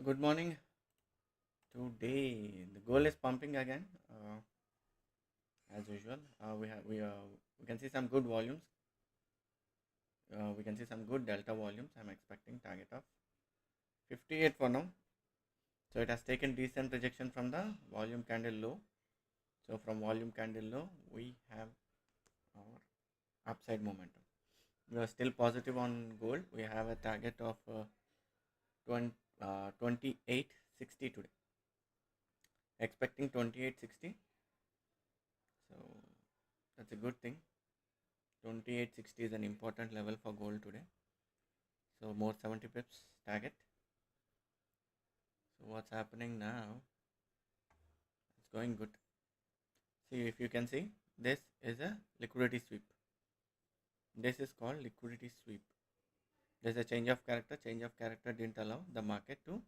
So good morning. Today the gold is pumping again, as usual. We can see some good volumes. We can see some good delta volumes. I'm expecting target of 58 for now. So it has taken decent rejection from the volume candle low. So from volume candle low, we have our upside momentum. We are still positive on gold. We have a target of 20, 2860 today. Expecting 2860. So that's a good thing. 2860 is an important level for gold today. So more 70 pips target. So what's happening now? It's going good. See, if you can see, this is a liquidity sweep. This is called liquidity sweep. There's a change of character. Change of character didn't allow the market to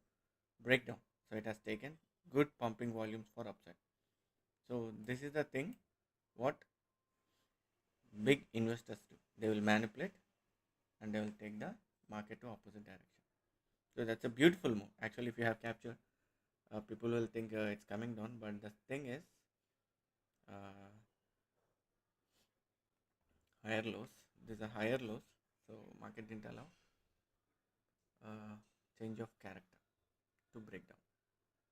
break down. So it has taken good pumping volumes for upside. So this is the thing what big investors do. They will manipulate and they will take the market to opposite direction. So that's a beautiful move. Actually, if you have captured, people will think it's coming down, but the thing is uh, higher lows. These are higher lows, so market didn't allow change of character to break down.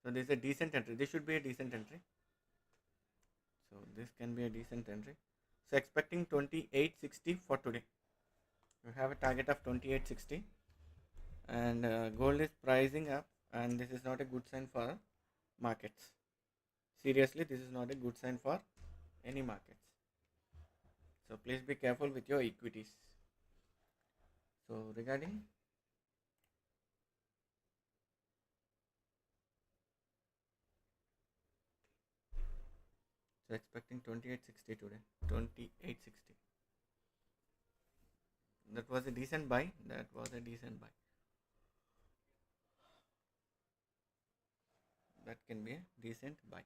So this is a decent entry. This should be a decent entry. So this can be a decent entry. So expecting 2860 for today. We have a target of 2860, and gold is pricing up, and this is not a good sign for markets. Seriously, this is not a good sign for any markets. So please be careful with your equities. So regarding, so expecting 2860 today. 2860. That was a decent buy. That was a decent buy. That can be a decent buy.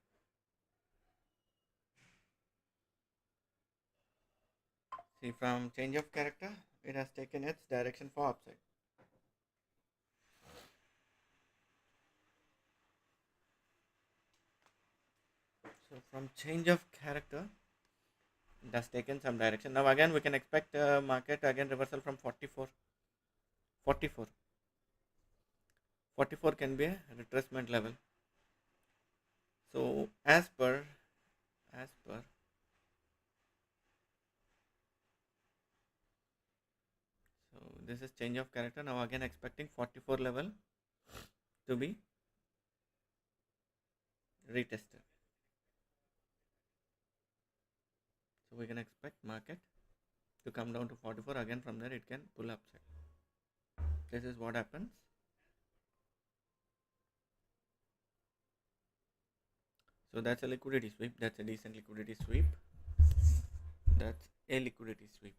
See, from change of character, it has taken its direction for upside. So from change of character, it has taken some direction. Now again, we can expect market again reversal from 44. 44. 44 can be a retracement level. So as per so this is change of character. Now again expecting 44 level to be retested. So we can expect market to come down to 44 again. From there it can pull upside. This is what happens. So that's a liquidity sweep. That's a decent liquidity sweep. That's a liquidity sweep.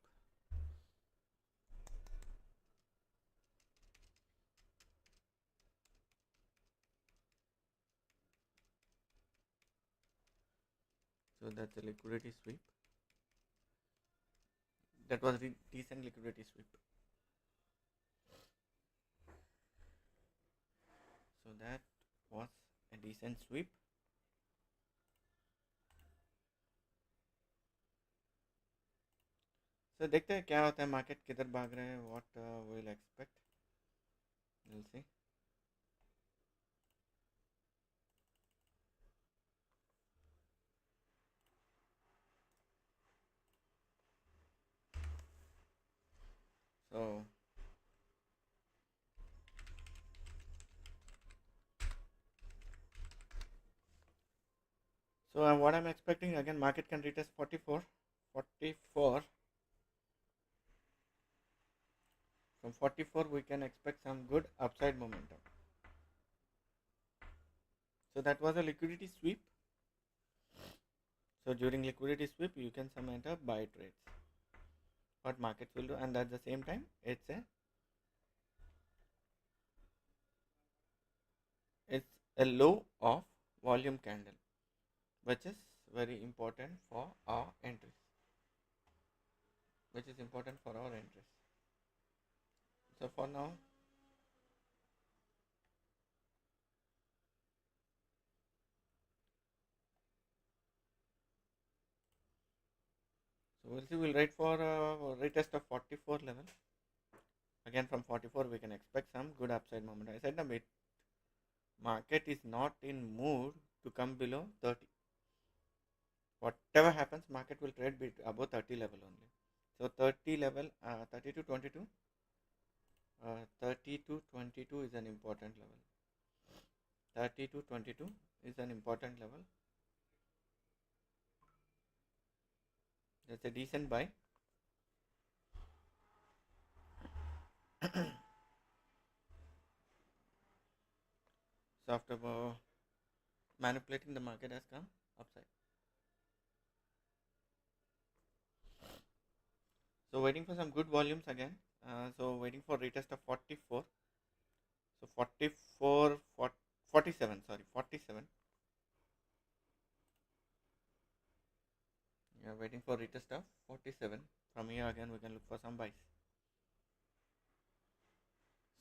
So that's a liquidity sweep. That was decent liquidity sweep. So that was a decent sweep. So देखते हैं क्या होता है market किधर भाग रहे हैं what will expect will see so what I'm expecting again market can retest 44 44 from 44 we can expect some good upside momentum. So that was a liquidity sweep. So during liquidity sweep you can submit a buy trades what markets will do, and at the same time it's a low of volume candle, which is very important for our entries, which is important for our entries. So for now So we'll see. We'll wait for retest of 44 level. Again from 44 we can expect some good upside moment. I said the market is not in mood to come below 30. Whatever happens, market will trade above 30 level only. So 30 level, 30 to 22, 30 to 22 is an important level. 30 to 22 is an important level. That's a decent buy. So after manipulating, the market has come upside. So waiting for some good volumes again. So waiting for retest of 44. So 44, 47, sorry, 47. Yeah, waiting for retest of 47. From here again we can look for some buys.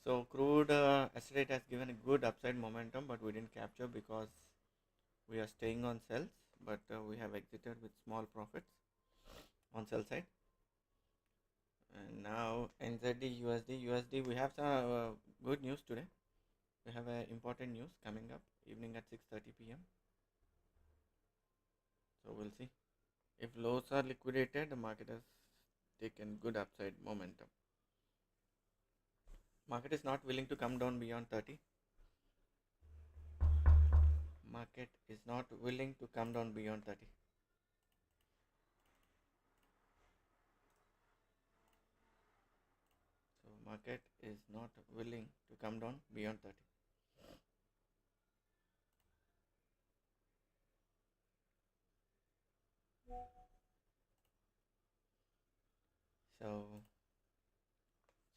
So crude yesterday it has given a good upside momentum, but we didn't capture because we are staying on sells, but we have exited with small profits on sell side. And now NZD, USD, we have some good news today. We have important news coming up evening at 6:30 p.m. So we'll see. If lows are liquidated, the market has taken good upside momentum. Market is not willing to come down beyond 30. Market is not willing to come down beyond 30. So market is not willing to come down beyond 30.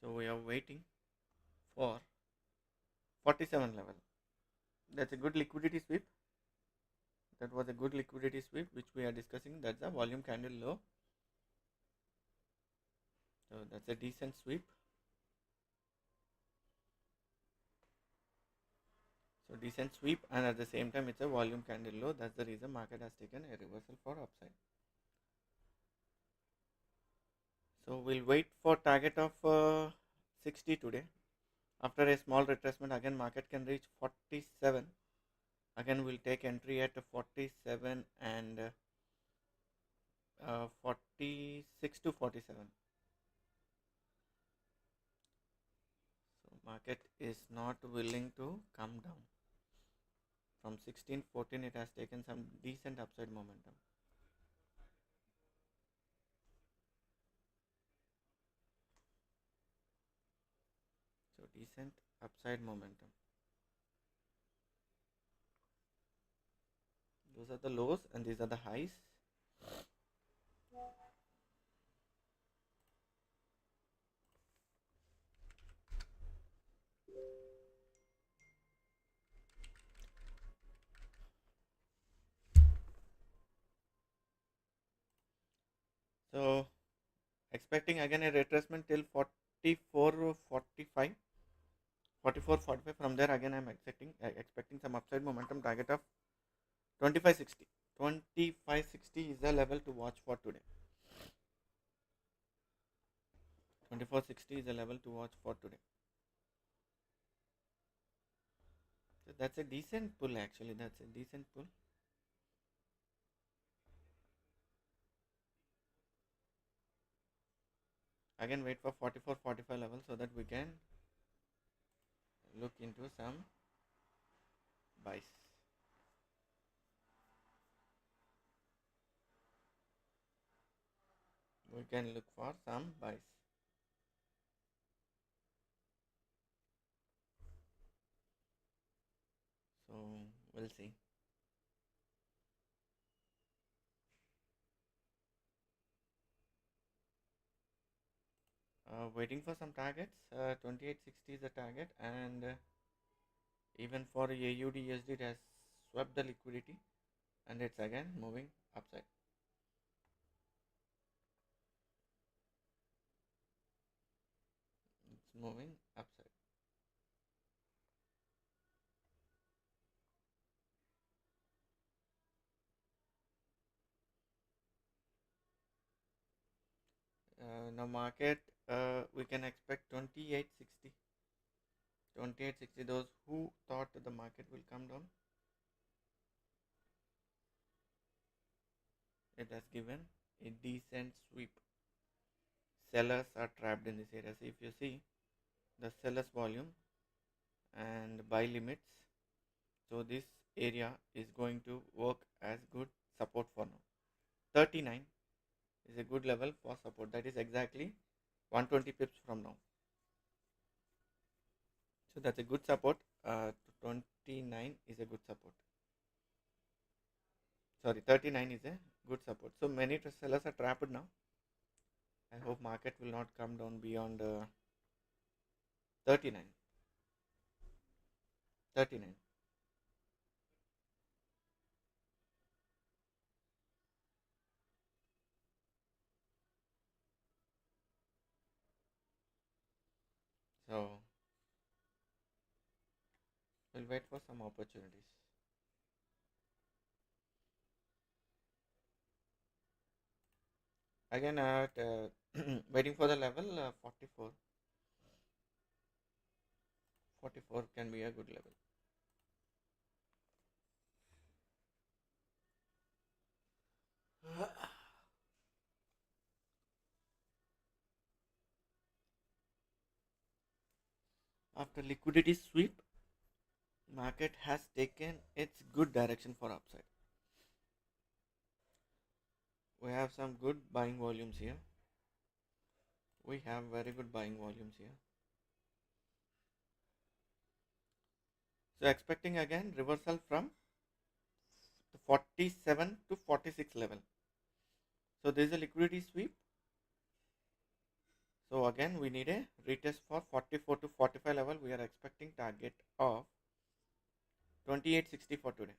So we are waiting for 47 level. That's a good liquidity sweep. That was a good liquidity sweep which we are discussing. That's a volume candle low. So that's a decent sweep. So decent sweep, and at the same time it's a volume candle low. That's the reason market has taken a reversal for upside. So we'll wait for target of 60 today. After a small retracement, again market can reach 47. Again we'll take entry at 47 and 46 to 47. So market is not willing to come down. From 16-14 it has taken some decent upside momentum. So decent upside momentum. Those are the lows and these are the highs. So expecting again a retracement till 44, 45, 44, 45. From there again I'm expecting some upside momentum. Target of 2560. 2560 is the level to watch for today. 2460 is the level to watch for today. So that's a decent pull actually. That's a decent pull. Again wait for 44, 45 level so that we can look into some buys. We can look for some buys. So we'll see. Waiting for some targets. 2860 is the target, and even for AUD USD it has swept the liquidity and it's again moving upside. It's moving upside. now market, we can expect 2860. 2860, those who thought the market will come down, it has given a decent sweep. Sellers are trapped in this area. So if you see the sellers volume and buy limits, so this area is going to work as good support for now. 39 is a good level for support. That is exactly 120 pips from now. So that's a good support. 29 is a good support. Sorry, 39 is a good support. So many sellers are trapped now. I hope market will not come down beyond 39. 39. So we'll wait for some opportunities. Again at waiting for the level 44. 44 can be a good level. After liquidity sweep, market has taken its good direction for upside. We have some good buying volumes here. We have very good buying volumes here. So expecting again reversal from the 47 to 46 level. So there is a liquidity sweep. So again we need a retest for 44 to 45 level. We are expecting target of 2860 for today.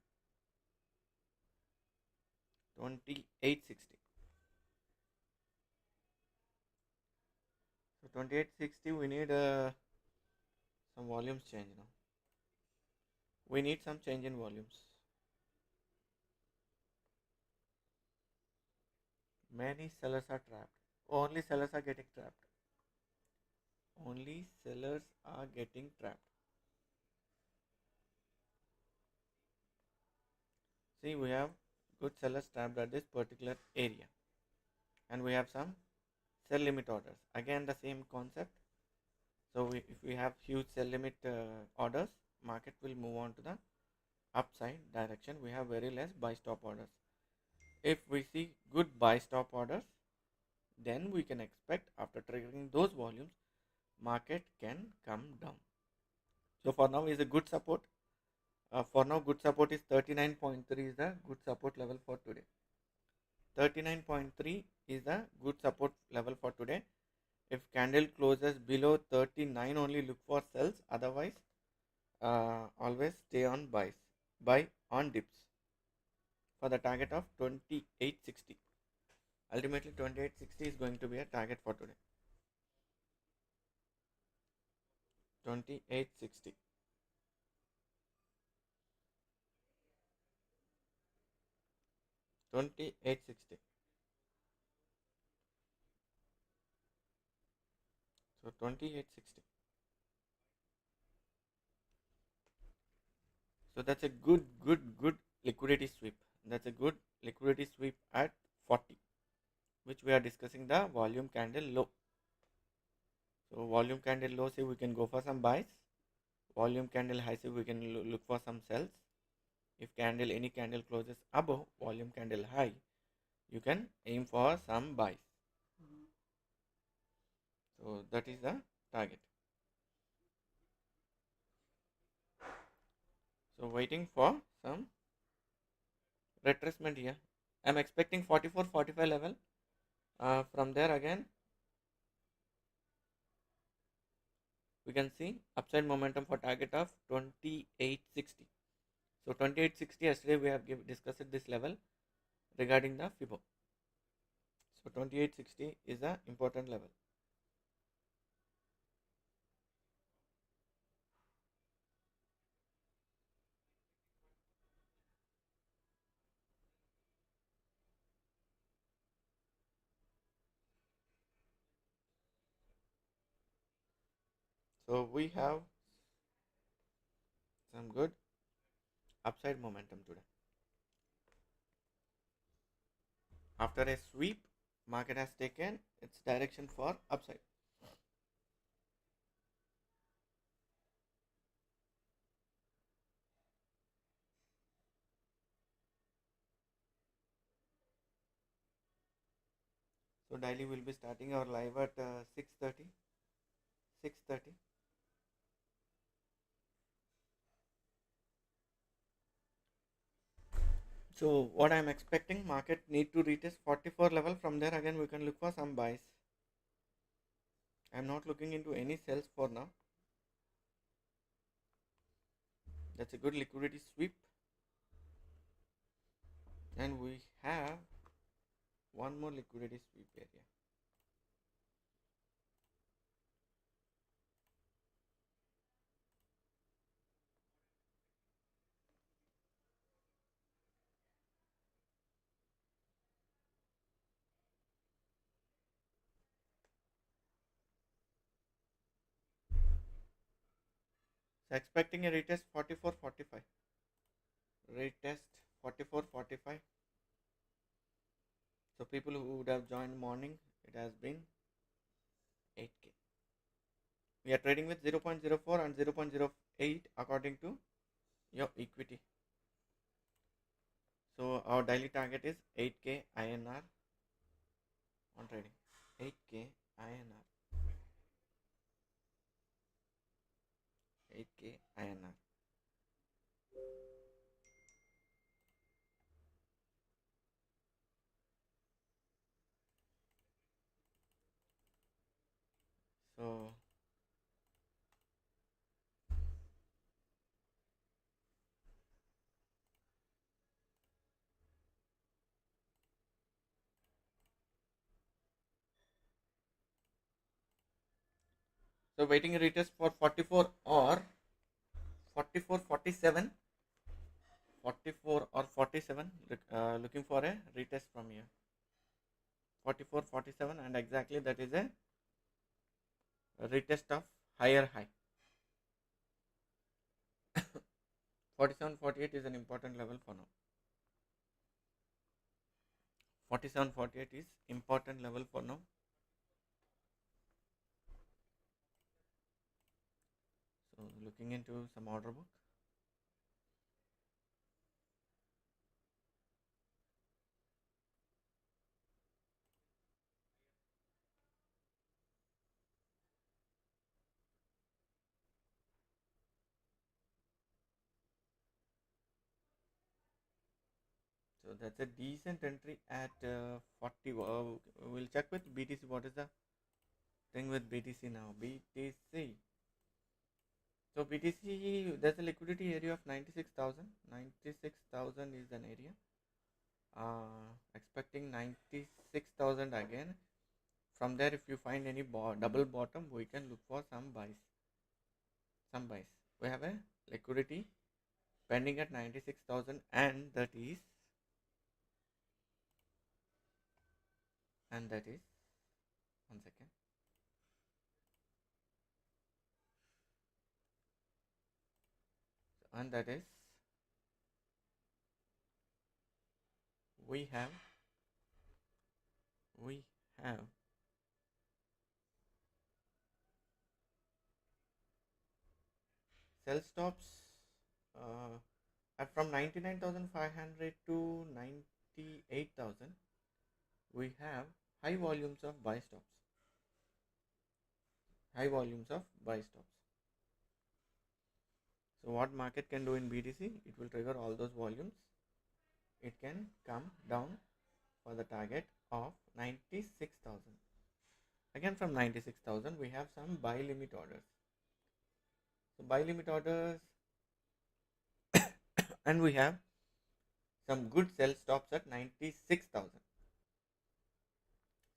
2860. So 2860 we need some volumes change now. We need some change in volumes. Many sellers are trapped. Only sellers are getting trapped. Only sellers are getting trapped. See, we have good sellers trapped at this particular area. And we have some sell limit orders. Again, the same concept. So if we have huge sell limit orders, market will move on to the upside direction. We have very less buy stop orders. If we see good buy stop orders, then we can expect after triggering those volumes, market can come down. So for now is a good support. For now, good support is 39.3 is the good support level for today. 39.3 is the good support level for today. If candle closes below 39, only look for sells. Otherwise, always stay on buys. Buy on dips for the target of 2860. Ultimately, 2860 is going to be a target for today. 2860. 2860. So 2860. So that's a good liquidity sweep. That's a good liquidity sweep at 40, which we are discussing the volume candle low. So volume candle low, say we can go for some buys. Volume candle high, say we can look for some sells. If any candle closes above volume candle high, you can aim for some buys. So that is the target. So waiting for some retracement here. I'm expecting 44, 45 level. From there again, we can see upside momentum for target of 2860. So 2860, yesterday we have discussed this level regarding the FIBO. So 2860 is the important level. So we have some good upside momentum today. After a sweep, market has taken its direction for upside. So daily will be starting our live at 6:30. 6:30. So what I'm expecting, market need to retest 44 level. From there again we can look for some buys. I'm not looking into any sells for now. That's a good liquidity sweep. And we have one more liquidity sweep area. So expecting a retest 44.45. Retest 44.45. So people who would have joined morning, it has been 8k. We are trading with 0.04 and 0.08 according to your equity. So our daily target is 8k INR on trading. 8k INR. 8k INR. So waiting a retest for 44 or 44, 47, 44 or 47. Looking for a retest from here. 44, 47, and exactly that is a retest of higher high. 47, 48 is an important level for now. 47, 48 is important level for now. So looking into some order book. So that's a decent entry at 40. We'll check with BTC. What is the thing with BTC now? BTC. So BTC, there's a liquidity area of 96,000. 96,000 is an area. Expecting 96,000 again. From there, if you find any double bottom, we can look for some buys. Some buys. We have a liquidity pending at 96,000, and that is one second. And that is we have sell stops at from 99,500 to 98,000. We have high volumes of buy stops. High volumes of buy stops. So what market can do in BTC? It will trigger all those volumes. It can come down for the target of 96,000. Again from 96,000 we have some buy limit orders. So buy limit orders and we have some good sell stops at 96,000.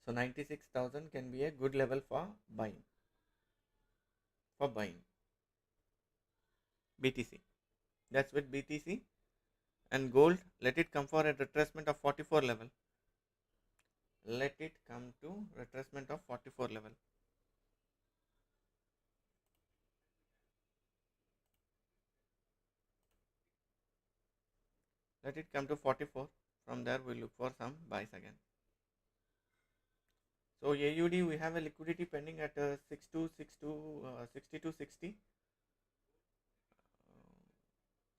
So 96,000 can be a good level for buying. BTC. That's with BTC. And gold, let it come for a retracement of 44 level. Let it come to retracement of 44 level. Let it come to 44. From there we'll look for some buys again. So AUD we have a liquidity pending at 6260.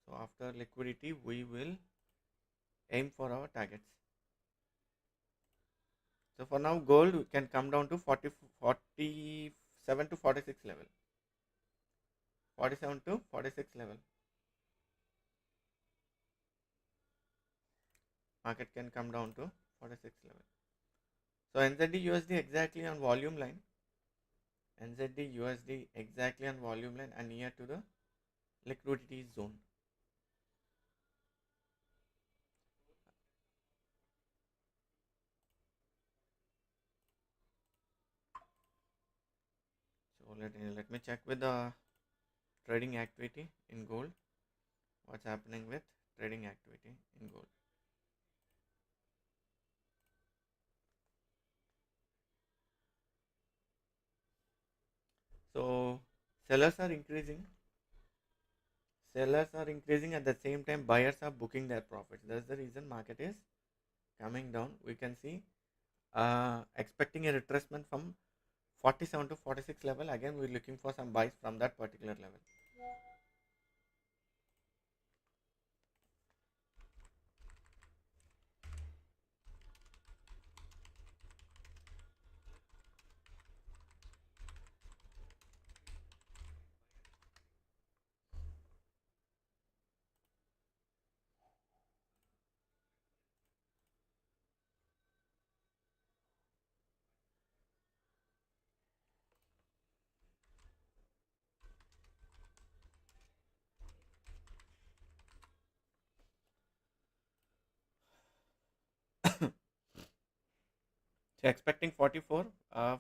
So after liquidity we will aim for our targets. So for now gold can come down to 47 to 46 level. 47 to 46 level. Market can come down to 46 level. So NZD USD exactly on volume line. NZD USD exactly on volume line and near to the liquidity zone. So let me check with the trading activity in gold. What's happening with trading activity in gold? So sellers are increasing. Sellers are increasing at the same time buyers are booking their profits. That's the reason market is coming down. We can see expecting a retracement from 47 to 46 level. Again we're looking for some buys from that particular level. So expecting 44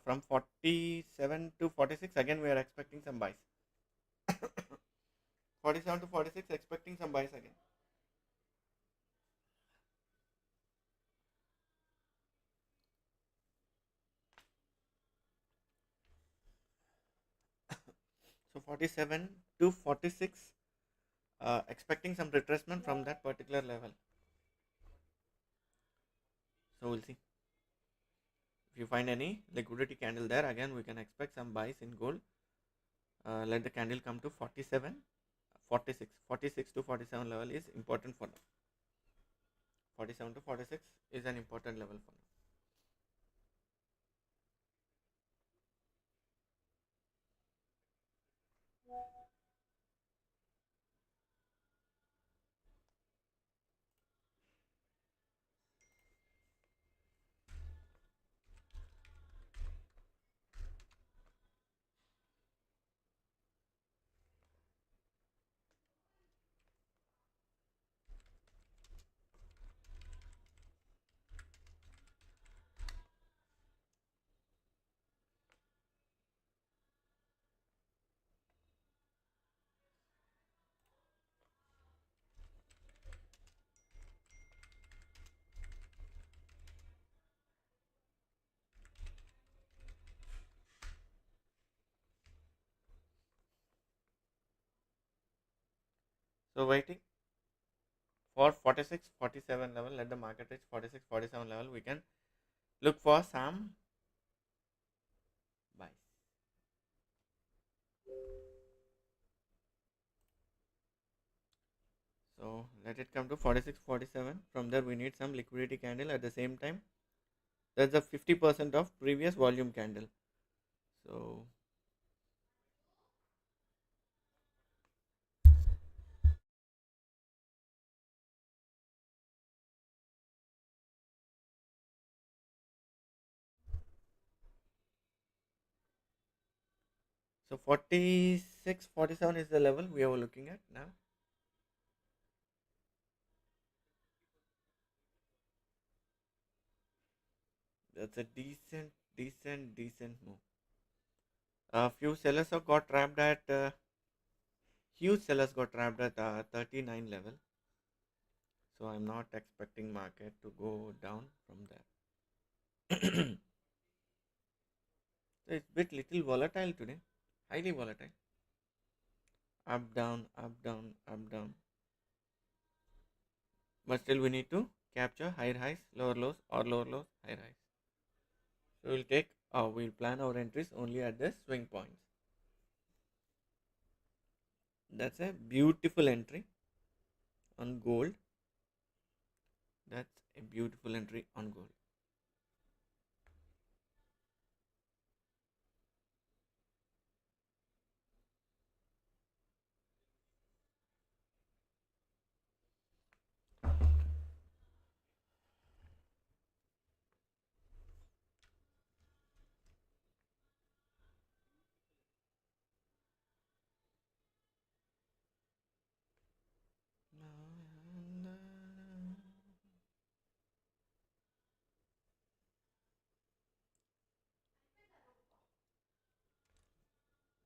from 47 to 46. Again we are expecting some buys. 47 to 46 expecting some buys again. So 47 to 46 expecting some retracement from that particular level. So we'll see. If you find any liquidity candle there, again we can expect some buys in gold. Let the candle come to 47, 46. 46 to 47 level is important for now. 47 to 46 is an important level for now. So waiting for 46, 47 level. Let the market reach 46, 47 level. We can look for some buys. So let it come to 46, 47. From there we need some liquidity candle. At the same time that's a 50% of previous volume candle. So so 46, 47 is the level we are looking at now. That's a decent move. A few sellers have got trapped at huge sellers got trapped at 39 level. So I'm not expecting market to go down from there. So it's bit little volatile today, highly volatile. Up down, up down, up down. but still we need to capture higher highs, lower lows, or lower lows, higher highs. So we'll plan our entries only at the swing points. That's a beautiful entry on gold. That's a beautiful entry on gold.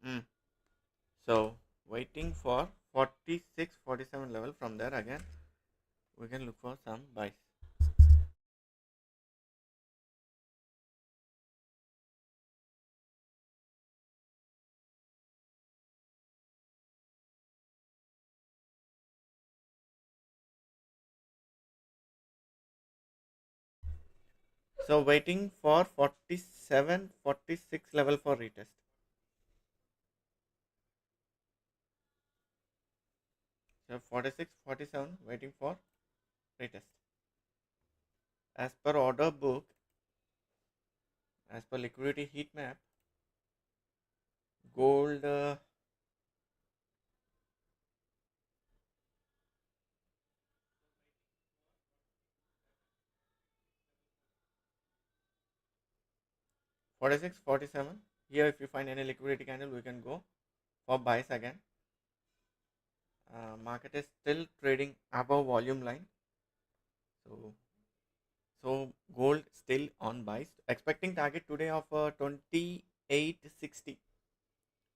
Mm. So waiting for 46, 47 level. From there again we can look for some buys. So waiting for 47, 46 level for retest. So 46, 47 waiting for retest. As per order book, as per liquidity heat map, gold 46, 47. Here if you find any liquidity candle we can go for buys again. Market is still trading above volume line. So gold still on buys. Expecting target today of 2860.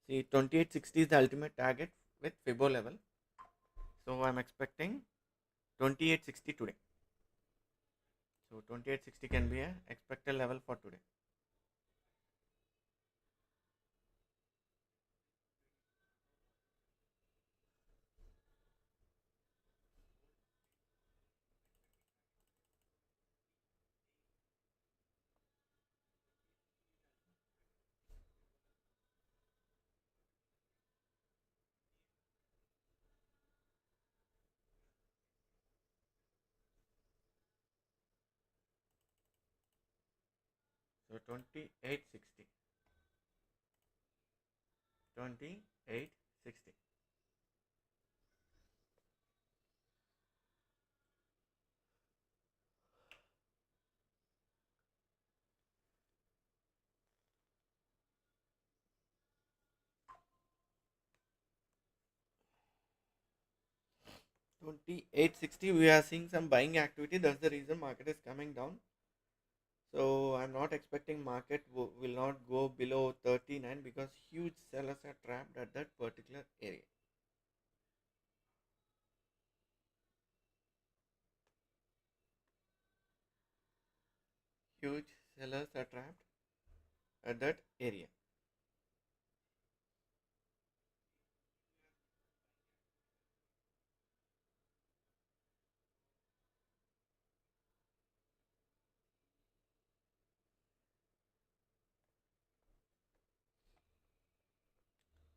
See 2860 is the ultimate target with Fibo level. So I'm expecting 2860 today. So 2860 can be a expected level for today. So 2860. 2860. 2860 we are seeing some buying activity. That's the reason market is coming down. So I'm not expecting market will not go below 39 because huge sellers are trapped at that particular area. Huge sellers are trapped at that area.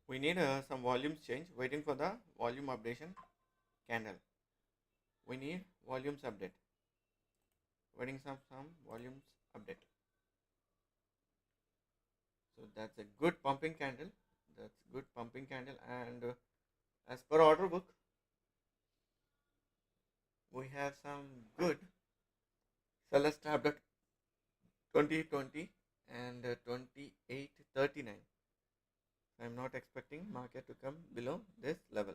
We need some volumes change. Waiting for the volume updation candle. We need volumes update. Waiting some volumes update. So that's a good pumping candle. That's good pumping candle. And as per order book, we have some good sellers tapped at 2020 and 2839. I am not expecting market to come below this level.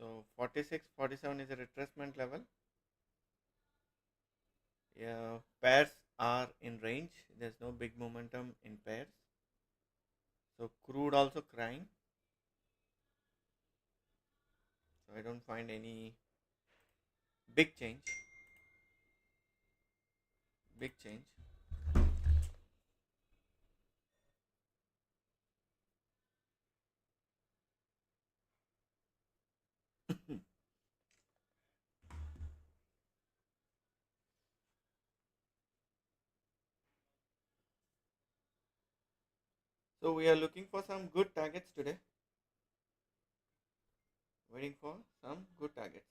So 46, 47 is a retracement level. Yeah, pairs are in range. There's no big momentum in pairs. So crude also crying. So I don't find any big change. Big change. So we are looking for some good targets today. Waiting for some good targets.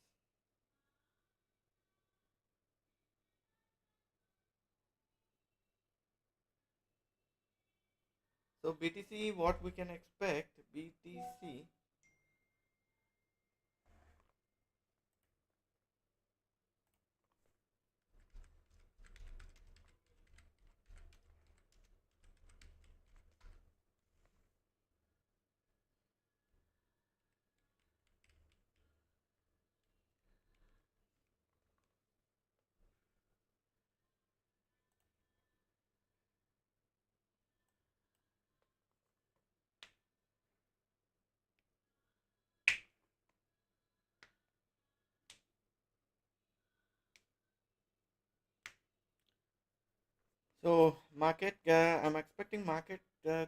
So BTC, what we can expect? BTC. So market, I'm expecting market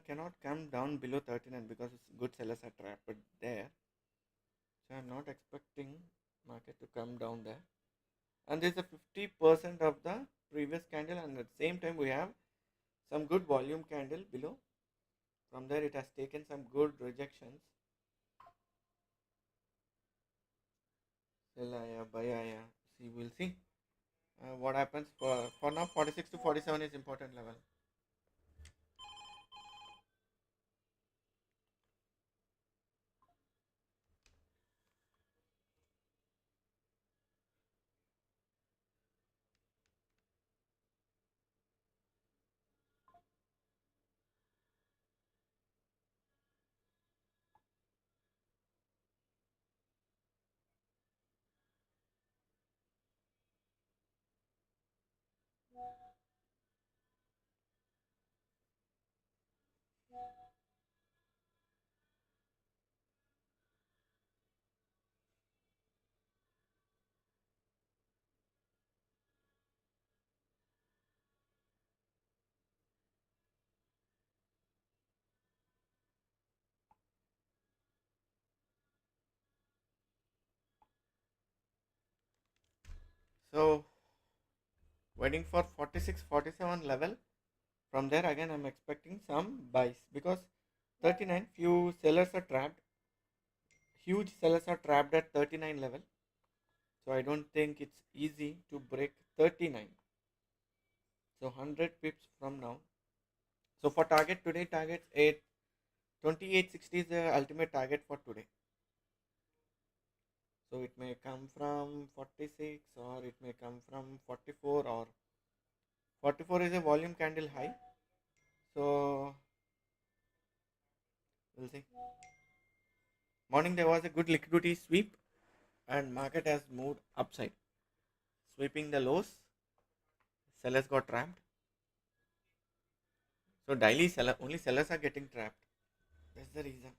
cannot come down below 39 because good sellers are trapped there. So I'm not expecting market to come down there. And there's a 50% of the previous candle, and at the same time we have some good volume candle below. From there it has taken some good rejections. Sell aya, buy aya. See, we'll see what happens. For now 46 to 47 is important level. So waiting for 46 47 level. From there again I'm expecting some buys because 39 few sellers are trapped. Huge sellers are trapped at 39 level. So I don't think it's easy to break 39. So 100 pips from now. So for target today, targets 8 2860 is the ultimate target for today. So it may come from 46 or it may come from 44, or 44 is a volume candle high. So we'll see. Morning there was a good liquidity sweep and market has moved upside. Sweeping the lows, sellers got trapped. So daily seller only sellers are getting trapped. That's the reason.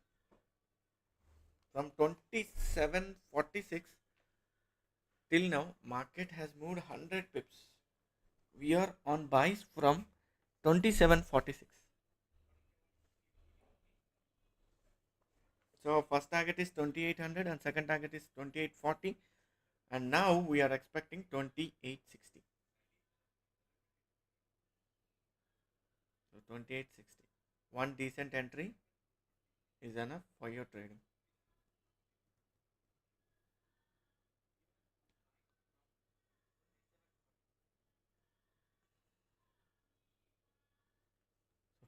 From 2746 till now, market has moved 100 pips. We are on buys from 2746. So first target is 2800 and second target is 2840, and now we are expecting 2860. So 2860. One decent entry is enough for your trading.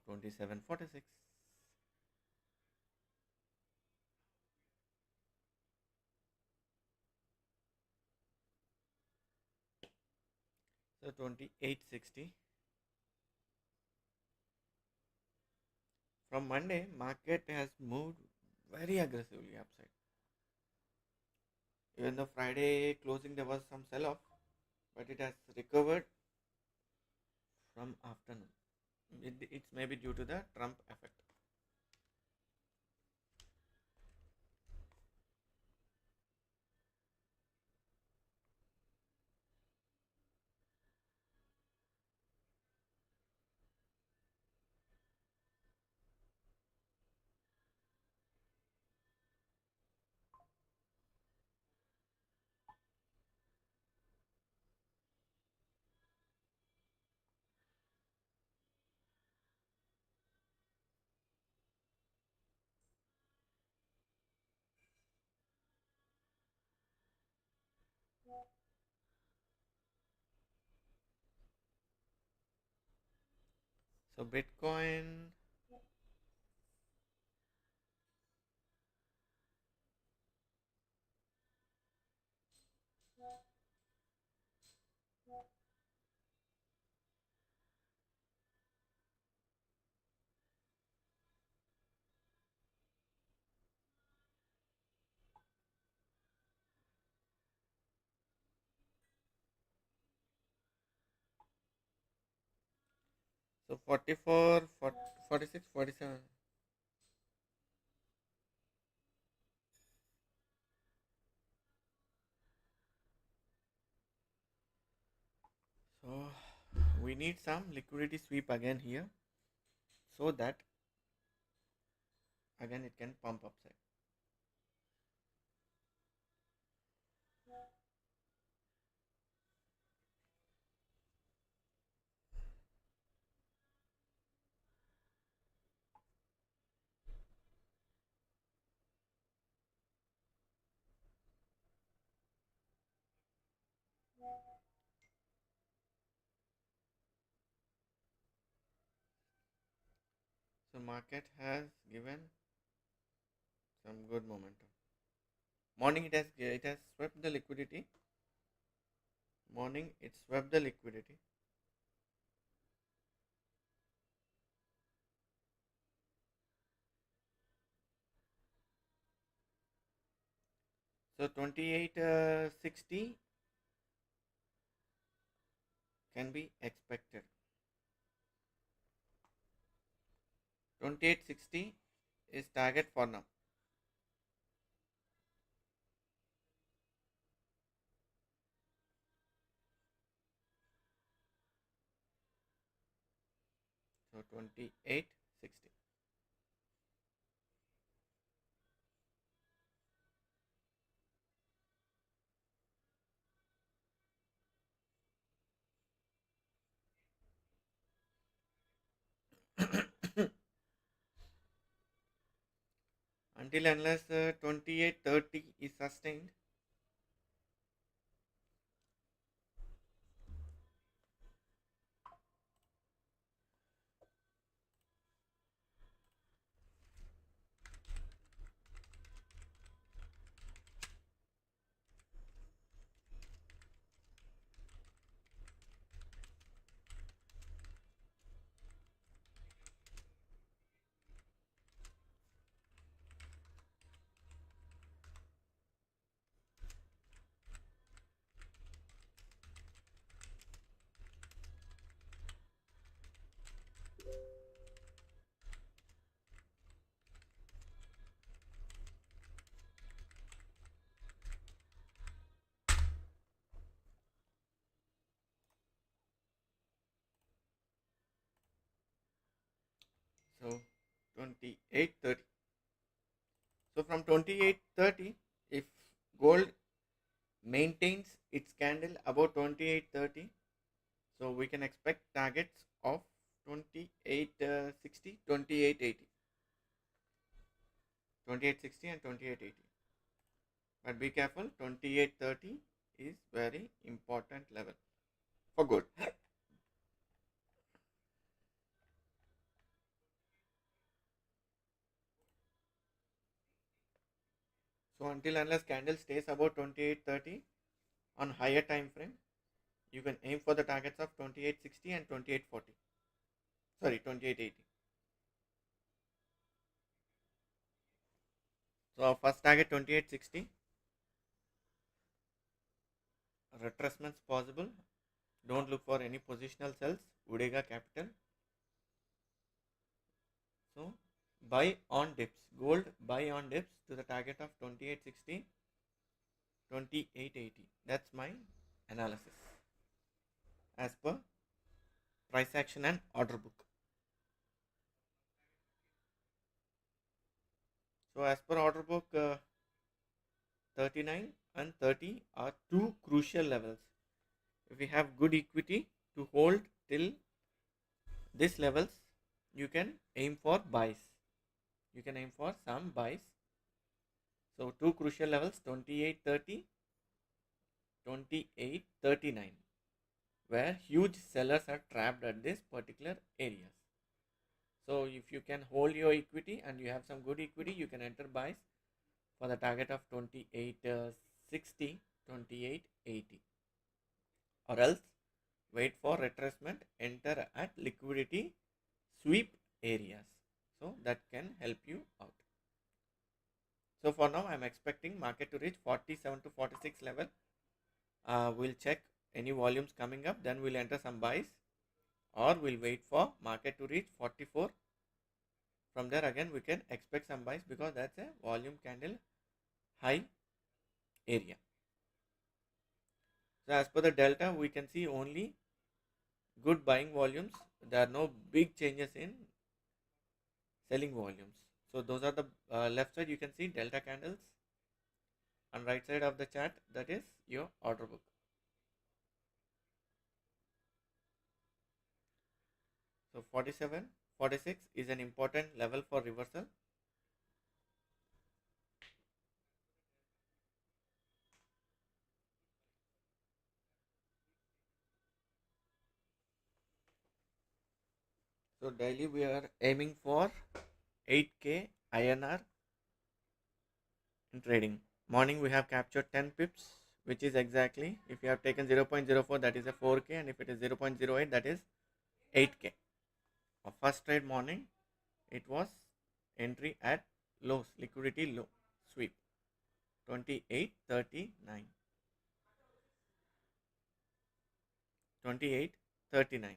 So 2746. So 2860. From Monday, market has moved very aggressively upside. Even though Friday closing there was some sell off, but it has recovered from afternoon. It's maybe due to the Trump effect. So Bitcoin, so 44, 40, 46, 47. So we need some liquidity sweep again here so that again it can pump upside. So market has given some good momentum. Morning it has swept the liquidity. Morning it swept the liquidity. So 2860 can be expected. 2860 is target for now. So 2860. Until unless 2830 is sustained. So 2830. So from 2830, if gold maintains its candle above 2830, so we can expect targets of 2860, 2880, 2860 and 2880. But be careful, 2830 is very important level for gold. So until unless candle stays above 2830 on higher time frame, you can aim for the targets of 2860 and 2840. Sorry, 2880. So our first target 2860. Retracements possible. Don't look for any positional sells. Udega Capital. So buy on dips. Gold buy on dips to the target of 2860, 2880. That's my analysis as per price action and order book. So as per order book, 39 and 30 are two crucial levels. If we have good equity to hold till these levels, you can aim for buys. You can aim for some buys. So two crucial levels 2830, 2839, where huge sellers are trapped at this particular areas. So if you can hold your equity and you have some good equity, you can enter buys for the target of 2860, 2880, or else wait for retracement, enter at liquidity sweep areas. So that can help you out. So for now, I'm expecting market to reach 47 to 46 level. We'll check any volumes coming up, then we'll enter some buys, or we'll wait for market to reach 44. From there again we can expect some buys because that's a volume candle high area. So as per the delta, we can see only good buying volumes. There are no big changes in selling volumes. So those are the left side you can see delta candles, and right side of the chart that is your order book. So 47, 46 is an important level for reversal. So daily we are aiming for 8k INR in trading. Morning we have captured 10 pips, which is exactly, if you have taken 0.04, that is a 4k, and if it is 0.08, that is 8k. Our first trade morning, it was entry at lows, liquidity low, sweep 2839, 2839.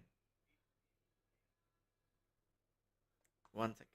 1 second.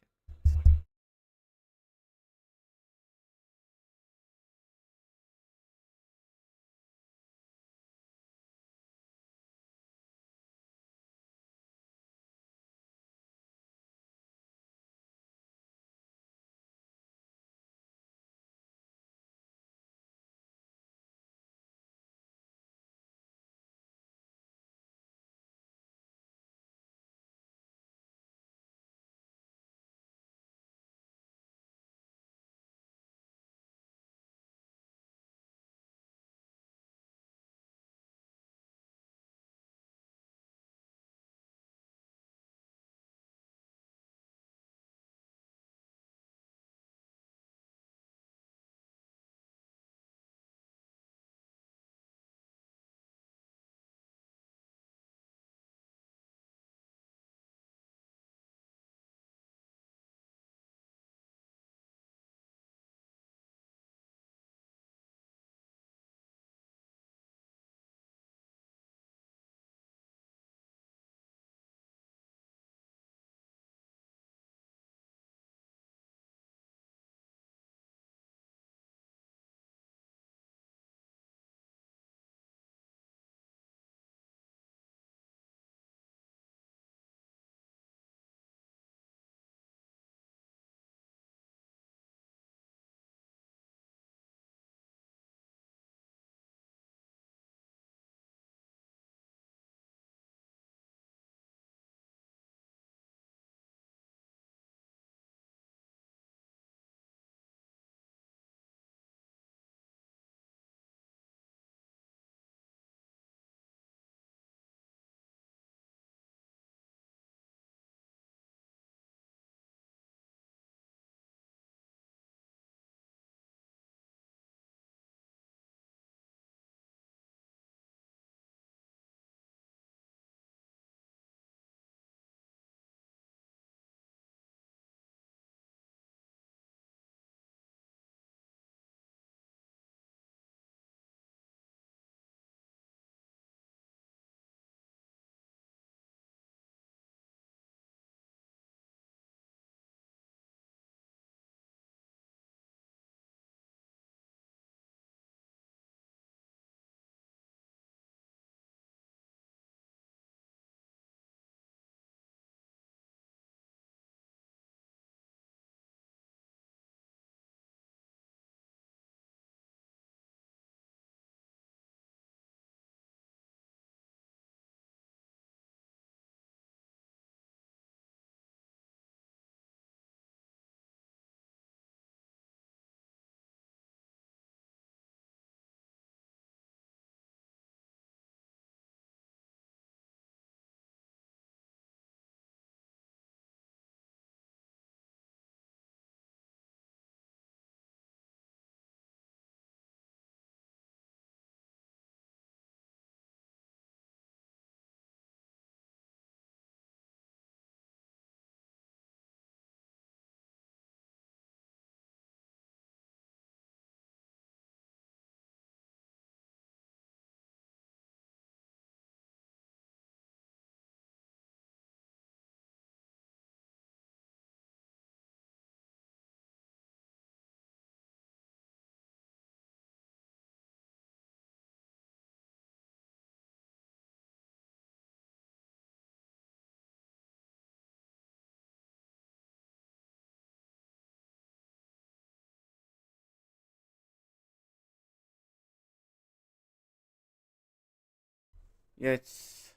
Yeah, it's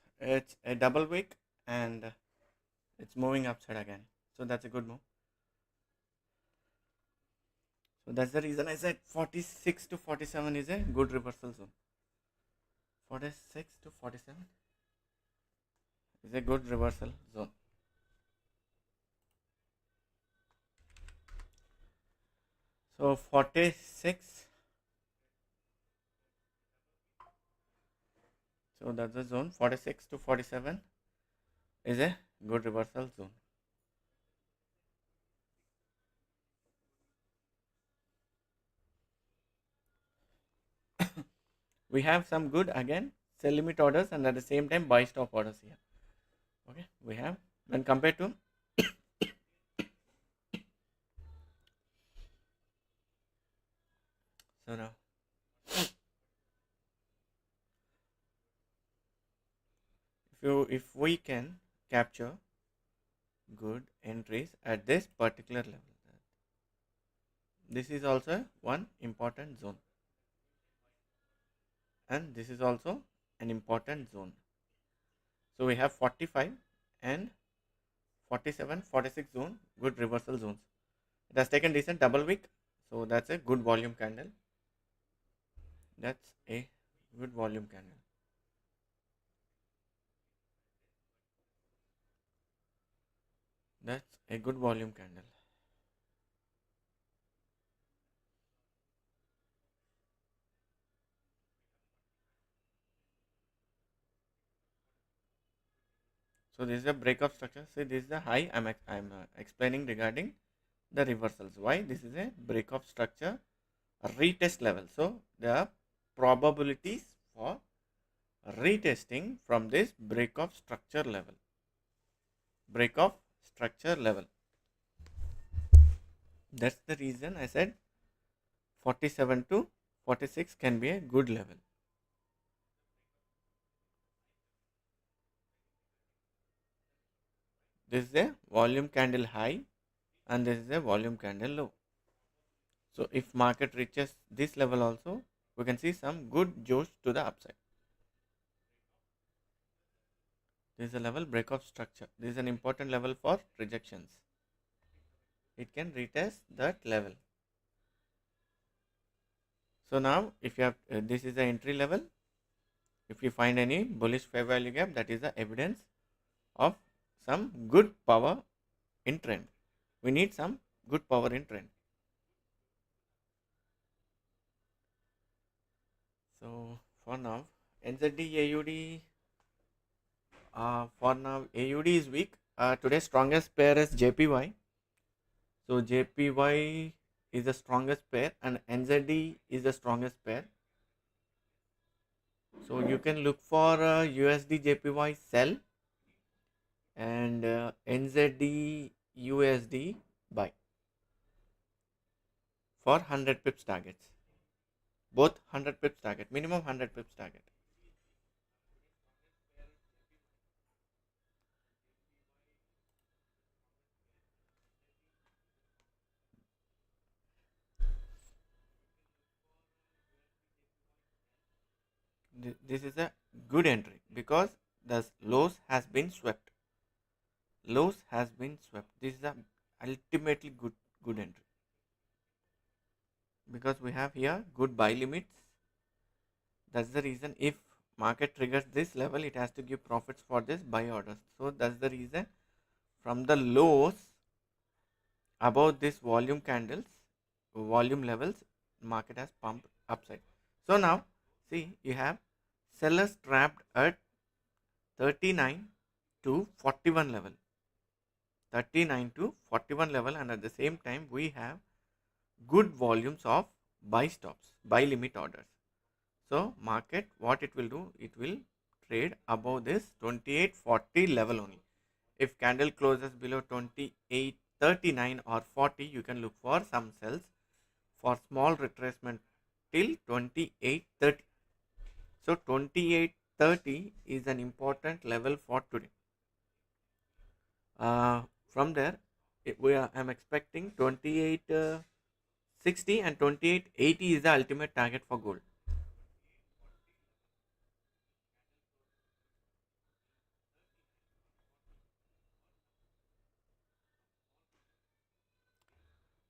a double wick and it's moving upside again. So that's a good move. So that's the reason I said 46 to 47 is a good reversal zone. 46 to 47 is a good reversal zone. So 46, so that's the zone. 46 to 47 is a good reversal zone. We have some good again sell limit orders and at the same time buy stop orders here. Okay, we have when compared to so now if we can capture good entries at this particular level, this is also one important zone and this is also an important zone. So we have 45 and 47, 46 zone, good reversal zones. It has taken decent double wick, so that's a good volume candle. That's a good volume candle. That's a good volume candle. So this is a breakup structure. See, this is the high. I'm explaining regarding the reversals. Why this is a breakup structure, a retest level. So there are probabilities for retesting from this breakup structure level. Breakup structure level. That's the reason I said 47 to 46 can be a good level. This is a volume candle high and this is a volume candle low. So if market reaches this level also, we can see some good juice to the upside. This is a level breakup structure. This is an important level for rejections. It can retest that level. So now if you have this is the entry level. If you find any bullish fair value gap, that is the evidence of some good power in trend. We need some good power in trend. So for now, NZD AUD. For now, AUD is weak. Today's strongest pair is JPY. So JPY is the strongest pair and NZD is the strongest pair. So you can look for USD JPY sell and NZD USD buy for 100 pips targets. Both 100 pips target, minimum 100 pips target. This is a good entry because the lows has been swept. Lows has been swept. This is a ultimately good entry because we have here good buy limits. That's the reason if market triggers this level, it has to give profits for this buy orders. So that's the reason from the lows above this volume candles, volume levels, market has pumped upside. So now see you have sellers trapped at 39 to 41 level. 39 to 41 level, and at the same time we have good volumes of buy stops, buy limit orders. So market what it will do, it will trade above this 2840 level only. If candle closes below 2839 or 40, you can look for some sells for small retracement till 2830. So 2830 is an important level for today. From there, I'm expecting 2860 and 2880 is the ultimate target for gold.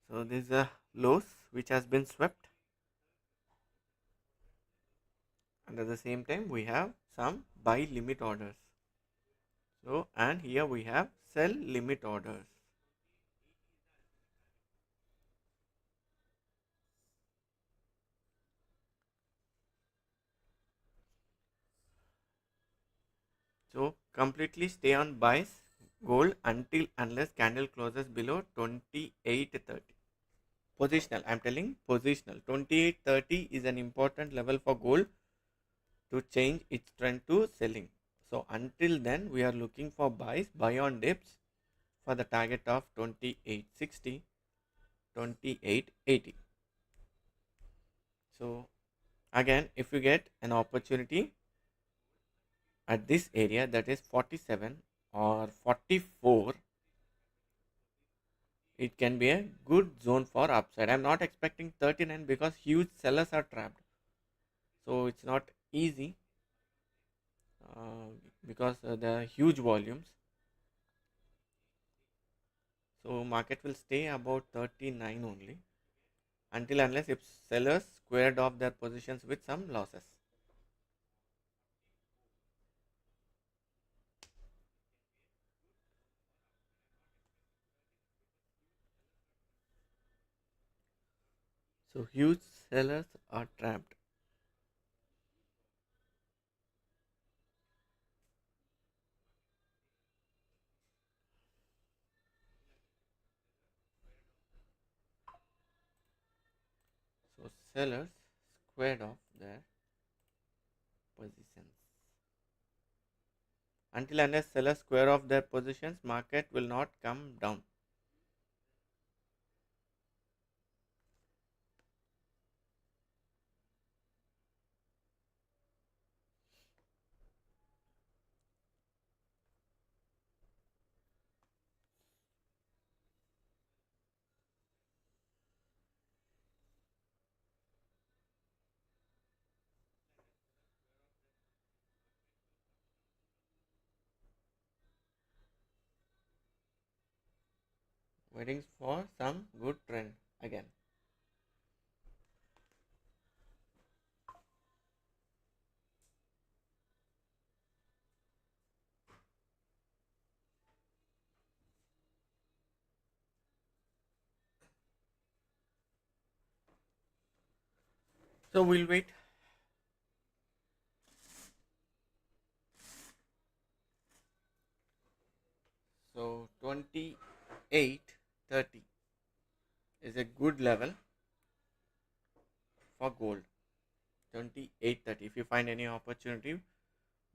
So these are lows which has been swept, and at the same time we have some buy limit orders. So and here we have sell limit orders. So completely stay on buys gold until unless candle closes below 28.30. Positional, I'm telling positional. 28.30 is an important level for gold to change its trend to selling. So until then, we are looking for buys, buy on dips for the target of 28.60, 28.80. So again, if you get an opportunity at this area, that is 47 or 44, it can be a good zone for upside. I'm not expecting 39 because huge sellers are trapped. So it's not easy uh, because there are huge volumes. So market will stay about 39 only until unless if sellers squared off their positions with some losses. So huge sellers are trapped. So sellers squared off their positions. Until unless sellers square off their positions, market will not come down. Waiting for some good trend again. So we'll wait. So 28.30 is a good level for gold. 28.30. If you find any opportunity,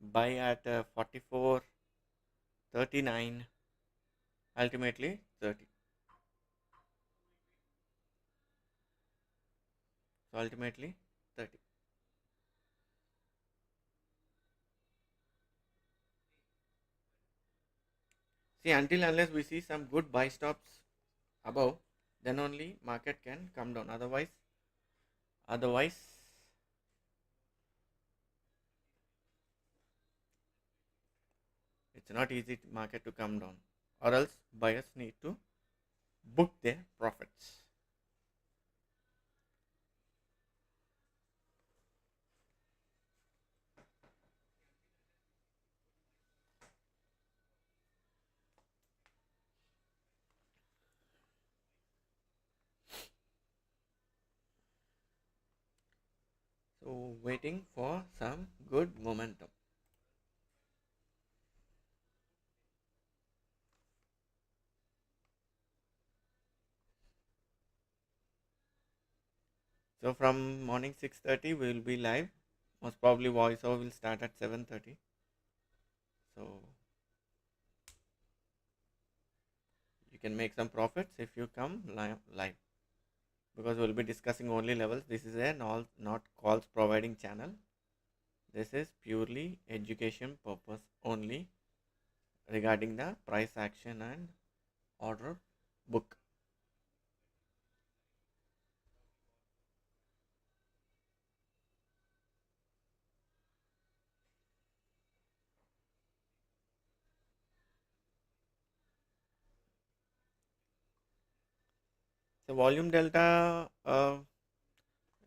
buy at 44.39, ultimately 30. So ultimately 30. See, until unless we see some good buy stops above, then only market can come down. Otherwise, it's not easy market to come down. Or else buyers need to book their profits. So waiting for some good momentum. So from morning 6:30 we will be live. Most probably voiceover will start at 7:30. So you can make some profits if you come live because we'll be discussing only levels. This is a not calls providing channel. This is purely education purpose only regarding the price action and order book. So volume delta,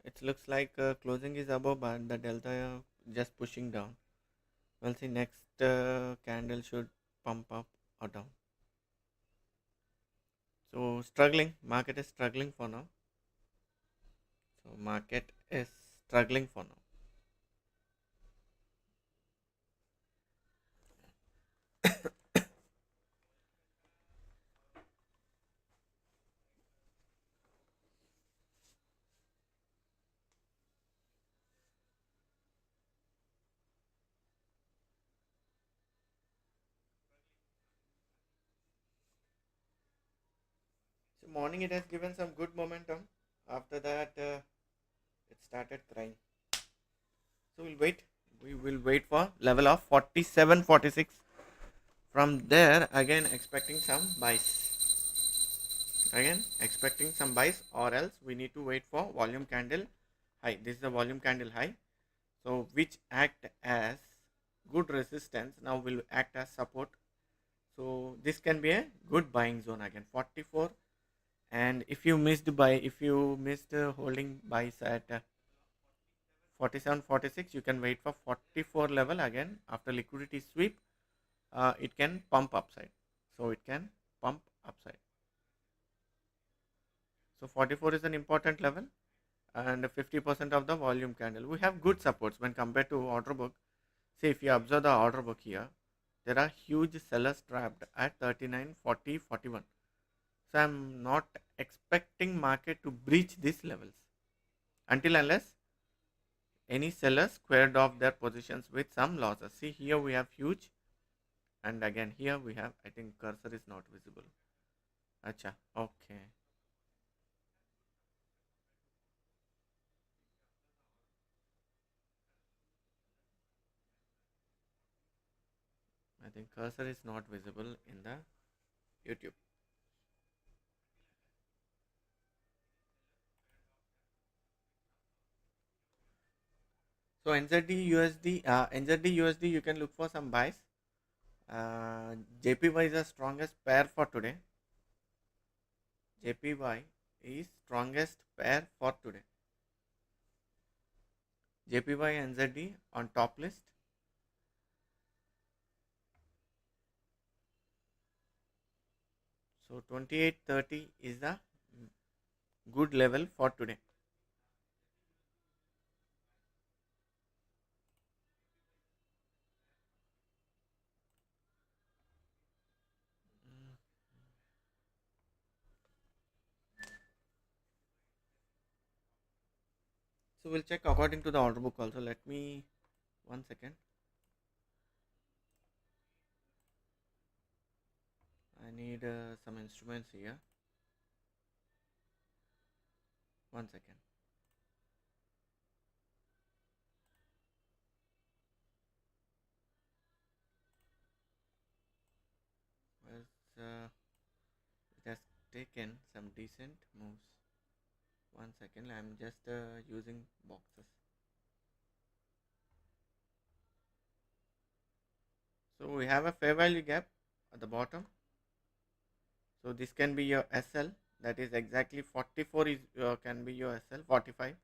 it looks like closing is above, but the delta just pushing down. We'll see next candle should pump up or down. So struggling, market is struggling for now. So market is struggling for now. So morning it has given some good momentum. After that, it started crying. So we'll wait. We will wait for level of 47.46. From there, again expecting some buys. Again expecting some buys, or else we need to wait for volume candle high. This is the volume candle high. So which act as good resistance now will act as support. So this can be a good buying zone again 44. And if you missed buy, if you missed holding buys at 47 46, you can wait for 44 level again after liquidity sweep. It can pump upside, so it can pump upside. So 44 is an important level, and 50% of the volume candle. We have good supports when compared to order book. See, if you observe the order book here, there are huge sellers trapped at 39, 40, 41. So I'm not expecting market to breach these levels until unless any sellers squared off their positions with some losses. See, here we have huge, and again here we have, I think cursor is not visible. Acha, okay. I think cursor is not visible in the YouTube. So NZD USD, you can look for some buys. JPY is the strongest pair for today. JPY is strongest pair for today. JPY NZD on top list. So 28.30 is the good level for today. Mm. So we'll check according to the order book also. Let me 1 second. I need some instruments here. 1 second. Where's, it has taken some decent moves. 1 second. I'm just using boxes. So we have a fair value gap at the bottom. So this can be your SL. That is exactly 44 is can be your SL. 45.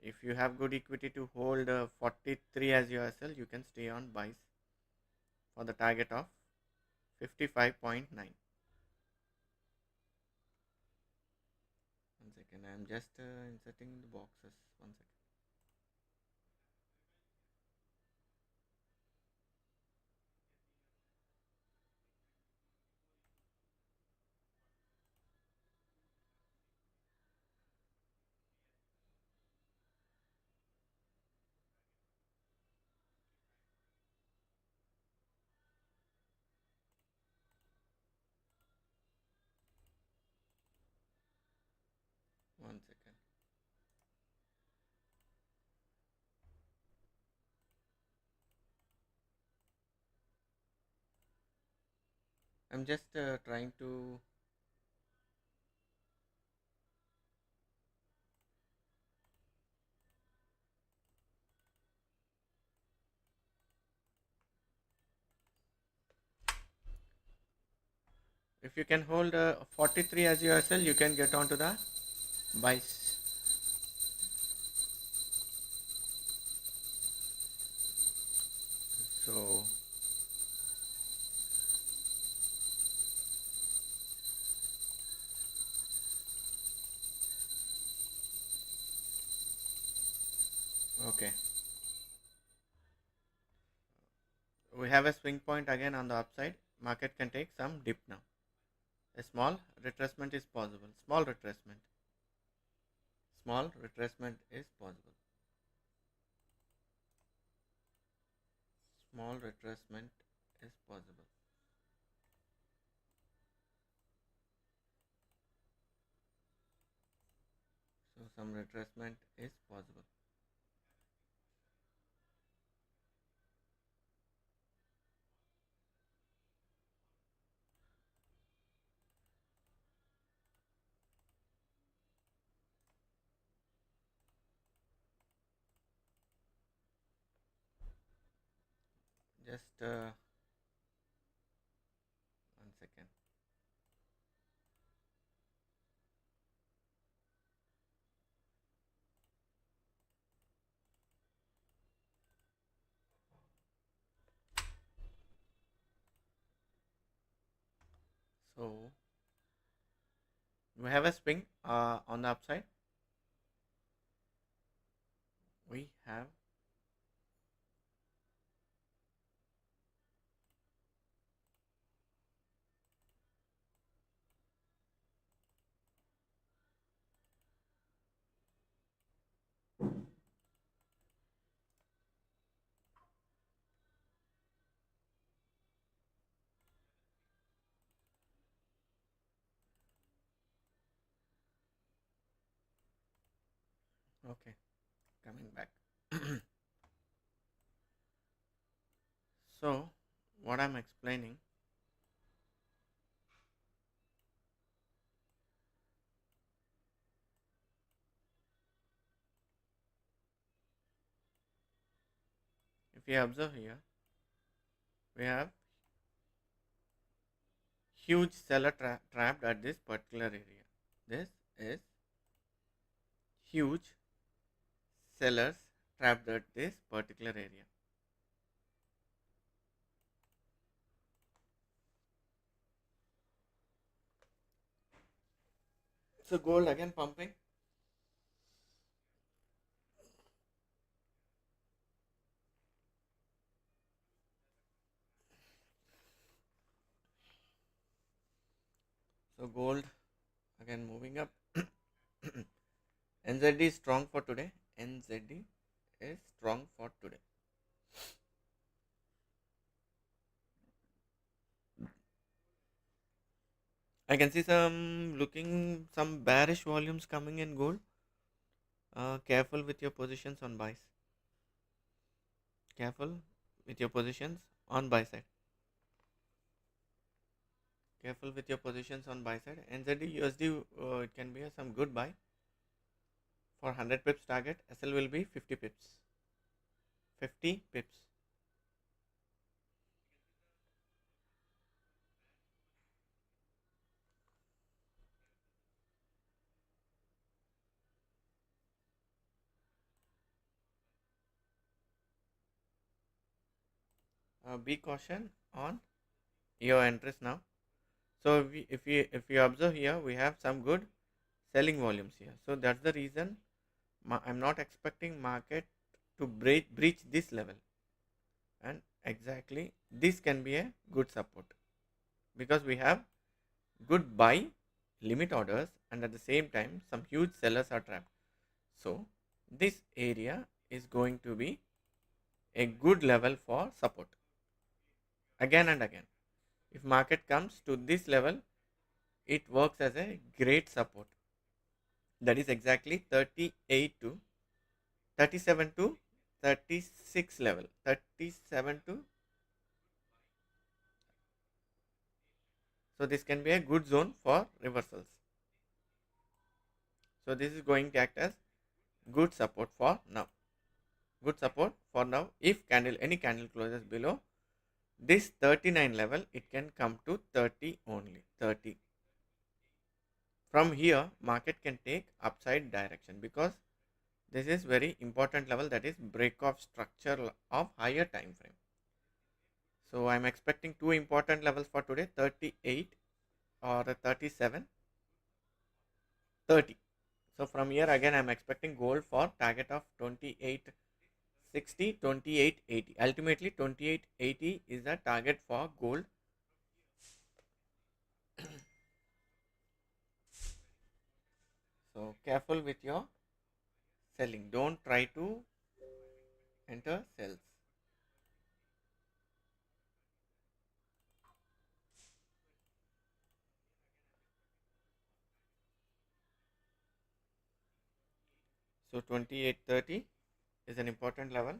If you have good equity to hold 43 as your SL, you can stay on buys for the target of 55.9. 1 second. I'm just inserting the boxes. 1 second. 1 second. I'm just trying to. if you can hold 43 as your SL, you can get onto the buys. So okay, we have a swing point again on the upside. Market can take some dip now. A small retracement is possible. Small retracement is possible. Small retracement is possible. So some retracement is possible. Just 1 second. So we have a swing on the upside. We have okay. Coming back. So what I'm explaining, if you observe here, we have huge seller trapped at this particular area. This is huge sellers trapped at this particular area. So gold again pumping. So gold again moving up. NZD is strong for today. NZD is strong for today. I can see some bearish volumes coming in gold. Careful with your positions on buys. Careful with your positions on buy side. Careful with your positions on buy side. NZD USD, it can be some good buy. For 100 pips target, SL will be 50 pips. 50 pips. Be caution on your entries now. So if you observe here, we have some good selling volumes here. So that's the reason I'm not expecting market to breach this level, and exactly this can be a good support because we have good buy limit orders and at the same time some huge sellers are trapped. So this area is going to be a good level for support again and again. If market comes to this level, it works as a great support. That is exactly 38 to 37 to 36 level. 37 to, so this can be a good zone for reversals. So this is going to act as good support for now. Good support for now if any candle closes below this 39 level, it can come to 30 only, 30. From here, market can take upside direction because this is very important level, that is break of structure of higher time frame. So I'm expecting two important levels for today, 38 or 37, 30. So from here again I'm expecting gold for target of 2860, 2880. Ultimately 2880 is the target for gold. So careful with your selling. Don't try to enter sells. So 2830 is an important level.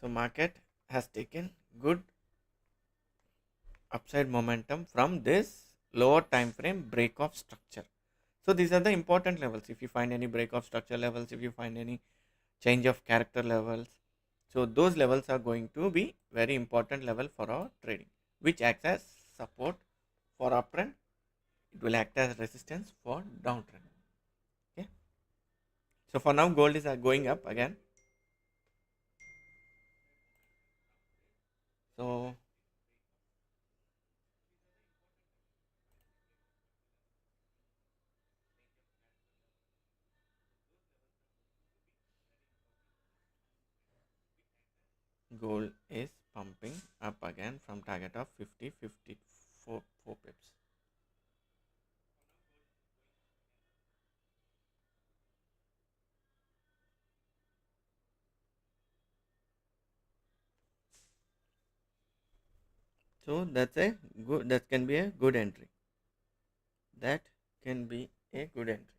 So market has taken good upside momentum from this lower time frame break of structure. So these are the important levels. If you find any break of structure levels, if you find any change of character levels, so those levels are going to be very important level for our trading, which acts as support for uptrend. It will act as resistance for downtrend. Okay. So for now, gold is going up again. So gold is pumping up again from target of 50, 54 4 pips. So that's a good. That can be a good entry. That can be a good entry.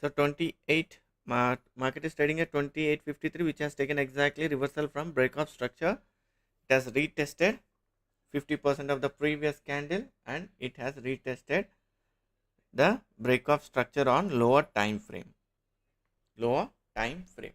So 28 market is trading at 28.53, which has taken exactly reversal from breakout structure. It has retested 50% of the previous candle and it has retested the breakout structure on lower time frame. Lower time frame.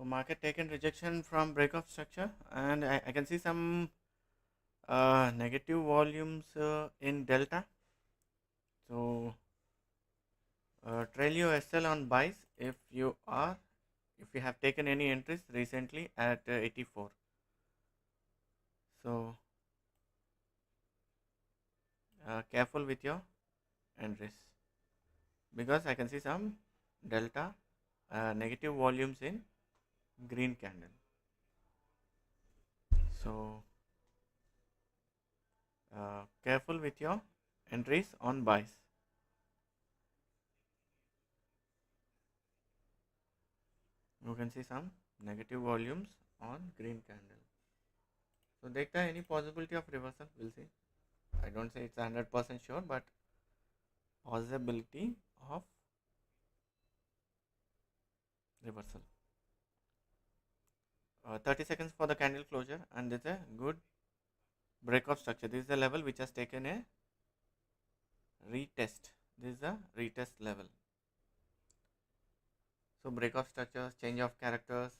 So market taken rejection from breakoff structure, and I can see some negative volumes in delta. So trail your SL on buys if you have taken any entries recently at 84. So careful with your entries, because I can see some delta negative volumes in green candle. So careful with your entries on buys. You can see some negative volumes on green candle. So देखता है any possibility of reversal, we'll see. I don't say it's 100% sure, but possibility of reversal. 30 seconds for the candle closure, and there's a good breakout structure. This is the level which has taken a retest. This is the retest level. So breakout structures, change of characters,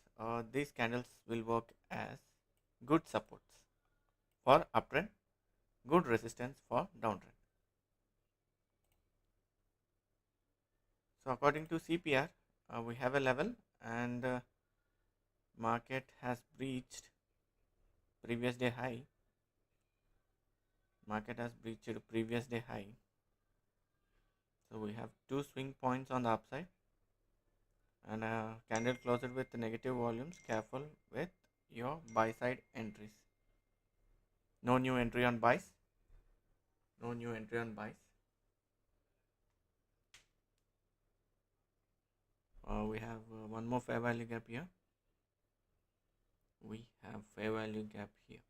these candles will work as good supports for uptrend, good resistance for downtrend. So according to CPR, we have a level, and market has breached previous day high. Market has breached previous day high. So we have two swing points on the upside, and a candle closed with negative volumes. Careful with your buy side entries. No new entry on buys. No new entry on buys. We have one more fair value gap here. We have fair value gap here.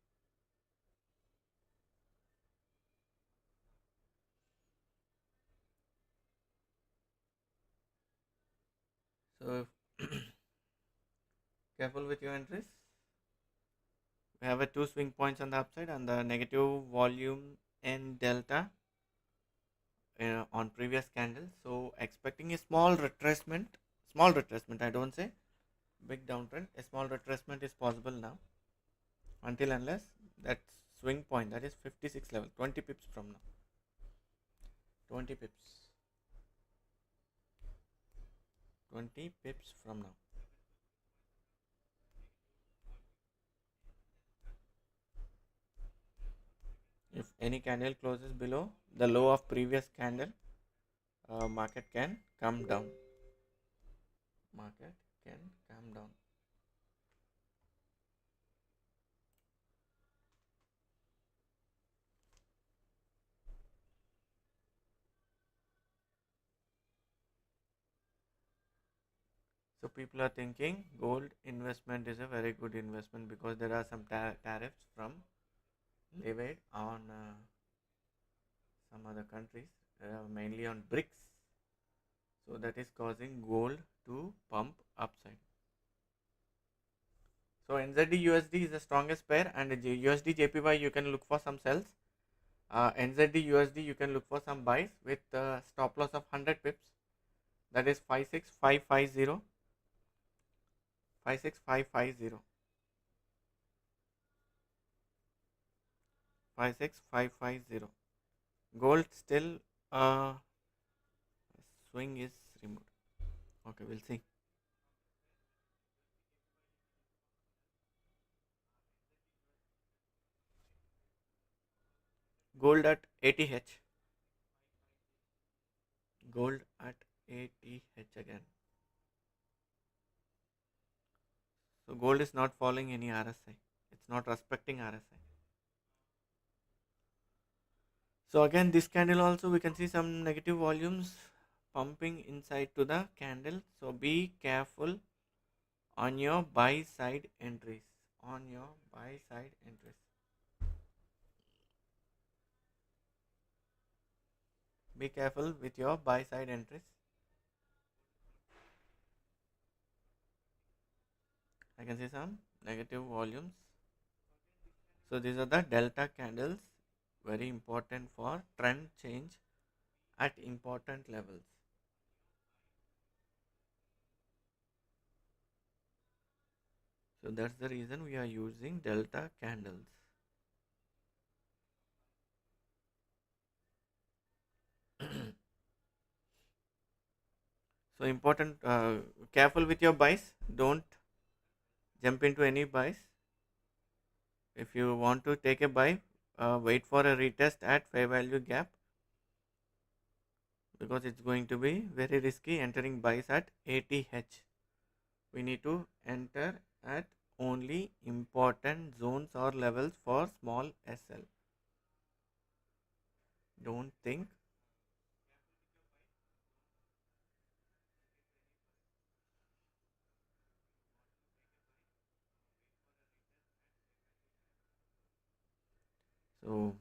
So careful with your entries. We have a two swing points on the upside and the negative volume in delta on previous candle. So expecting a small retracement. Small retracement, I don't say big downtrend. A small retracement is possible now, until unless that swing point, that is 56 level, 20 pips from now. 20 pips. 20 pips from now. If any candle closes below the low of previous candle, market can come down. Market can come down. So people are thinking gold investment is a very good investment because there are some tariffs from levied on some other countries, mainly on BRICS. So that is causing gold to pump upside. So NZD USD is the strongest pair, and USD JPY you can look for some sells. NZD USD you can look for some buys with stop loss of 100 pips. That is 56550. 56550. 56550. Gold still swing is removed. Okay, we'll see. Gold at 80H. Gold at 80H again. So gold is not following any RSI. It's not respecting RSI. So again, this candle also we can see some negative volumes pumping inside to the candle. So be careful on your buy side entries. On your buy side entries. Be careful with your buy side entries. I can see some negative volumes. So these are the delta candles, very important for trend change at important levels. So that's the reason we are using delta candles. So important, careful with your buys. Don't jump into any buys. If you want to take a buy, wait for a retest at fair value gap, because it's going to be very risky entering buys at ATH. We need to enter at only important zones or levels for small SL. Don't think. So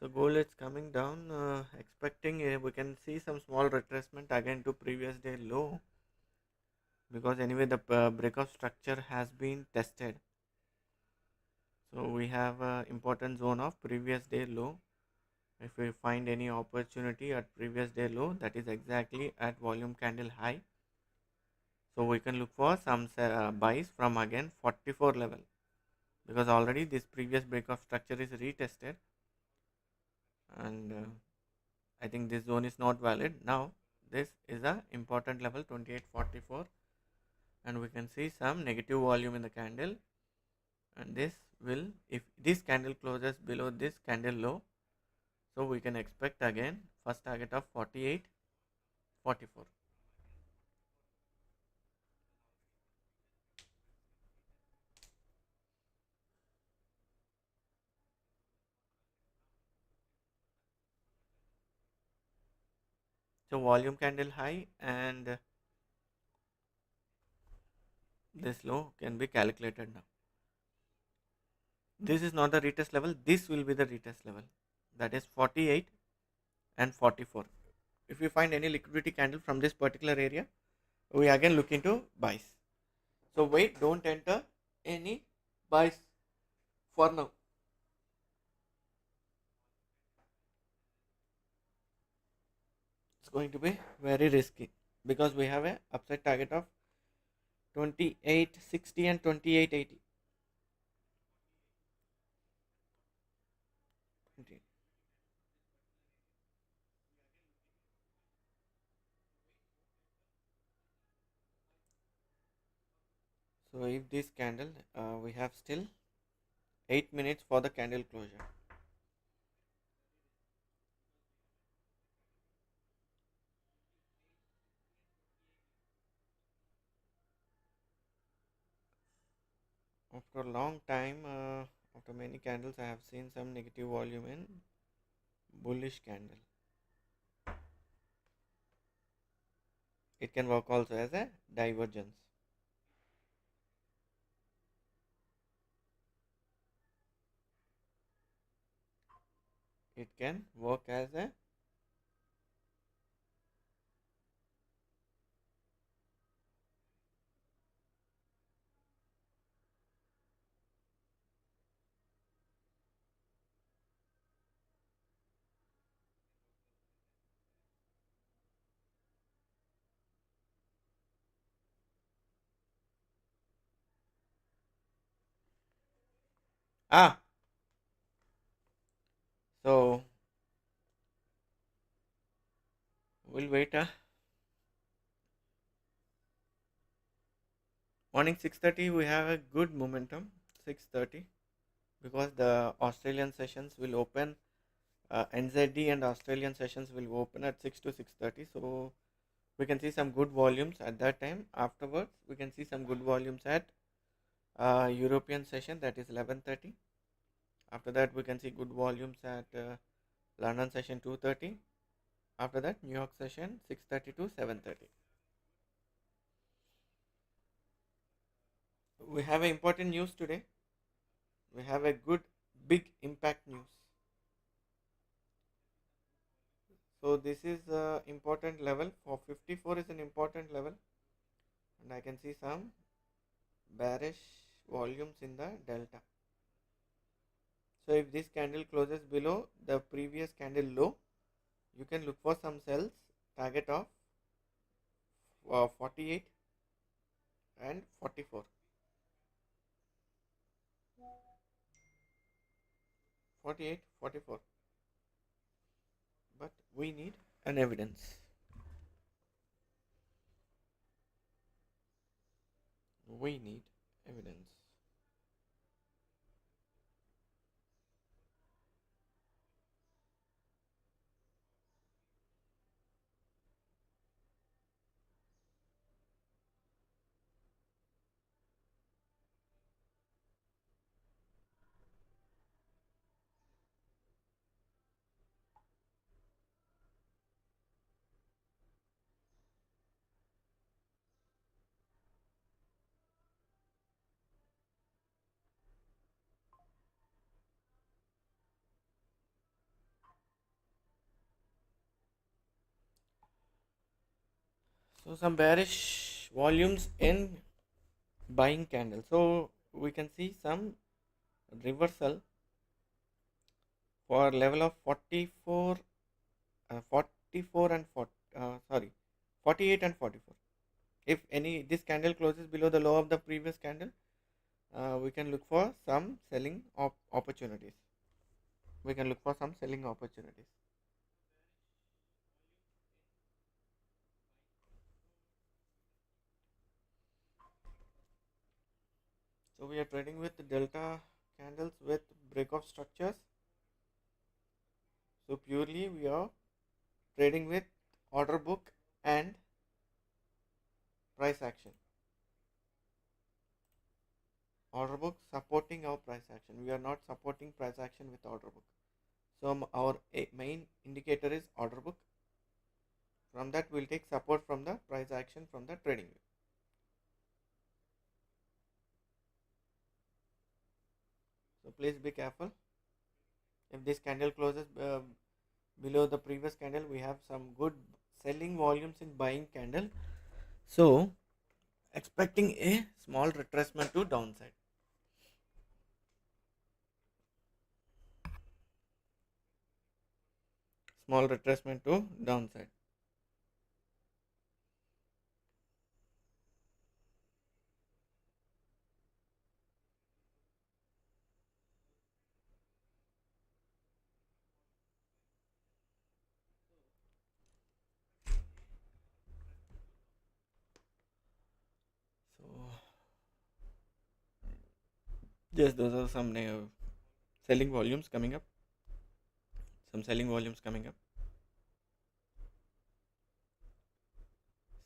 so gold is coming down, expecting we can see some small retracement again to previous day low, because anyway the breakout structure has been tested. So we have a important zone of previous day low. If we find any opportunity at previous day low, that is exactly at volume candle high. So we can look for some buys from again 44 level, because already this previous breakout structure is retested, and I think this zone is not valid. Now this is a important level 2844, and we can see some negative volume in the candle, and this will, if this candle closes below this candle low, so we can expect again first target of 4844. So volume candle high and this low can be calculated now. This is not the retest level, this will be the retest level, that is 48 and 44. If we find any liquidity candle from this particular area, we again look into buys. So wait, don't enter any buys for now. It's going to be very risky, because we have a upside target of 2860 and 2880. So if this candle, we have still 8 minutes for the candle closure. After a long time, after many candles, I have seen some negative volume in bullish candle. It can work also as a divergence. It can work as a ah. So we'll wait. Morning 6:30 we have a good momentum. 6:30, because the Australian sessions will open. NZD and Australian sessions will open at 6 to 6:30. So we can see some good volumes at that time. Afterwards, we can see some good volumes at European session, that is 11:30. After that, we can see good volumes at London session 2:30. After that, New York session 6:30 to 7:30. We have an important news today. We have a good big impact news. So this is important level for 54 is an important level, and I can see some bearish volumes in the delta. So if this candle closes below the previous candle low, you can look for some sells target of 48 and 44. 48, 44. But we need an evidence. We need evidence. So some bearish volumes in buying candle. So we can see some reversal for level of 44, 44 and 40, 48 and 44. If any this candle closes below the low of the previous candle, we can look for some selling opportunities. We can look for some selling opportunities. So we are trading with delta candles with breakout structures. So purely we are trading with order book and price action. Order book supporting our price action. We are not supporting price action with order book. So our main indicator is order book. From that we'll take support from the price action from the trading view. So please be careful. If this candle closes below the previous candle, we have some good selling volumes in buying candle. So expecting a small retracement to downside. Small retracement to downside. So yes, those are some selling volumes coming up. Some selling volumes coming up.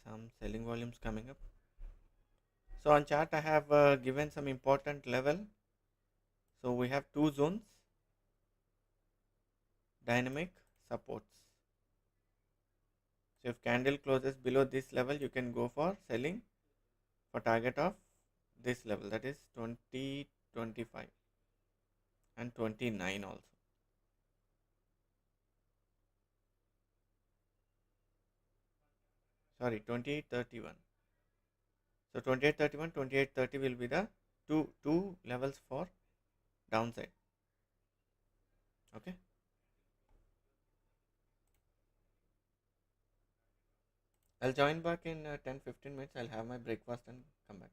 Some selling volumes coming up. So on chart I have given some important level. So we have two zones, dynamic supports. So if candle closes below this level, you can go for selling for target of this level, that is 20, 25 and 29 also. Sorry, 28, 31. So 28, 31, 28, 30 will be the two levels for downside. Okay. I'll join back in 10-15 minutes. I'll have my breakfast and come back.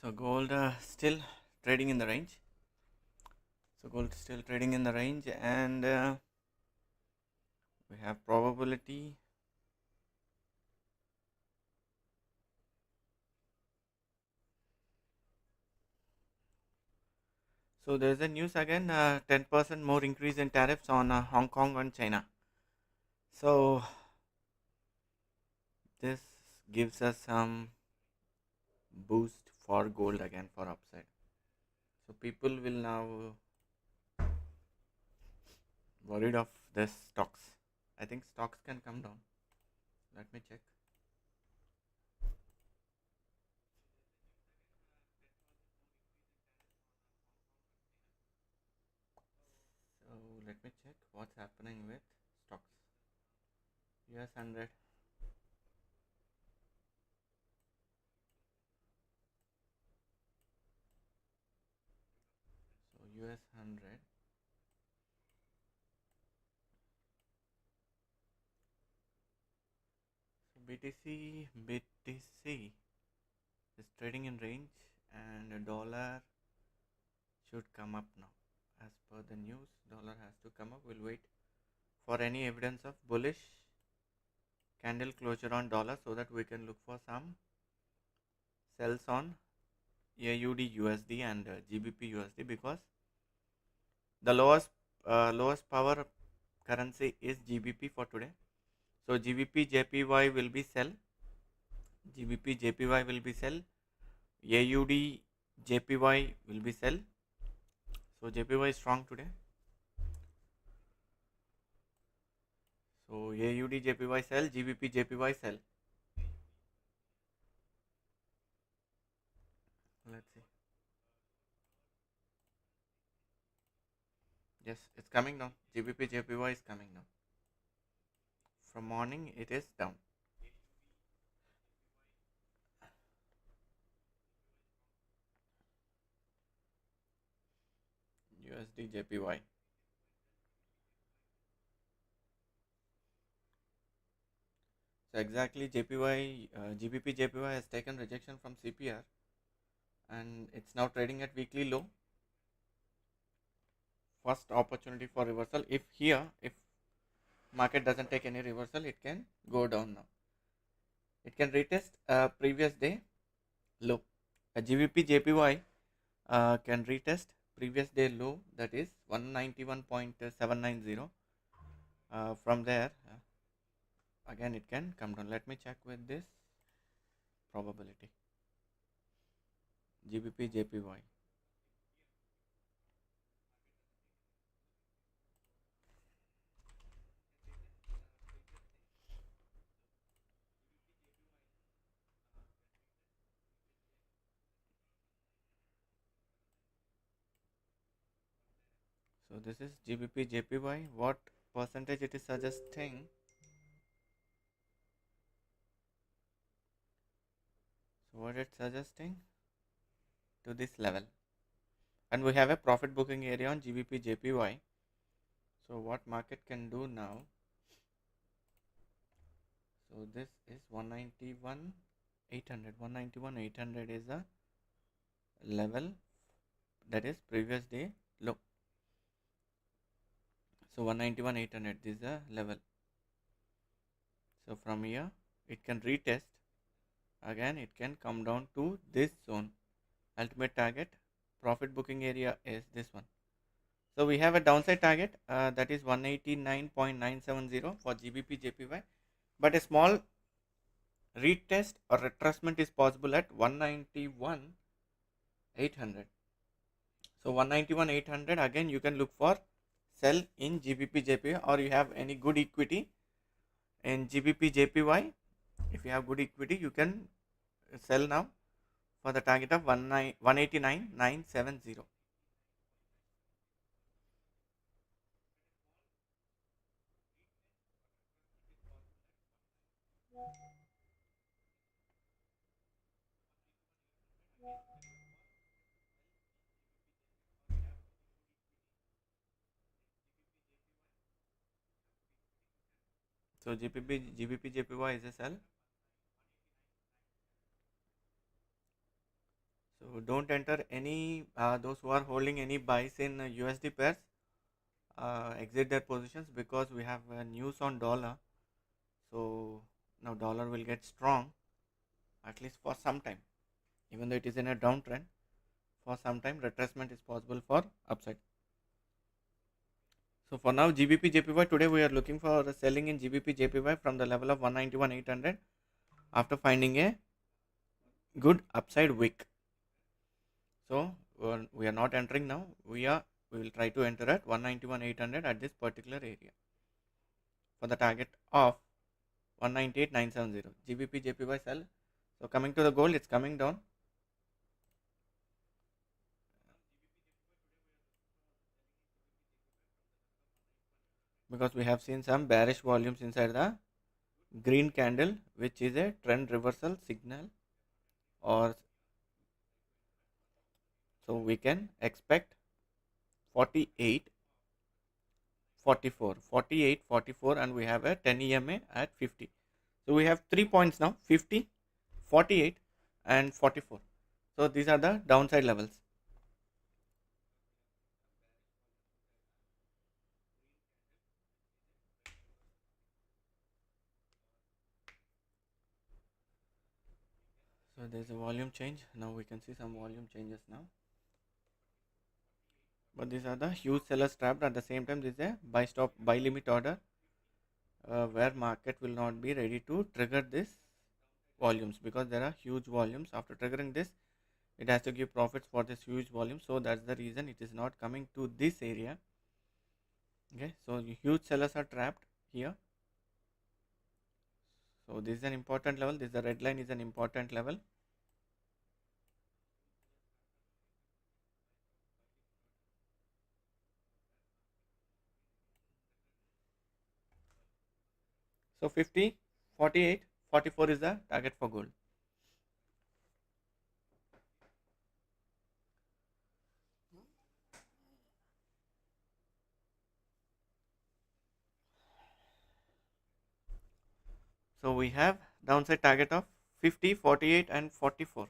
So gold still trading in the range. So gold still trading in the range, and we have probability. So there's a news again, 10% more increase in tariffs on Hong Kong and China. So this gives us some boost for gold again for upside. So people will now worried of this stocks. I think stocks can come down. Let me check. So let me check what's happening with stocks. US 100. So US 100. So BTC is trading in range, and a dollar should come up now. As per the news, dollar has to come up. We'll wait for any evidence of bullish candle closure on dollar so that we can look for some sells on AUD USD and GBP USD, because the lowest power currency is GBP for today. So GBP JPY will be sell. GBP JPY will be sell. AUD JPY will be sell. So JPY is strong today. So AUD JPY sell. GBP JPY sell. Let's see. Yes, it's coming now. GBP JPY is coming now. From morning it is down. USD JPY. So exactly JPY, GBP JPY has taken rejection from CPR, and it's now trading at weekly low. First opportunity for reversal. If market doesn't take any reversal, it can go down now. It can retest previous day low. A GBP JPY can retest previous day low, that is 191.790. From there, again it can come down. Let me check with this probability. GBP JPY. So this is GBP JPY. What percentage it is suggesting? So what it's suggesting to this level, and we have a profit booking area on GBP JPY. So what market can do now? So this is 191 800. 191 800 is a level, that is previous day low. So 191 800, this is a level. So from here it can retest again, it can come down to this zone. Ultimate target profit booking area is this one. So we have a downside target, that is 189.970 for GBP JPY, but a small retest or retracement is possible at 191 800. So 191 800, again you can look for sell in GBP JPY, or you have any good equity in GBP JPY. If you have good equity, you can sell now for the target of 189.970. So GBP JPY is a sell. So don't enter any, those who are holding any buys in USD pairs, exit their positions, because we have news on dollar. So now dollar will get strong, at least for some time, even though it is in a downtrend. For some time retracement is possible for upside. So for now, GBP JPY, today we are looking for selling in GBP JPY from the level of 191,800 after finding a good upside wick. So we are not entering now. We will try to enter at 191,800 at this particular area for the target of 198,970 GBP JPY sell. So coming to the gold, it's coming down. Because we have seen some bearish volumes inside the green candle, which is a trend reversal signal, or so we can expect 48, 44, 48, 44, and we have a 10 EMA at 50. So we have 3 points now: 50, 48, and 44. So these are the downside levels. So there's a volume change. Now we can see some volume changes now. But these are the huge sellers trapped. At the same time, this is a buy limit order, where market will not be ready to trigger this volumes, because there are huge volumes. After triggering this, it has to give profits for this huge volume. So that's the reason it is not coming to this area. Okay, so huge sellers are trapped here. So this is an important level. This, the red line, is an important level. So 50, 48, 44 is the target for gold. So we have downside target of 50, 48, and 44.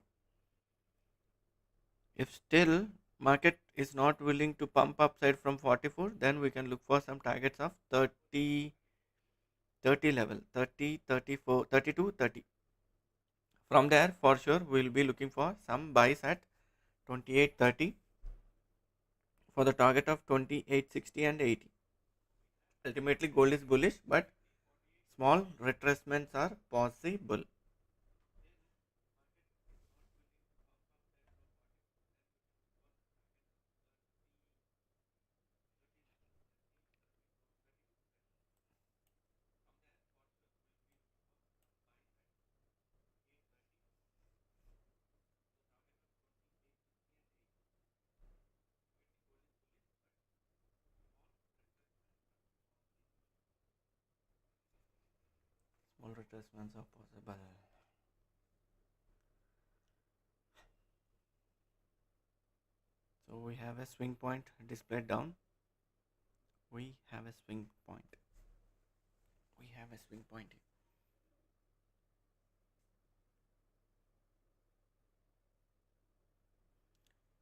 If still market is not willing to pump upside from 44, then we can look for some targets of 30, 30 level, 30, 34, 32, 30. From there, for sure, we will be looking for some buys at 28, 30 for the target of 28, 60, and 80. Ultimately, gold is bullish, but small retracements are possible. Small retracements are possible. So we have a swing point displayed down. We have a swing point. We have a swing point.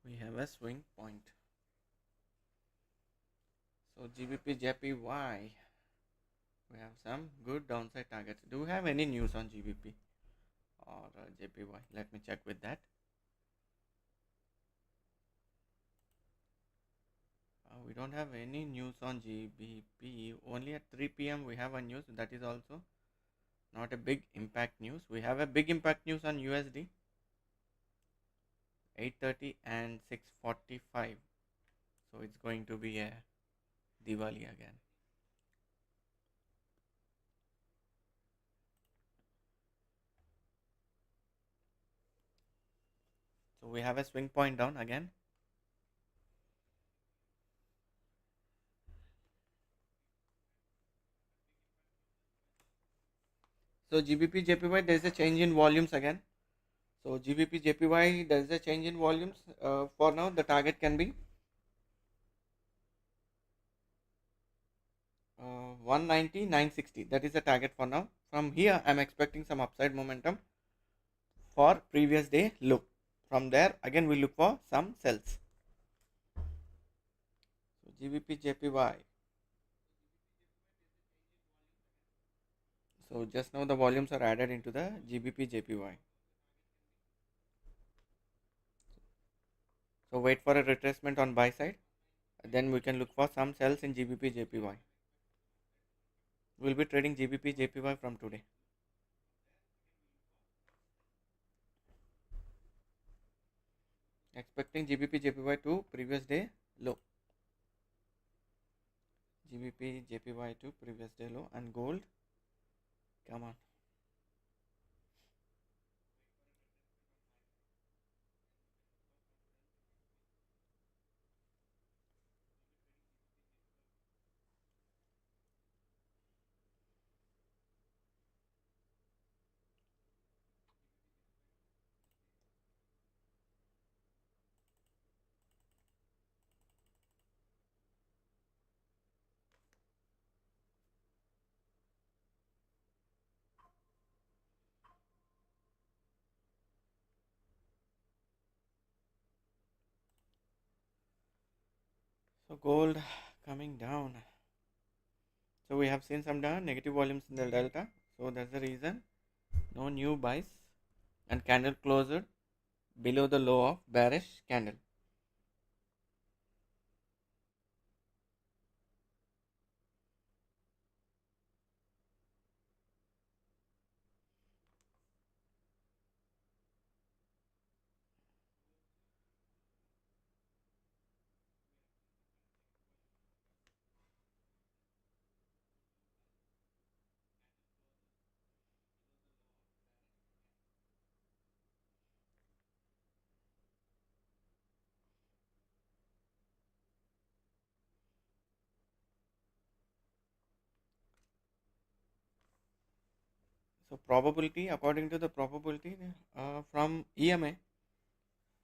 We have a swing point. So GBP JPY, we have some good downside targets. Do we have any news on GBP or JPY? Let me check with that. We don't have any news on GBP. Only at 3 p.m. we have a news. That is also not a big impact news. We have a big impact news on USD. 8:30 and 6:45. So it's going to be a Diwali again. So we have a swing point down again. So GBP JPY, there is a change in volumes again. So GBP JPY, there is a change in volumes. For now, the target can be 190, 960. That is the target for now. From here, I am expecting some upside momentum for previous day low. From there again we look for some sells. So GBP JPY. So just now the volumes are added into the GBP JPY. So wait for a retracement on buy side. Then we can look for some sells in GBP JPY. We'll be trading GBP JPY from today. Expecting GBP JPY to previous day low. GBP JPY to previous day low, and gold. Come on. So gold coming down. So we have seen some negative volumes in the delta. So that's the reason no new buys, and candle closed below the low of bearish candle. So probability, according to the probability from EMA,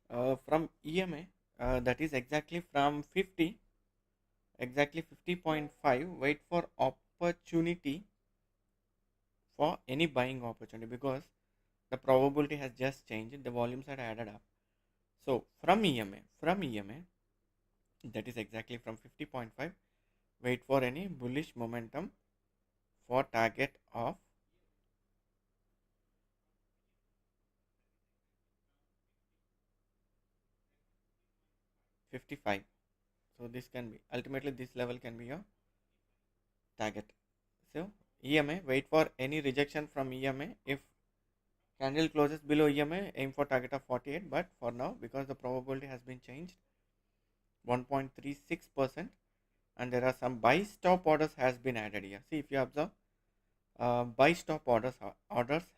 that is exactly from 50, exactly 50.5. Wait for opportunity for any buying opportunity, because the probability has just changed. The volumes are added up. So from EMA, that is exactly from 50.5. Wait for any bullish momentum for target of 55. So this can be, ultimately this level can be your target. So EMA, wait for any rejection from EMA. If candle closes below EMA, aim for target of 48. But for now, because the probability has been changed 1.36%, and there are some buy stop orders has been added here. See, if you observe, buy stop orders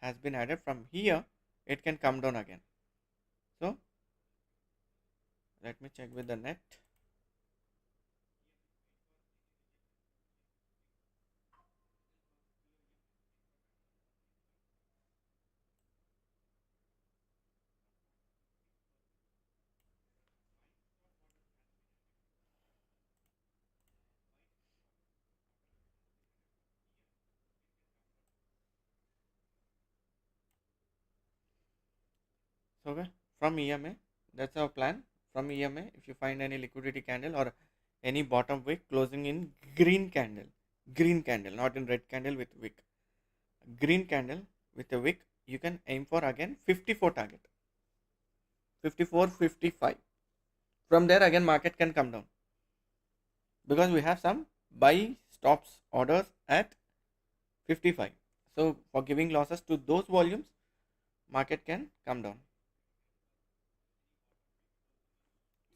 has been added. From here it can come down again. So let me check with the net. So okay, from EMA, that's our plan. From EMA, if you find any liquidity candle or any bottom wick closing in green candle, not in red candle with wick, green candle with a wick, you can aim for again 54 target, 54, 55. From there again market can come down, because we have some buy stops orders at 55. So for giving losses to those volumes, market can come down.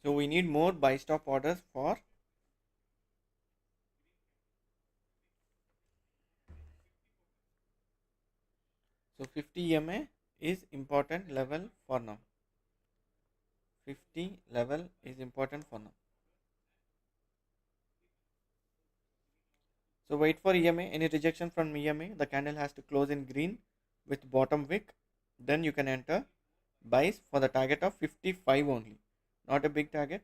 So we need more buy stop orders for. So 50 EMA is important level for now. 50 level is important for now. So wait for EMA. Any rejection from EMA, the candle has to close in green with bottom wick. Then you can enter buys for the target of 55 only. Not a big target.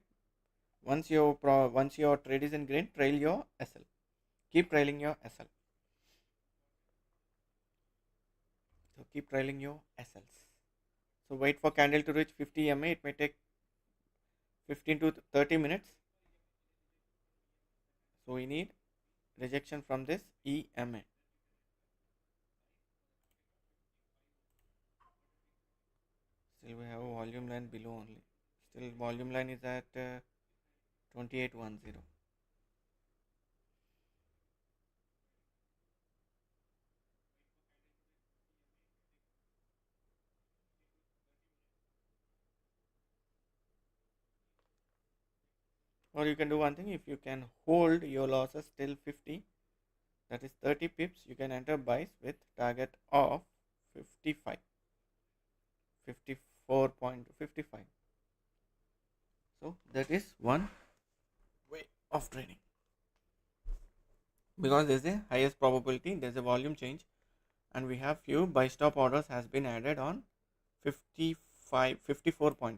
Once your trade is in green, trail your SL. Keep trailing your SL. So keep trailing your SLs. So wait for candle to reach 50 EMA. It may take 15 to 30 minutes. So we need rejection from this EMA. Still we have a volume line below only. Still volume line is at 2810. Or you can do one thing, if you can hold your losses till 50, that is 30 pips, you can enter buys with target of 55, 54.55. So that is one way of trading, because there is a highest probability, there is a volume change, and we have few buy stop orders has been added on 55, 54.5.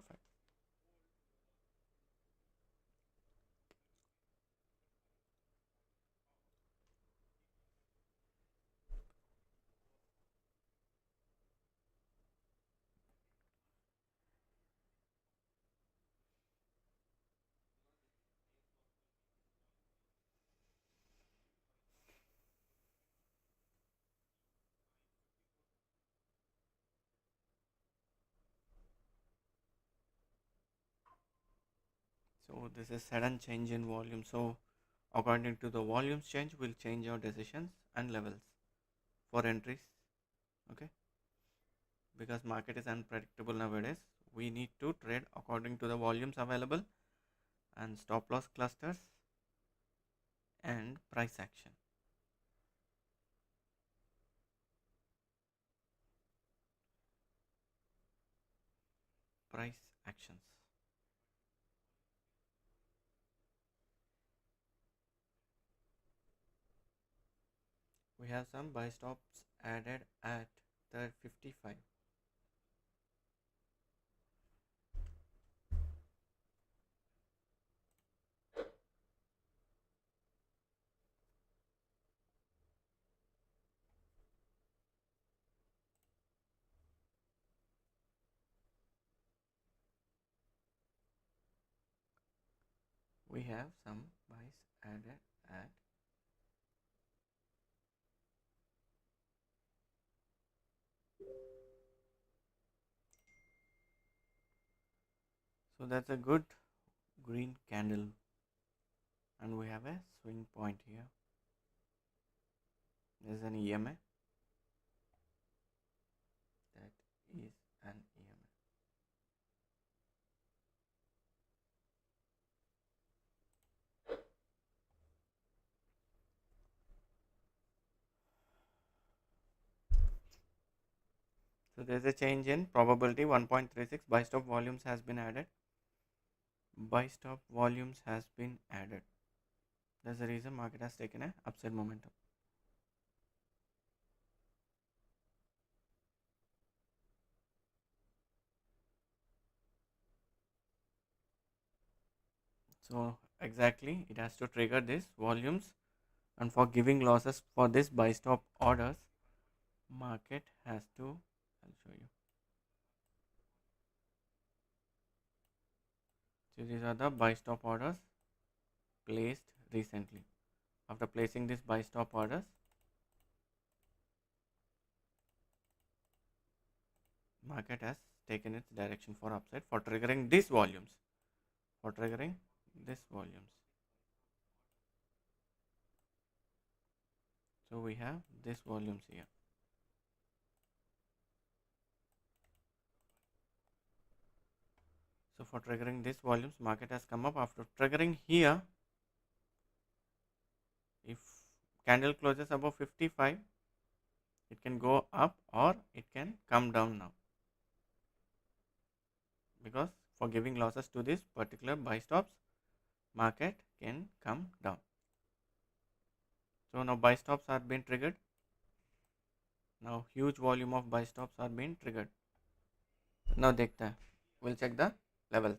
So this is sudden change in volume. So according to the volumes change, will change our decisions and levels for entries. Okay, because market is unpredictable nowadays, we need to trade according to the volumes available and stop loss clusters and price action. Price actions. We have some buy stops added at the 55. We have some buys added at so that's a good green candle, and we have a swing point here. There's an EMA, that is an EMA. So there's a change in probability, 1.36. Buy stop volumes has been added. Buy stop volumes has been added. That's the reason market has taken a upside momentum. So exactly, it has to trigger this volumes, and for giving losses for this buy stop orders, market has to, I'll show you. So these are the buy stop orders placed recently. After placing this buy stop orders, market has taken its direction for upside for triggering these volumes. For triggering this volumes. So we have this volumes here. So for triggering this volumes, market has come up. After triggering here, if candle closes above 55, it can go up or it can come down now, because for giving losses to this particular buy stops, market can come down. So now buy stops are being triggered. Now huge volume of buy stops are being triggered. Now देखते हैं, we'll check the levels.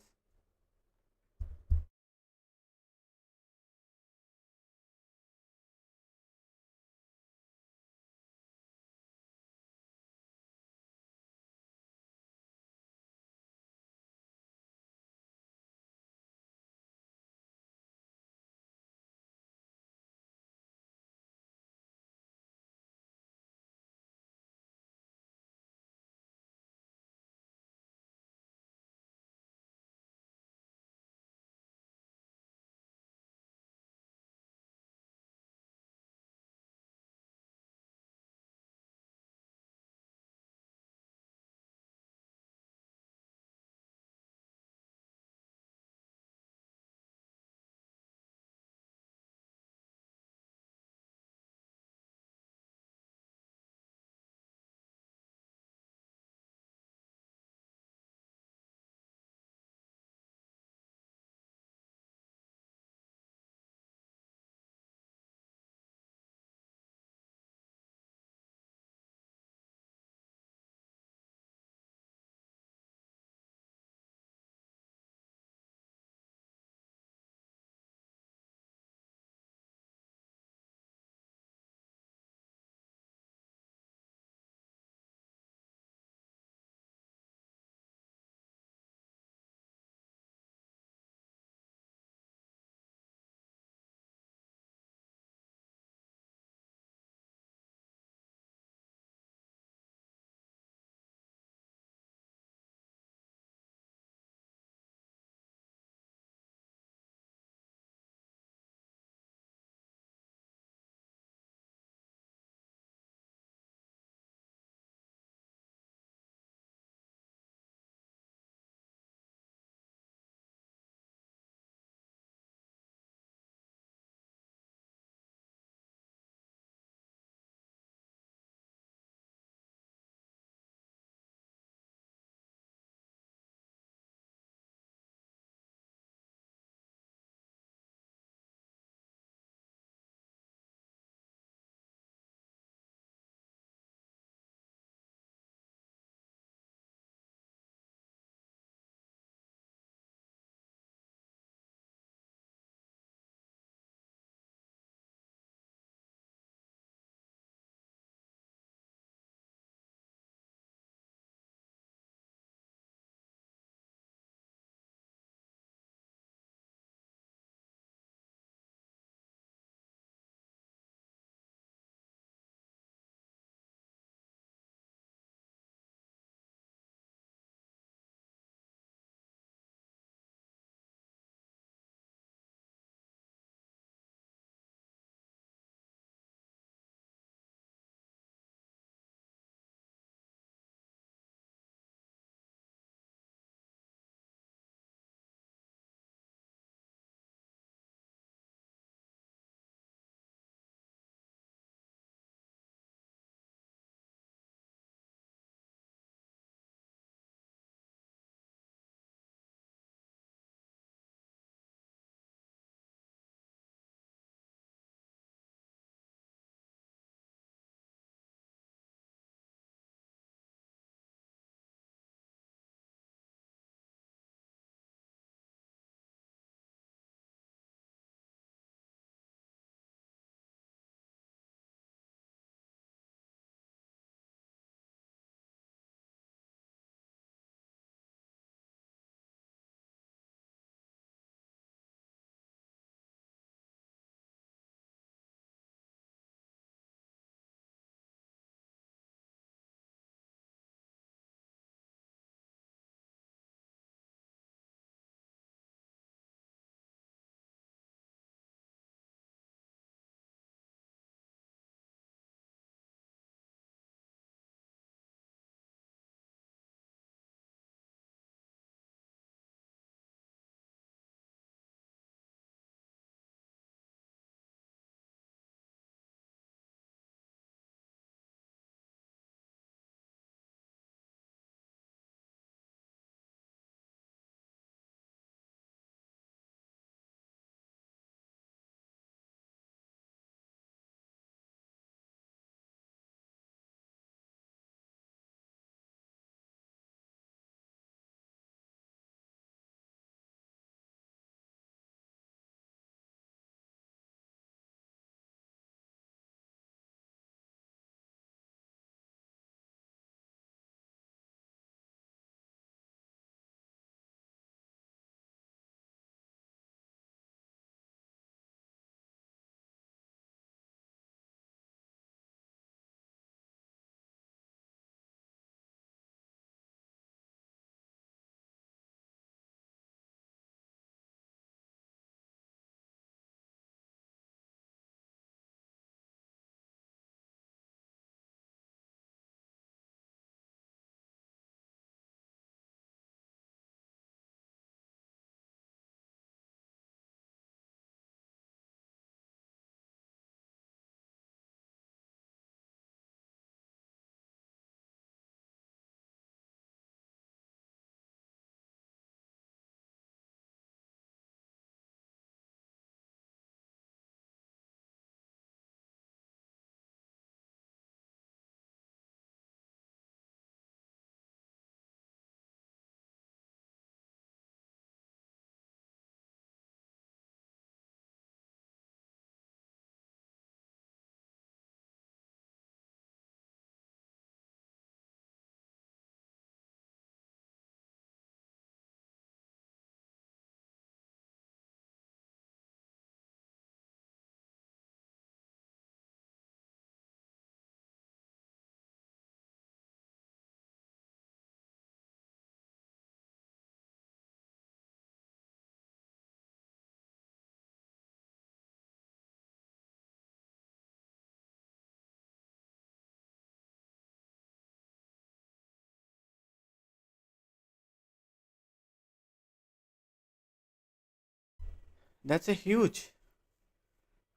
That's a huge.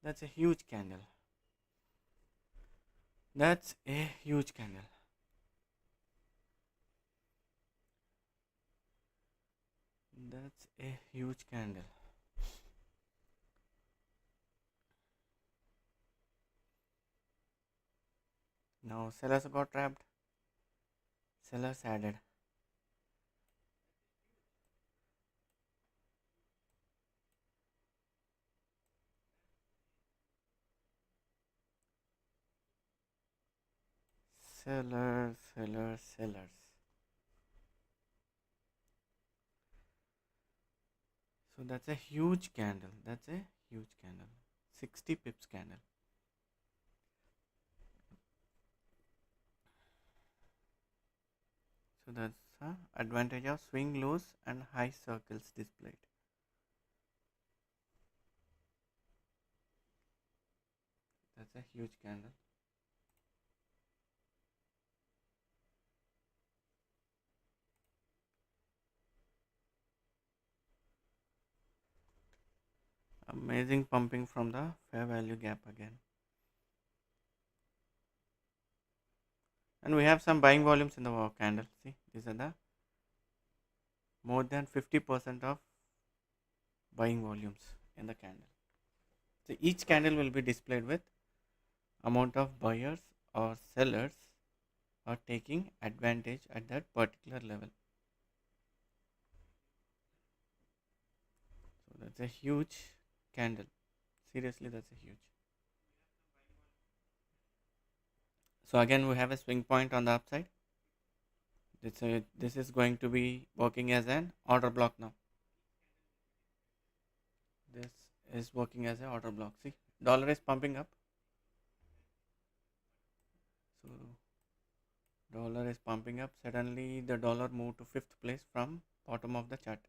That's a huge candle. That's a huge candle. That's a huge candle. Now sellers got trapped. Sellers added. Sellers, sellers, sellers. So that's a huge candle. That's a huge candle. 60 pips candle. So that's advantage of swing lows and high circles displayed. That's a huge candle. Amazing pumping from the fair value gap again. And we have some buying volumes in the candle. See, these are the more than 50% of buying volumes in the candle. So each candle will be displayed with amount of buyers or sellers are taking advantage at that particular level. So that's a huge candle. Seriously, that's a huge. So again, we have a swing point on the upside. This is going to be working as an order block now. This is working as an order block. See, dollar is pumping up. So dollar is pumping up. Suddenly, the dollar moved to fifth place from bottom of the chart.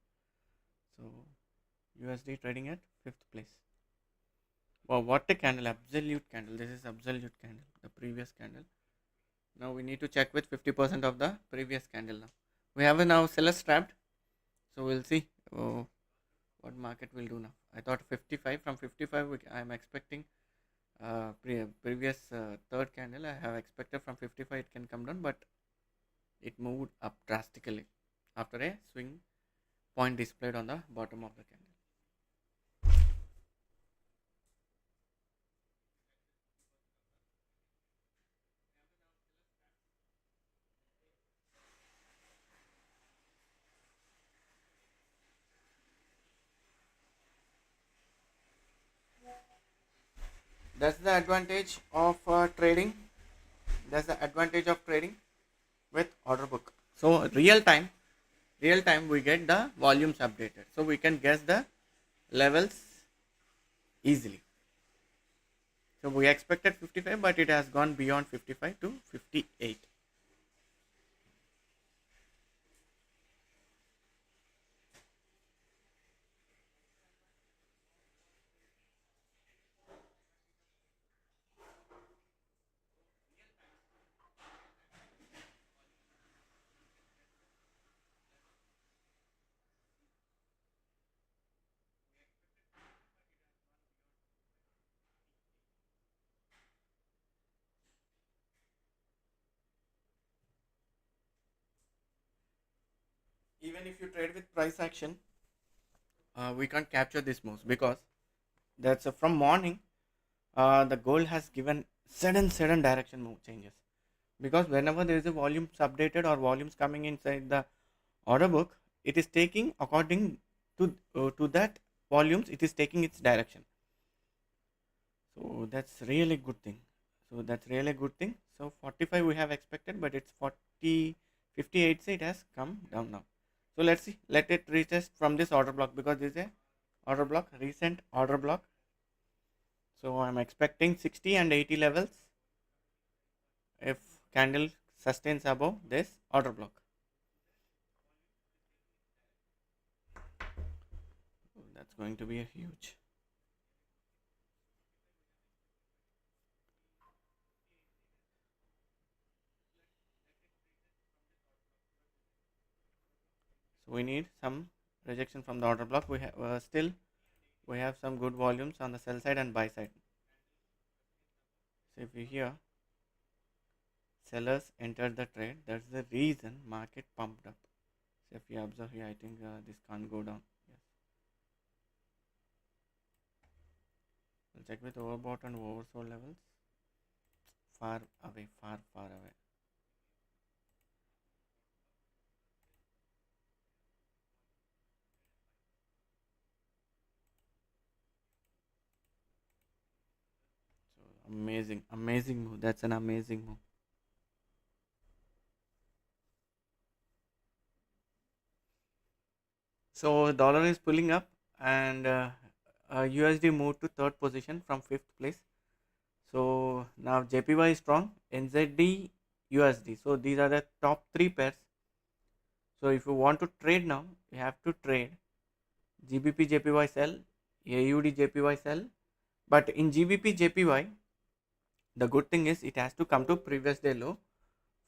So USD trading at fifth place. Wow, what a candle! Absolute candle. This is absolute candle. The previous candle. Now we need to check with 50% of the previous candle now. We have a now sellers trapped. So we'll see what market will do now. I thought 55 from 55 I am expecting previous third candle I have expected from 55 it can come down, but it moved up drastically after a swing point displayed on the bottom of the candle. That's the advantage of trading. That's the advantage of trading with order book. So real time we get the volumes updated, so we can guess the levels easily. So we expected 55, but it has gone beyond 55 to 58. Even if you trade with price action, we can't capture these moves because that's from morning. The gold has given sudden direction move changes, because whenever there is a volumes updated or volumes coming inside the order book, it is taking according to that volumes. It is taking its direction. So that's really good thing. So that's really good thing. So 45 we have expected, but it's 40 58. So it has come down now. So let's see. Let it retest from this order block, because this is a order block, recent order block. So I'm expecting 60 and 80 levels if candle sustains above this order block. So that's going to be a huge. So we need some rejection from the order block. We have still we have some good volumes on the sell side and buy side. So if you hear sellers entered the trade, that's the reason market pumped up. So if you observe here, I think this can't go down. Yes. We'll check with overbought and oversold levels. Far away, far away. So amazing move. That's an amazing move. So dollar is pulling up, and USD moved to third position from fifth place. So now JPY is strong, NZD, USD. So these are the top three pairs. So if you want to trade now, you have to trade GBP JPY sell, AUD JPY sell. But in GBP JPY, the good thing is it has to come to previous day low.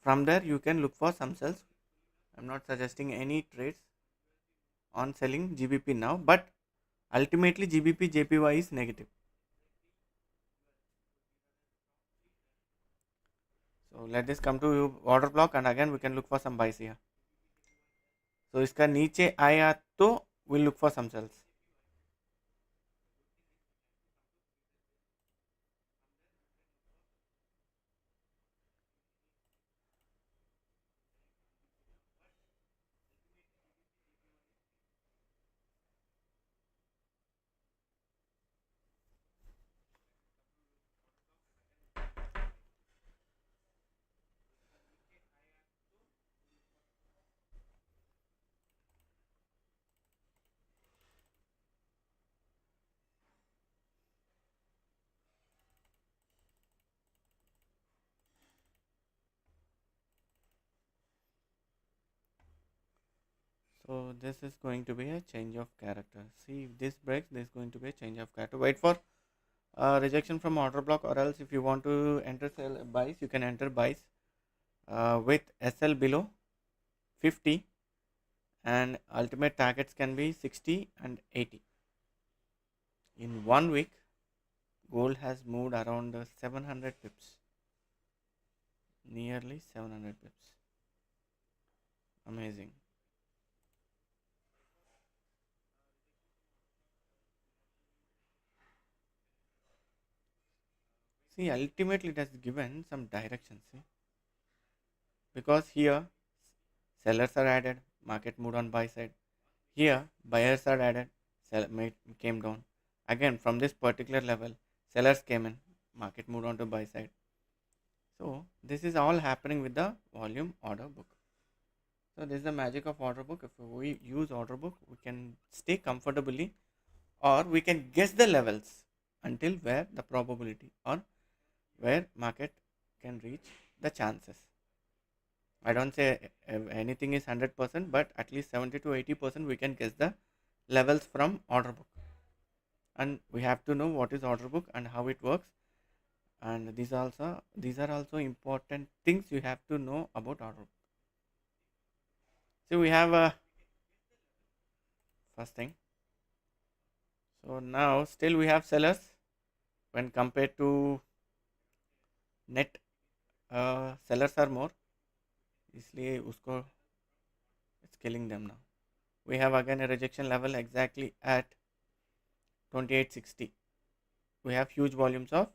From there, you can look for some sells. I'm not suggesting any trades on selling GBP now, but ultimately GBP JPY is negative. So let this come to order block, and again we can look for some buys here. So इसका नीचे आया तो we'll look for some sells. So this is going to be a change of character. See if this breaks, there is going to be a change of character. Wait for rejection from order block, or else if you want to enter sell buys, you can enter buys with SL below 50, and ultimate targets can be 60 and 80. In 1 week, gold has moved around 700 pips, nearly 700 pips. Amazing. See, ultimately it has given some direction. See, because here sellers are added, market moved on buy side. Here buyers are added, came down. Again from this particular level, sellers came in, market moved on to buy side. So this is all happening with the volume order book. So this is the magic of order book. If we use order book, we can stay comfortably, or we can guess the levels until where the probability or where market can reach the chances. I don't say anything is 100%, but at least 70 to 80% we can guess the levels from order book. And we have to know what is order book and how it works. And these are also important things you have to know about order book. So we have a first thing. So now still we have sellers when compared to net. Sellers are more, इसलिए उसको it's killing them now. We have again a rejection level exactly at 2860. We have huge volumes of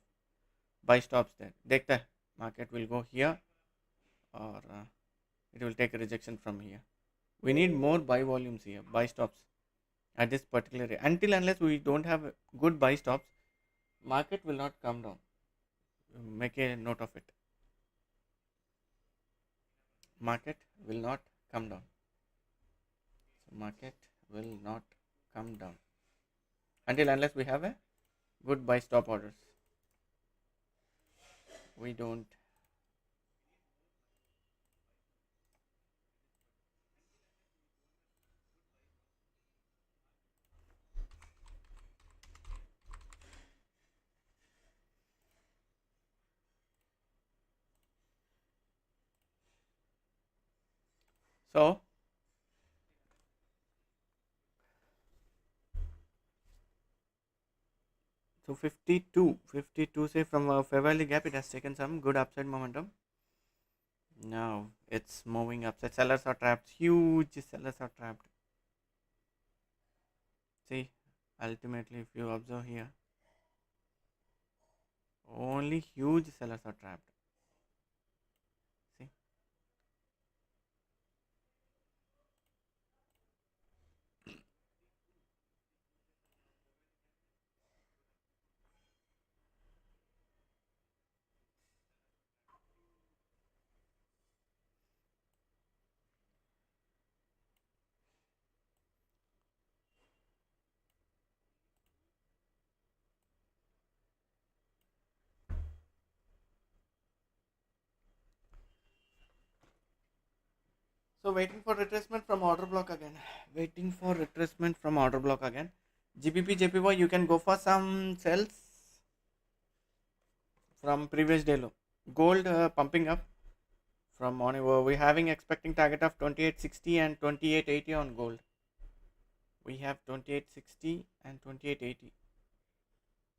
buy stops there. देखता है market will go here, or it will take a rejection from here. We need more buy volumes here, buy stops at this particular area. Until unless we don't have good buy stops, market will not come down. Make a note of it. Market will not come down. So market will not come down until unless we have a good buy stop orders. We don't. So So 52 say from a fair value gap, it has taken some good upside momentum. Now it's moving upside. Sellers are trapped. Huge sellers are trapped. See, ultimately, if you observe here, only huge sellers are trapped. See, so waiting for retracement from order block again. Waiting for retracement from order block again. GBP, JPY, you can go for some sells from previous day low. Gold pumping up from morning. We're having expecting target of 2860 and 2880 on gold. We have 2860 and 2880.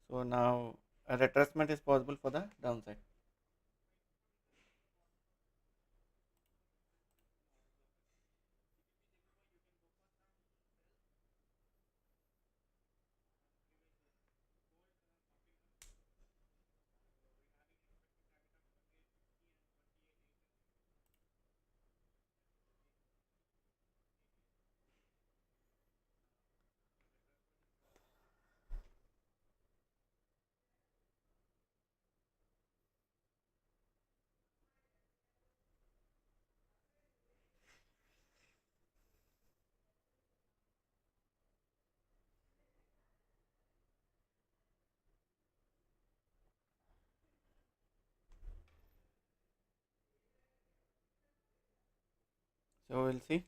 So now a retracement is possible for the downside. So we'll see.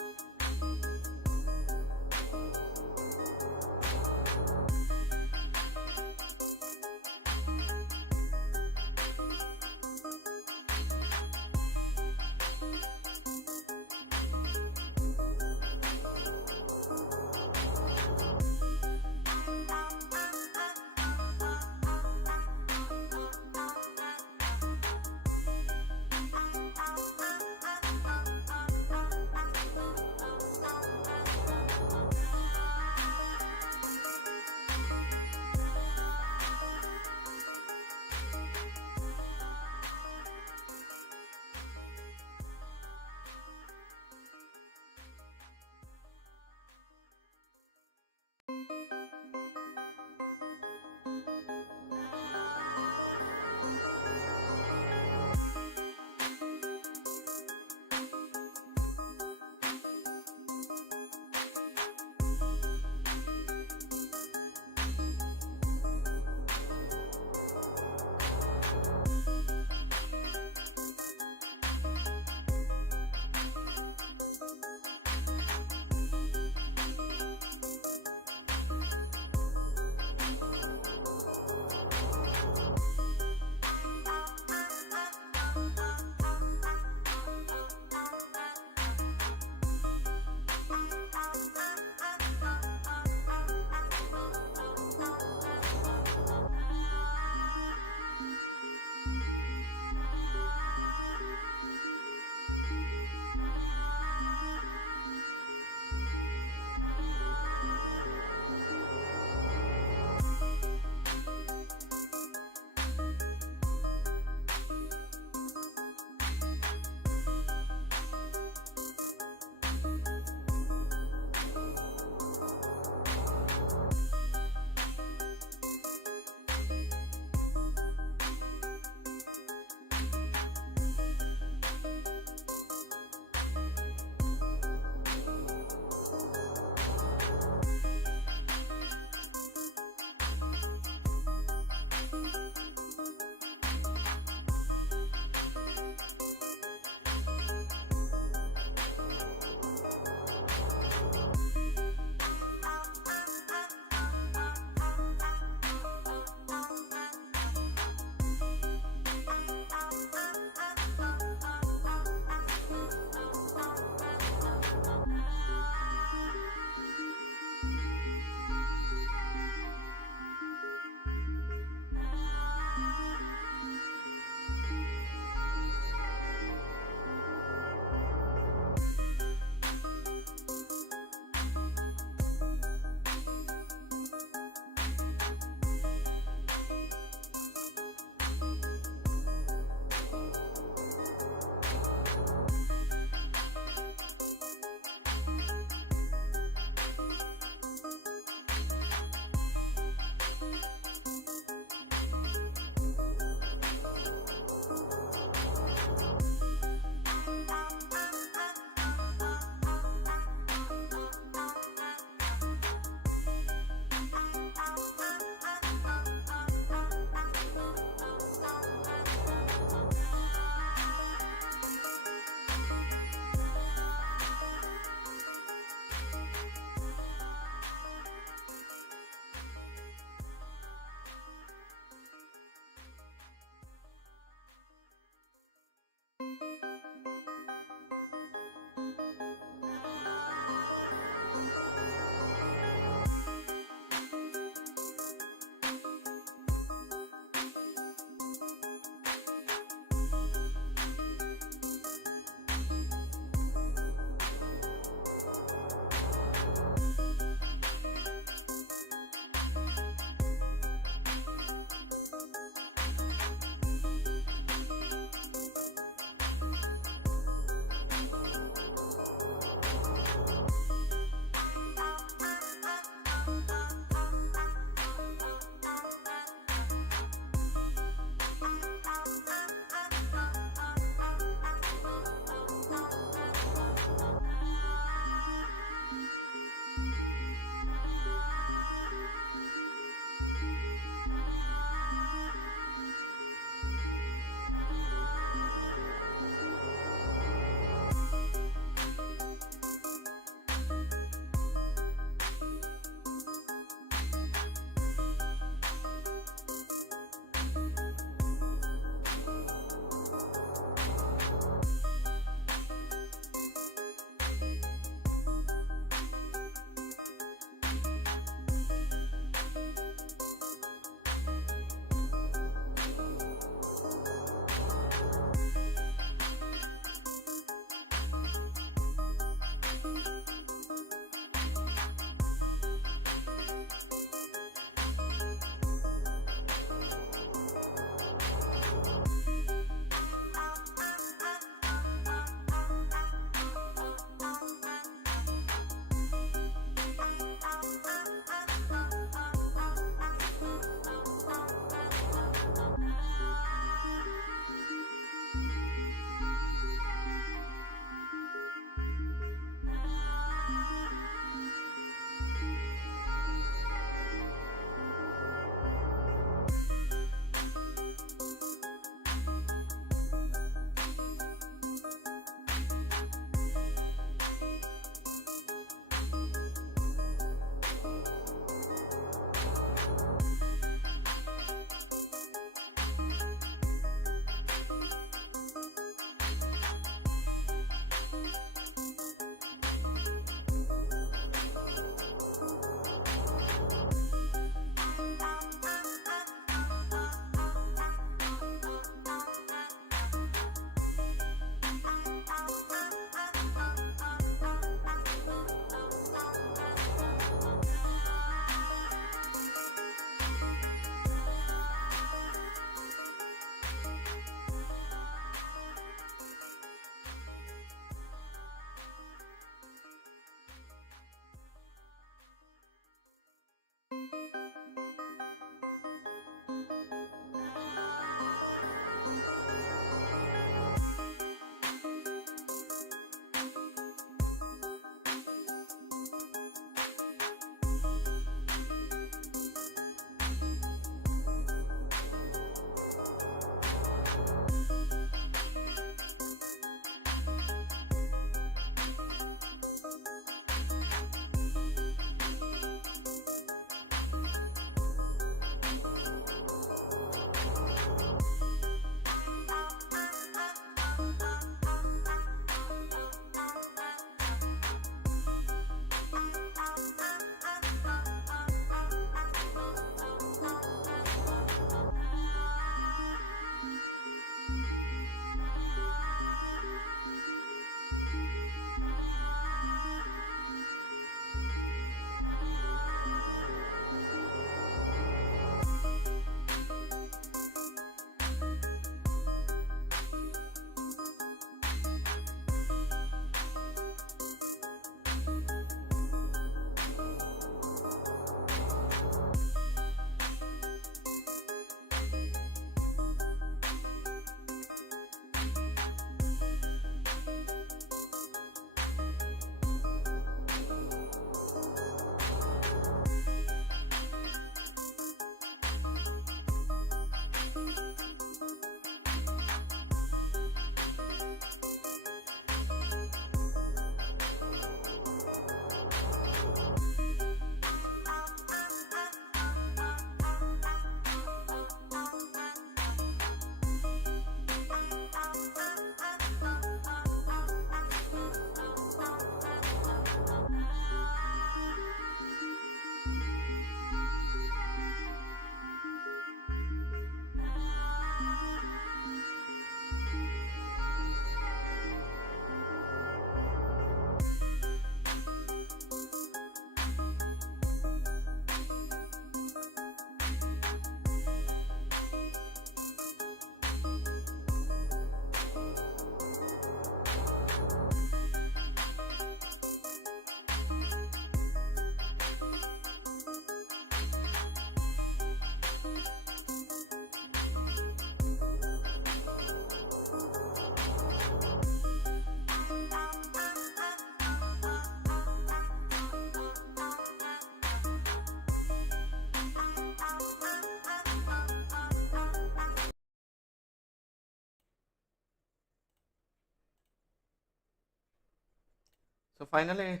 So finally,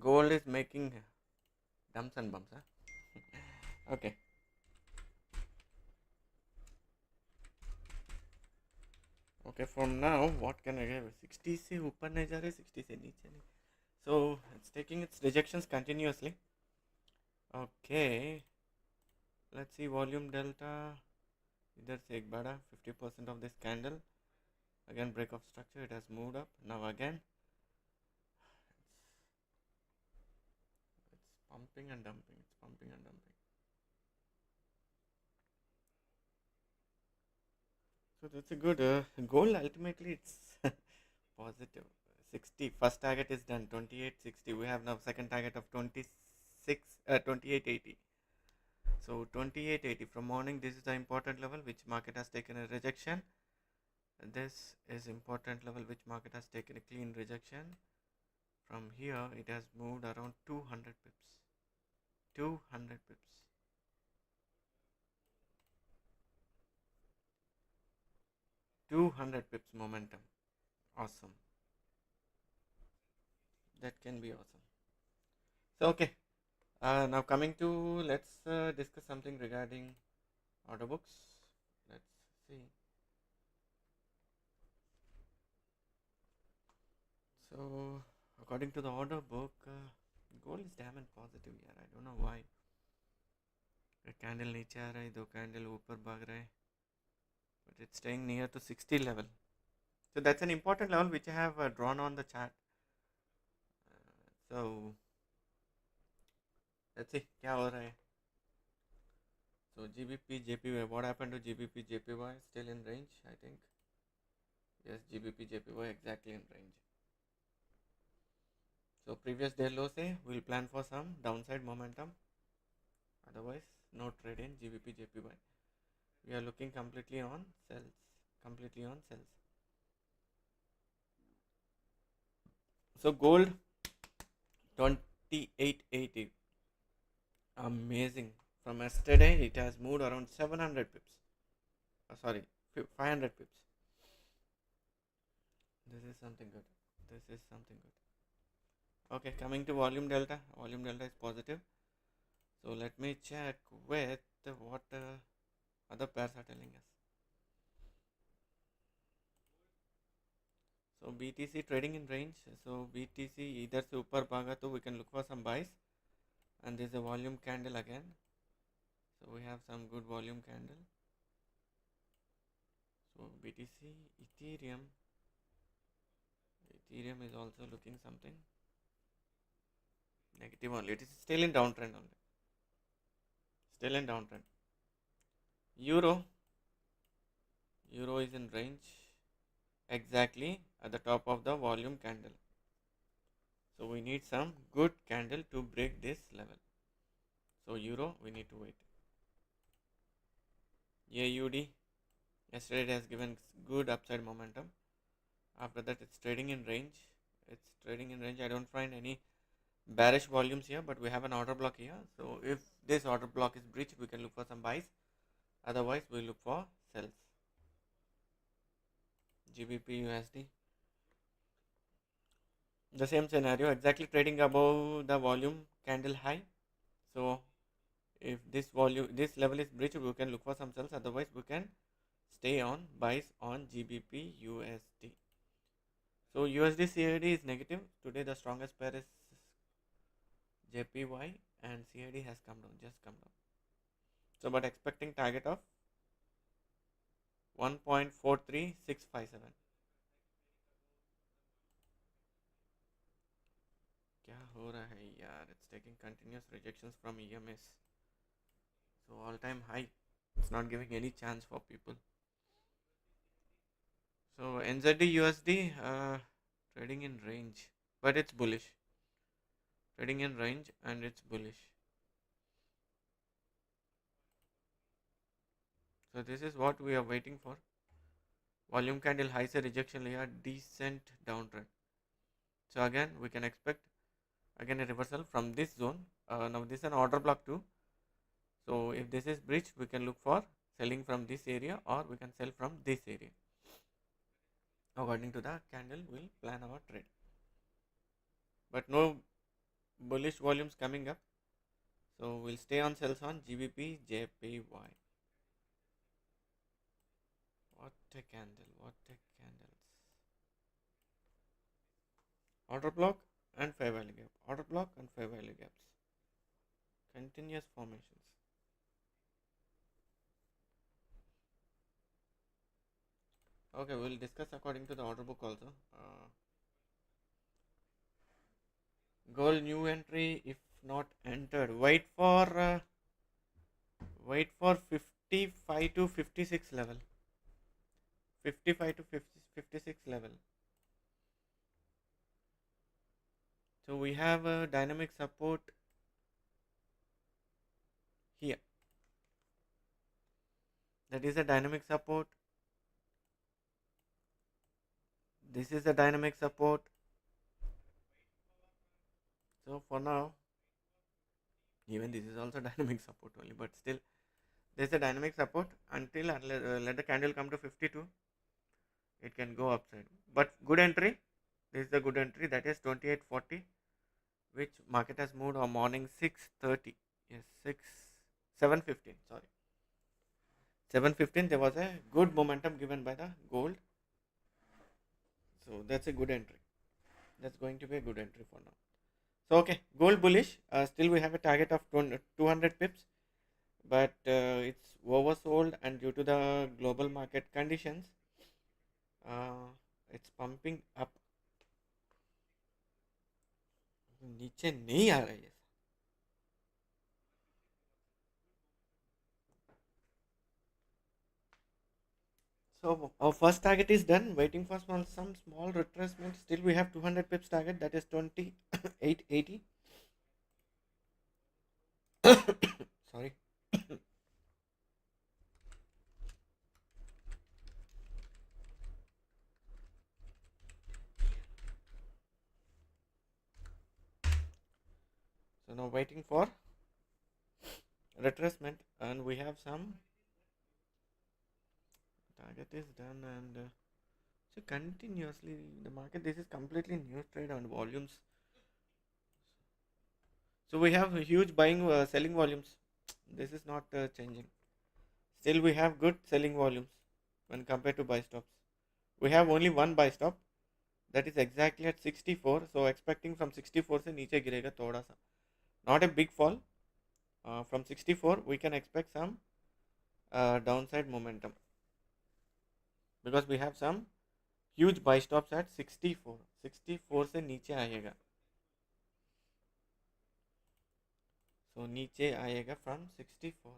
gold is making dumps and bumps. Huh? Okay. Okay, from now, what can I give? 60 से ऊपर नहीं जा रहे, 60 से नीचे नहीं. So it's taking its rejections continuously. Okay. Let's see volume delta. इधर से एक बड़ा 50% of this candle. Again break of structure. It has moved up. Now again. It's pumping and dumping. It's pumping and dumping. So that's a good goal. Ultimately, it's positive. 60. First target is done. 2860. We have now second target of 2880. So 2880 from morning. This is the important level which market has taken a rejection. This is important level which market has taken a clean rejection. From here, it has moved around 200 pips. 200 pips. Momentum. Awesome. That can be awesome. So okay. Now coming to, let's discuss something regarding order books. Let's see. So according to the order book, gold is damn and positive here. I don't know why. एक candle नीचे आ रहा है, दो candle ऊपर भाग रहा है, but it's staying near to 60 level. So that's an important level which I have drawn on the chart. So let's see क्या हो रहा है. So GBP JPY, what happened to GBP JPY? Still in range, I think. Yes, GBP JPY exactly in range. So previous day low say we'll plan for some downside momentum. Otherwise, no trade in GBP JPY. We are looking completely on sells. Completely on sells. So gold 2880. Amazing. From yesterday, it has moved around 700 pips. Sorry, 500 pips. This is something good. This is something good. Okay, coming to volume delta. Volume delta is positive. So let me check with what other pairs are telling us. So BTC trading in range. So BTC either se upar bhaga to we can look for some buys, and there's a volume candle again. So we have some good volume candle. So BTC, Ethereum is also looking something negative only. It is still in downtrend only. Still in downtrend. Euro is in range exactly at the top of the volume candle. So we need some good candle to break this level. So Euro, we need to wait. AUD, yesterday it has given good upside momentum. After that, it's trading in range. I don't find any bearish volumes here, but we have an order block here. So if this order block is breached, we can look for some buys. Otherwise, we look for sells. GBP USD. The same scenario, exactly trading above the volume candle high. So if this level is breached, we can look for some sells. Otherwise, we can stay on buys on GBP USD. So USD CAD is negative. Today the strongest pair is JPY, and CAD has come down, just come down. So but expecting target of 1.43657. क्या हो रहा है यार? It's taking continuous rejections from EMS. So all time high. It's not giving any chance for people. So NZD USD trading in range, but it's bullish. Trading in range and it's bullish. So this is what we are waiting for. Volume candle high se rejection liya, decent downtrend. So again we can expect again a reversal from this zone. Now this is an order block too. So if this is breached, we can look for selling from this area, or we can sell from this area. According to the candle, we'll plan our trade. But no bullish volumes coming up. So we'll stay on sells on GBP JPY. What a candle, what a candles. Order block and fair value gap. Order block and fair value gaps. Continuous formations. Okay, we'll discuss according to the order book also. Gold new entry if not entered. Wait for 55 to 56 level. 55 to 56 level. So we have a dynamic support here. That is a dynamic support. This is a dynamic support. So for now, even this is also dynamic support only, but still there is a dynamic support until let the candle come to 52. It can go upside. But good entry. This is the good entry, that is 2840, which market has moved on morning 6:30. Yes, 7:15. Sorry, 7:15. There was a good momentum given by the gold. So that's a good entry. That's going to be a good entry for now. So okay, gold bullish. Still we have a target of 200 pips, but it's oversold, and due to the global market conditions, it's pumping up. नीचे नहीं आ रहा है. So our first target is done. Waiting for some small retracement. Still we have 200 pips target, that is 2880. Sorry. So now waiting for retracement, and we have some target is done, and so continuously the market, this is completely new trade on volumes. So we have a huge buying selling volumes. This is not changing. Still we have good selling volumes when compared to buy stops. We have only one buy stop, that is exactly at 64. So expecting from 64 से नीचे गिरेगा थोड़ा सा, not a big fall. From 64 we can expect some downside momentum because we have some huge buy stops at 64. 64 से नीचे आएगा, so नीचे आएगा from 64.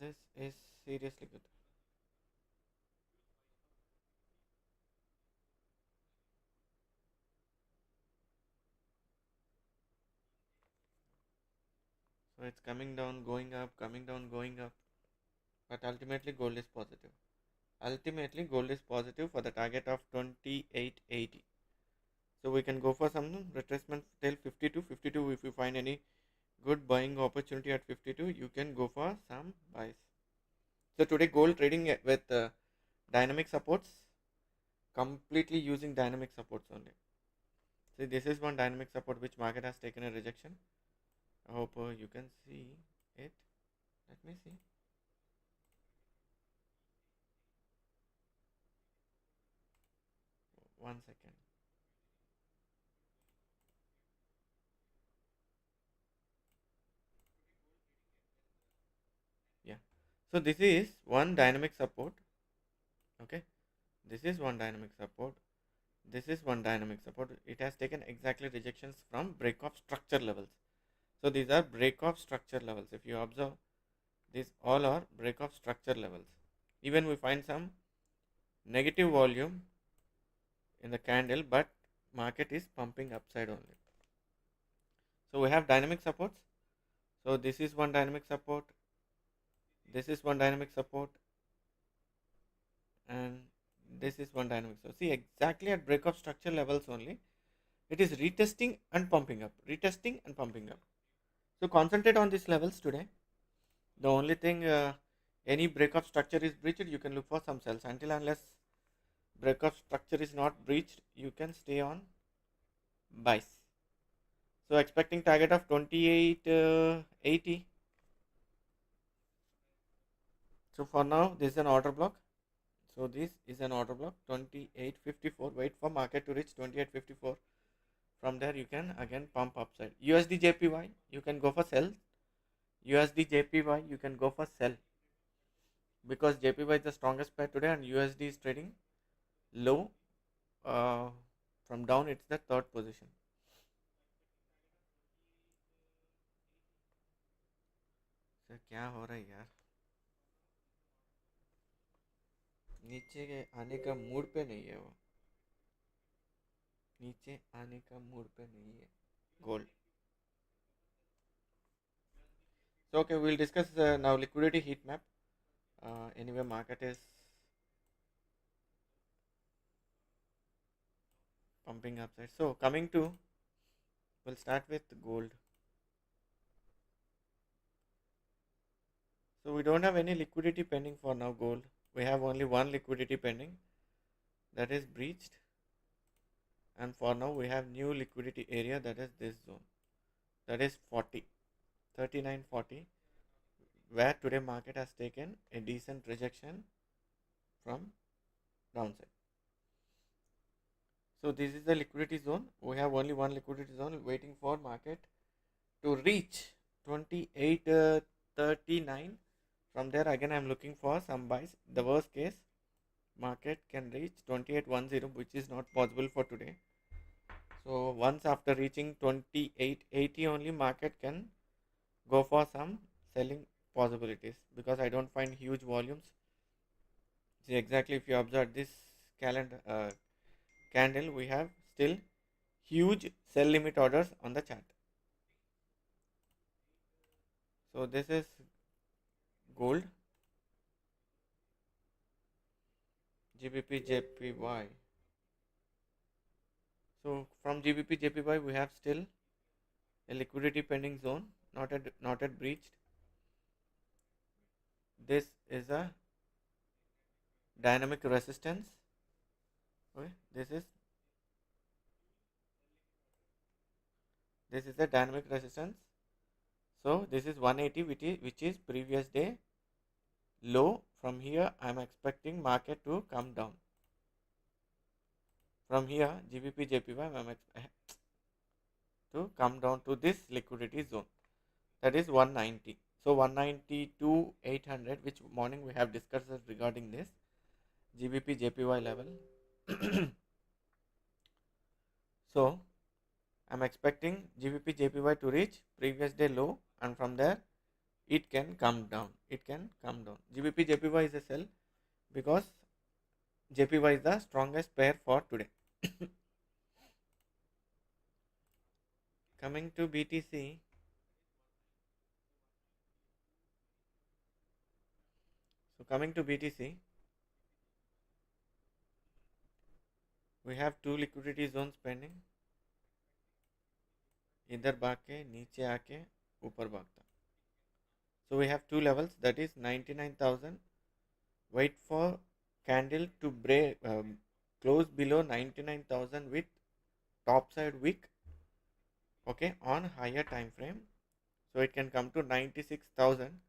This is seriously good. So it's coming down, going up, coming down, going up, but ultimately gold is positive. Ultimately gold is positive for the target of 2880. So we can go for some retracement till 52. 52, if you find any good buying opportunity at 52, you can go for some buys. So today gold trading with dynamic supports, completely using dynamic supports only. See, this is one dynamic support which market has taken a rejection. I hope you can see it. Let me see. One second. Yeah. So this is one dynamic support. Okay. This is one dynamic support. This is one dynamic support. It has taken exactly rejections from break of structure levels. So these are break of structure levels. If you observe, these all are break of structure levels. Even we find some negative volume in the candle, but market is pumping upside only. So we have dynamic supports. So this is one dynamic support. This is one dynamic support, and this is one dynamic. So see, exactly at break of structure levels only, it is retesting and pumping up, retesting and pumping up. So concentrate on these levels today. The only thing, any break of structure is breached, you can look for some sells. Until unless break of structure is not breached, you can stay on buys. So expecting target of 2880. So for now, this is an order block. So this is an order block 2854. Wait for market to reach 2854. From there, you can again pump upside. USD JPY, you can go for sell. USD JPY, you can go for sell because JPY is the strongest pair today and USD is trading low. uh, from down it's the third position. Sir क्या हो रहा है यार, नीचे के आने का mood पे नहीं है वो, नीचे आने का मूड पे नहीं है gold. So okay, we'll discuss now liquidity heat map. Anyway, market is pumping upside. So coming to, we'll start with gold. So we don't have any liquidity pending for now gold. We have only one liquidity pending, that is breached, and for now we have new liquidity area, that is this zone, that is 40, 3940, where today market has taken a decent rejection from downside. So this is the liquidity zone. We have only one liquidity zone waiting for market to reach 2839. From there again I am looking for some buys. The worst case, market can reach 2810, which is not possible for today. So once after reaching 2880 only, market can go for some selling possibilities because I don't find huge volumes. See, exactly, if you observe this calendar candle, we have still huge sell limit orders on the chart. So this is gold, GBP JPY. So from GBP JPY we have still a liquidity pending zone, not at breached. This is a dynamic resistance. Okay, this is This is the dynamic resistance. So this is 180, which is previous day low. From here I am expecting market to come down. From here GBP JPY I am to come down to this liquidity zone, that is 190. So 190 to 800, which morning we have discussed regarding this GBP JPY level. So I'm expecting GBP JPY to reach previous day low, and from there it can come down. It can come down. GBP JPY is a sell because JPY is the strongest pair for today. Coming to BTC, we have two liquidity zones pending. इधर भाग के नीचे आके ऊपर भागता. So we have two levels, that is 99,000. Wait for candle to break, close below 99,000 with top side wick, okay, on higher time frame. So it can come to 96,000.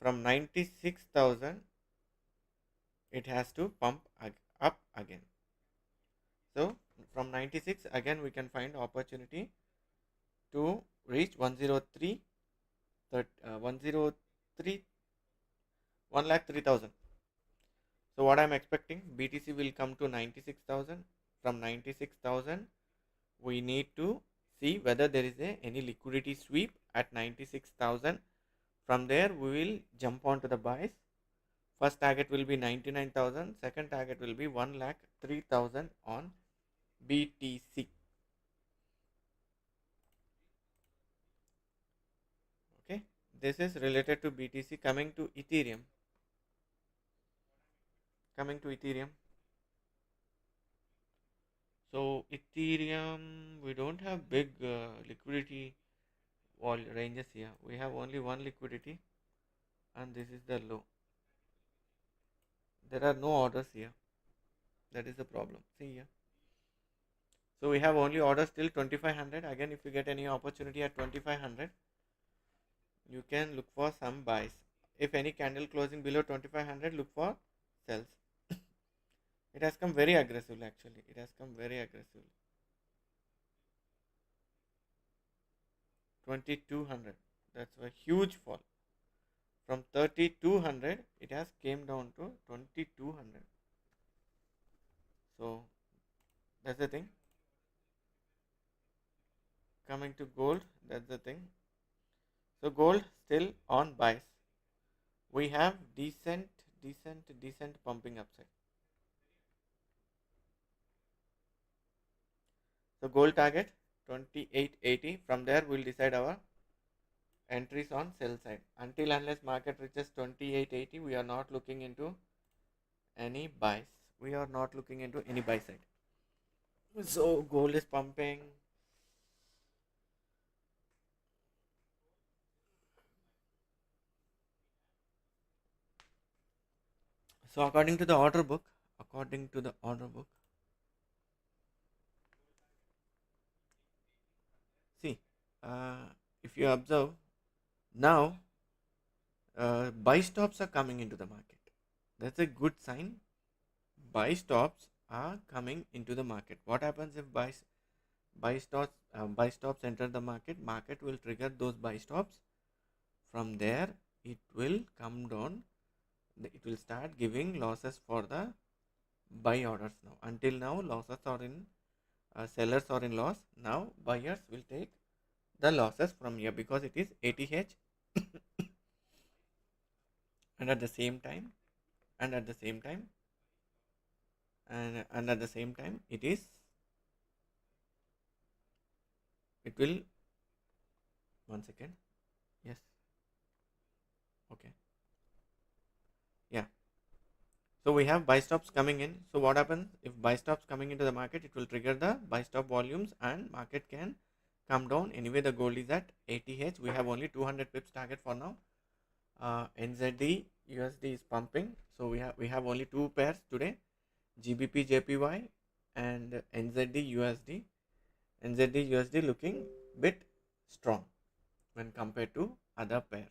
From 96,000 it has to pump up again. So from 96 again we can find opportunity to reach 103, 103,000. So what I am expecting, BTC will come to 96,000. From 96,000 we need to see whether there is any liquidity sweep at 96,000. From there we will jump on to the buys. First target will be 99,000. Second target will be 1,03,000 on BTC. Okay, this is related to BTC. Coming to Ethereum. So Ethereum, we don't have big liquidity wall ranges here. We have only one liquidity, and this is the low. There are no orders here. That is the problem. See here. So we have only orders till 2500. Again, if you get any opportunity at 2500, you can look for some buys. If any candle closing below 2500, look for sells. It has come very aggressively actually. 2200. That's a huge fall. From 3200 it has came down to 2200. So that's the thing. Coming to gold, that's the thing. So gold still on buys. We have decent pumping upside. So gold target 2880. From there we'll decide our entries on sell side. Until unless market reaches 2880, we are not looking into any buys. Side. So gold is pumping. So according to the order book, see, if you observe now, buy stops are coming into the market. That's a good sign. Buy stops are coming into the market. What happens if buy stops enter the market? Market will trigger those buy stops. From there, it will come down. It will start giving losses for the buy orders now. Until now, losses are in sellers are in loss. Now buyers will take the losses from here because it is ATH. and at the same time it will, one second, yes, okay, yeah. So we have buy stops coming in. So what happens if buy stops coming into the market? It will trigger the buy stop volumes and market can come down. Anyway, the gold is at ATH. We have only 200 pips target for now. NZD USD is pumping. So we have only two pairs today, GBP JPY and NZD USD. NZD USD looking bit strong when compared to other pair.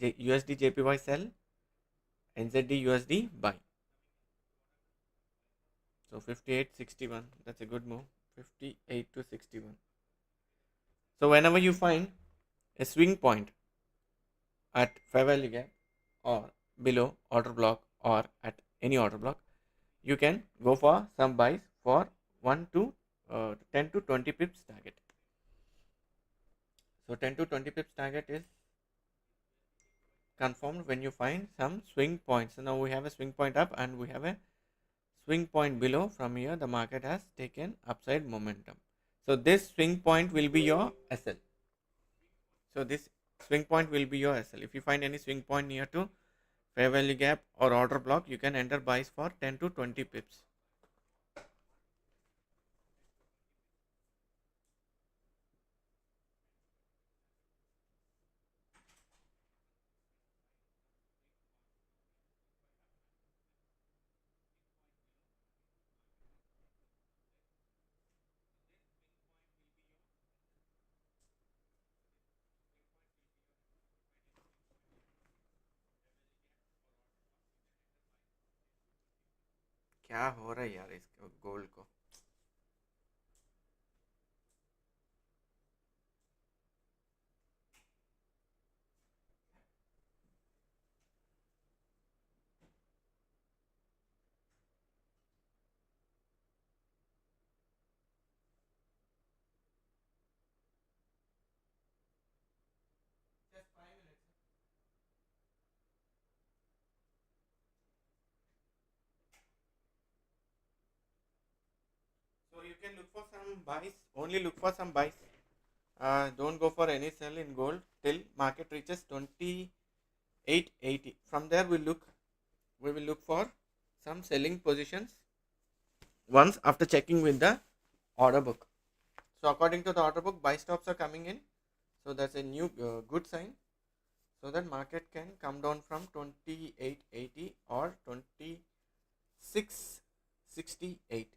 USD JPY sell, NZD USD buy. So 58.61, that's a good move. 58 to 61. So whenever you find a swing point at fair value gap or below order block or at any order block, you can go for some buys for 1 to 10 to 20 pips target. So 10 to 20 pips target is confirmed when you find some swing points. So now we have a swing point up and we have a swing point below. From here the market has taken upside momentum. So this swing point will be your SL. So this swing point will be your SL. If you find any swing point near to fair value gap or order block, you can enter buys for 10 to 20 pips. क्या हो रहा है यार इस gold को. So you can look for some buys. Only look for some buys. Don't go for any sell in gold till market reaches 2880. From there we will look for some selling positions once after checking with the order book. So according to the order book, buy stops are coming in. So that's a new good sign. So that market can come down from 2880 or 2668.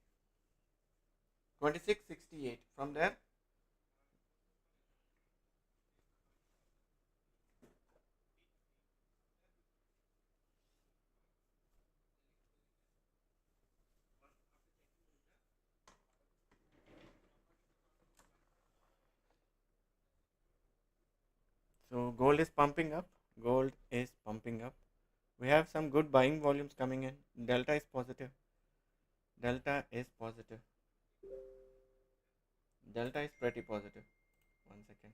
2668. From there, so gold is pumping up. Gold is pumping up. We have some good buying volumes coming in. Delta is positive. Delta is positive. Delta is pretty positive. One second.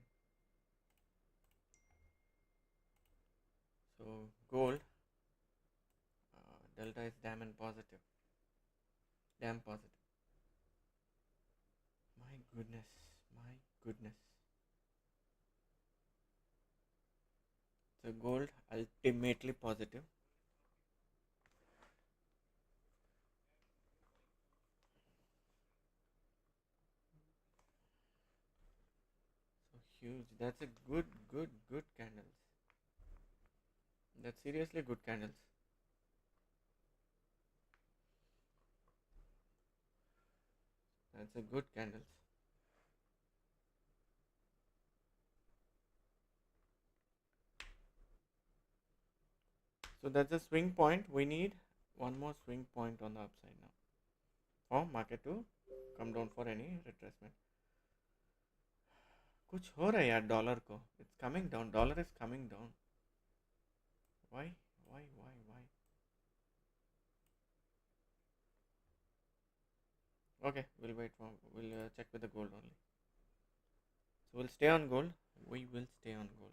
So gold, delta is damn and positive. Damn positive. My goodness. My goodness. So gold ultimately positive. So huge. That's a good candles. That's seriously good candles. That's a good candles. So that's a swing point. We need one more swing point on the upside now for market to come down for any retracement. कुछ हो रहा है यार dollar को. It's coming down. Dollar is coming down. Why? Why? Okay, we'll check with the gold only. So we'll stay on gold. We will stay on gold.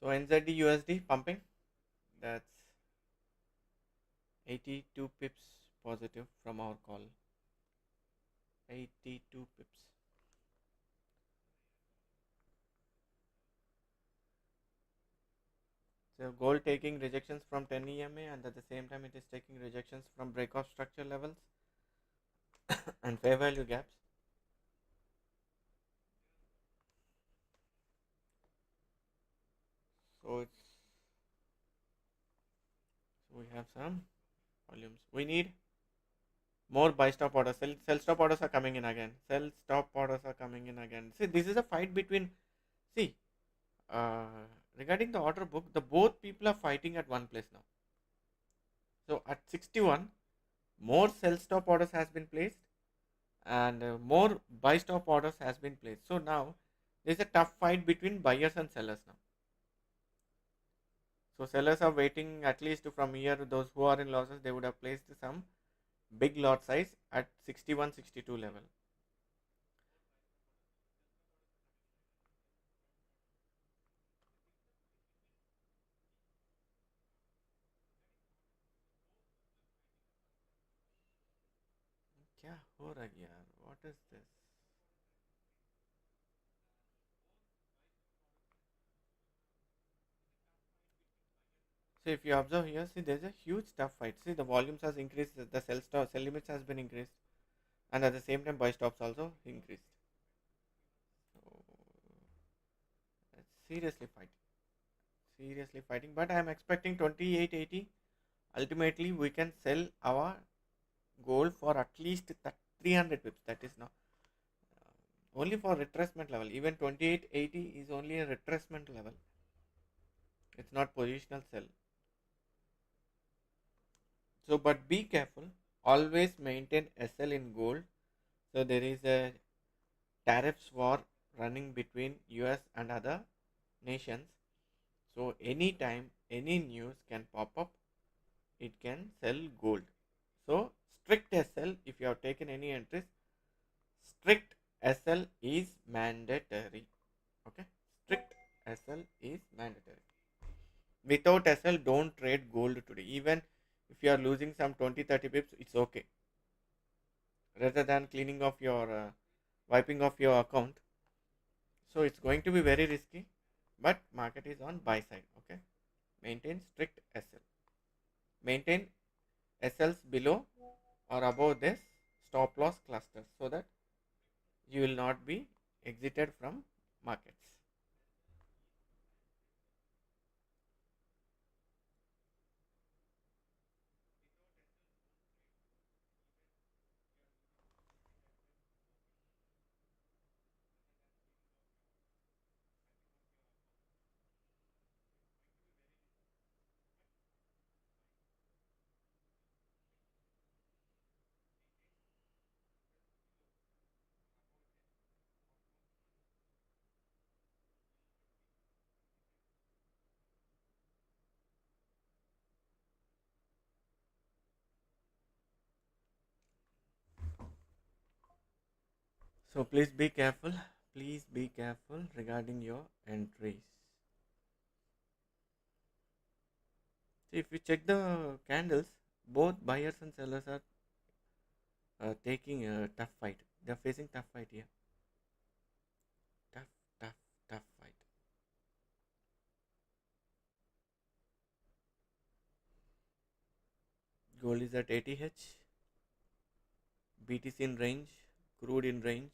So NZD USD pumping. That's 82 pips positive from our call. 82 pips. So gold taking rejections from 10 EMA and at the same time it is taking rejections from breakout structure levels and fair value gaps. So we have some volumes. We need More buy stop orders. Sell stop orders are coming in again. Sell stop orders are coming in again. See, this is a fight between. See, uh, regarding the order book, the both people are fighting at one place now. So at 61, more sell stop orders has been placed, and more buy stop orders has been placed. So now there's a tough fight between buyers and sellers now. So sellers are waiting at least from here. Those who are in losses, they would have placed some big lot size at 61, 62 level. क्या हो रहा है यार? What is this? So if you observe here, see there's a huge tough fight. See the volumes has increased, the sell limits has been increased, and at the same time buy stops also increased. So it's seriously fighting, seriously fighting. But I am expecting 2880. Ultimately, we can sell our gold for at least 300 pips. That is now only for retracement level. Even 2880 is only a retracement level. It's not positional sell. So, but be careful. Always maintain SL in gold. So there is a tariffs war running between US and other nations. So anytime any news can pop up, it can sell gold. So strict SL, if you have taken any entries, strict SL is mandatory. Okay, strict SL is mandatory. Without SL, don't trade gold today. Even if you are losing some 20-30 pips, it's okay. Rather than cleaning off your wiping off your account, so it's going to be very risky, but market is on buy side. Okay, maintain strict SL, maintain SLs below or above this stop loss clusters, so that you will not be exited from markets. So please be careful, please be careful regarding your entries. See, if you check the candles, both buyers and sellers are taking a tough fight. They're facing tough fight here. Tough, tough, tough fight. Gold is at 80H, BTC in range, crude in range.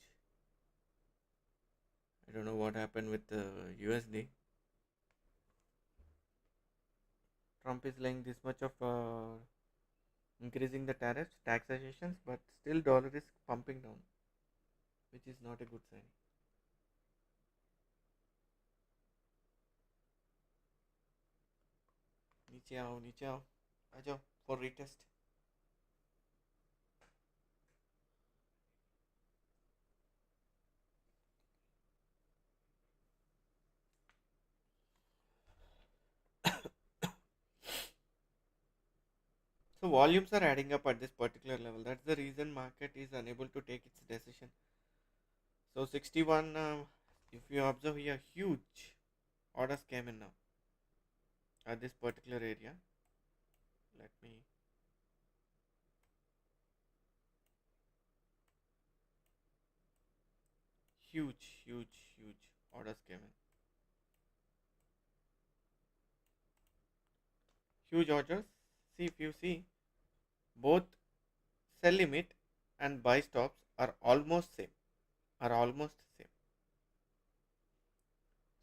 I don't know what happened with the USD. Trump is laying this much of increasing the tariffs, taxations, but still dollar is pumping down, which is not a good sign. नीचे आओ आ जाओ for retest. So volumes are adding up at this particular level. That's the reason market is unable to take its decision. So 61, if you observe here, huge orders came in now at this particular area. Let me. Huge orders came in. Huge orders. See, if you see, both sell limit and buy stops are almost same. Are almost same.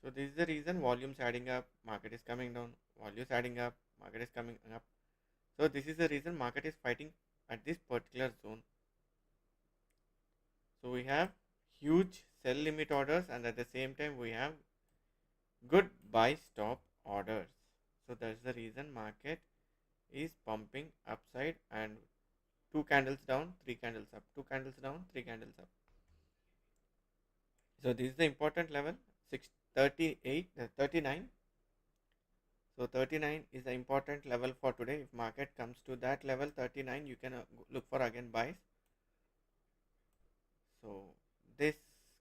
So this is the reason volumes adding up, market is coming down. Volumes adding up, market is coming up. So this is the reason market is fighting at this particular zone. So we have huge sell limit orders, and at the same time we have good buy stop orders. So that's the reason market is pumping upside, and two candles down, three candles up, two candles down, three candles up. So this is the important level, 638, 39. So 39 is the important level for today. If market comes to that level 39, you can look for again buys. So this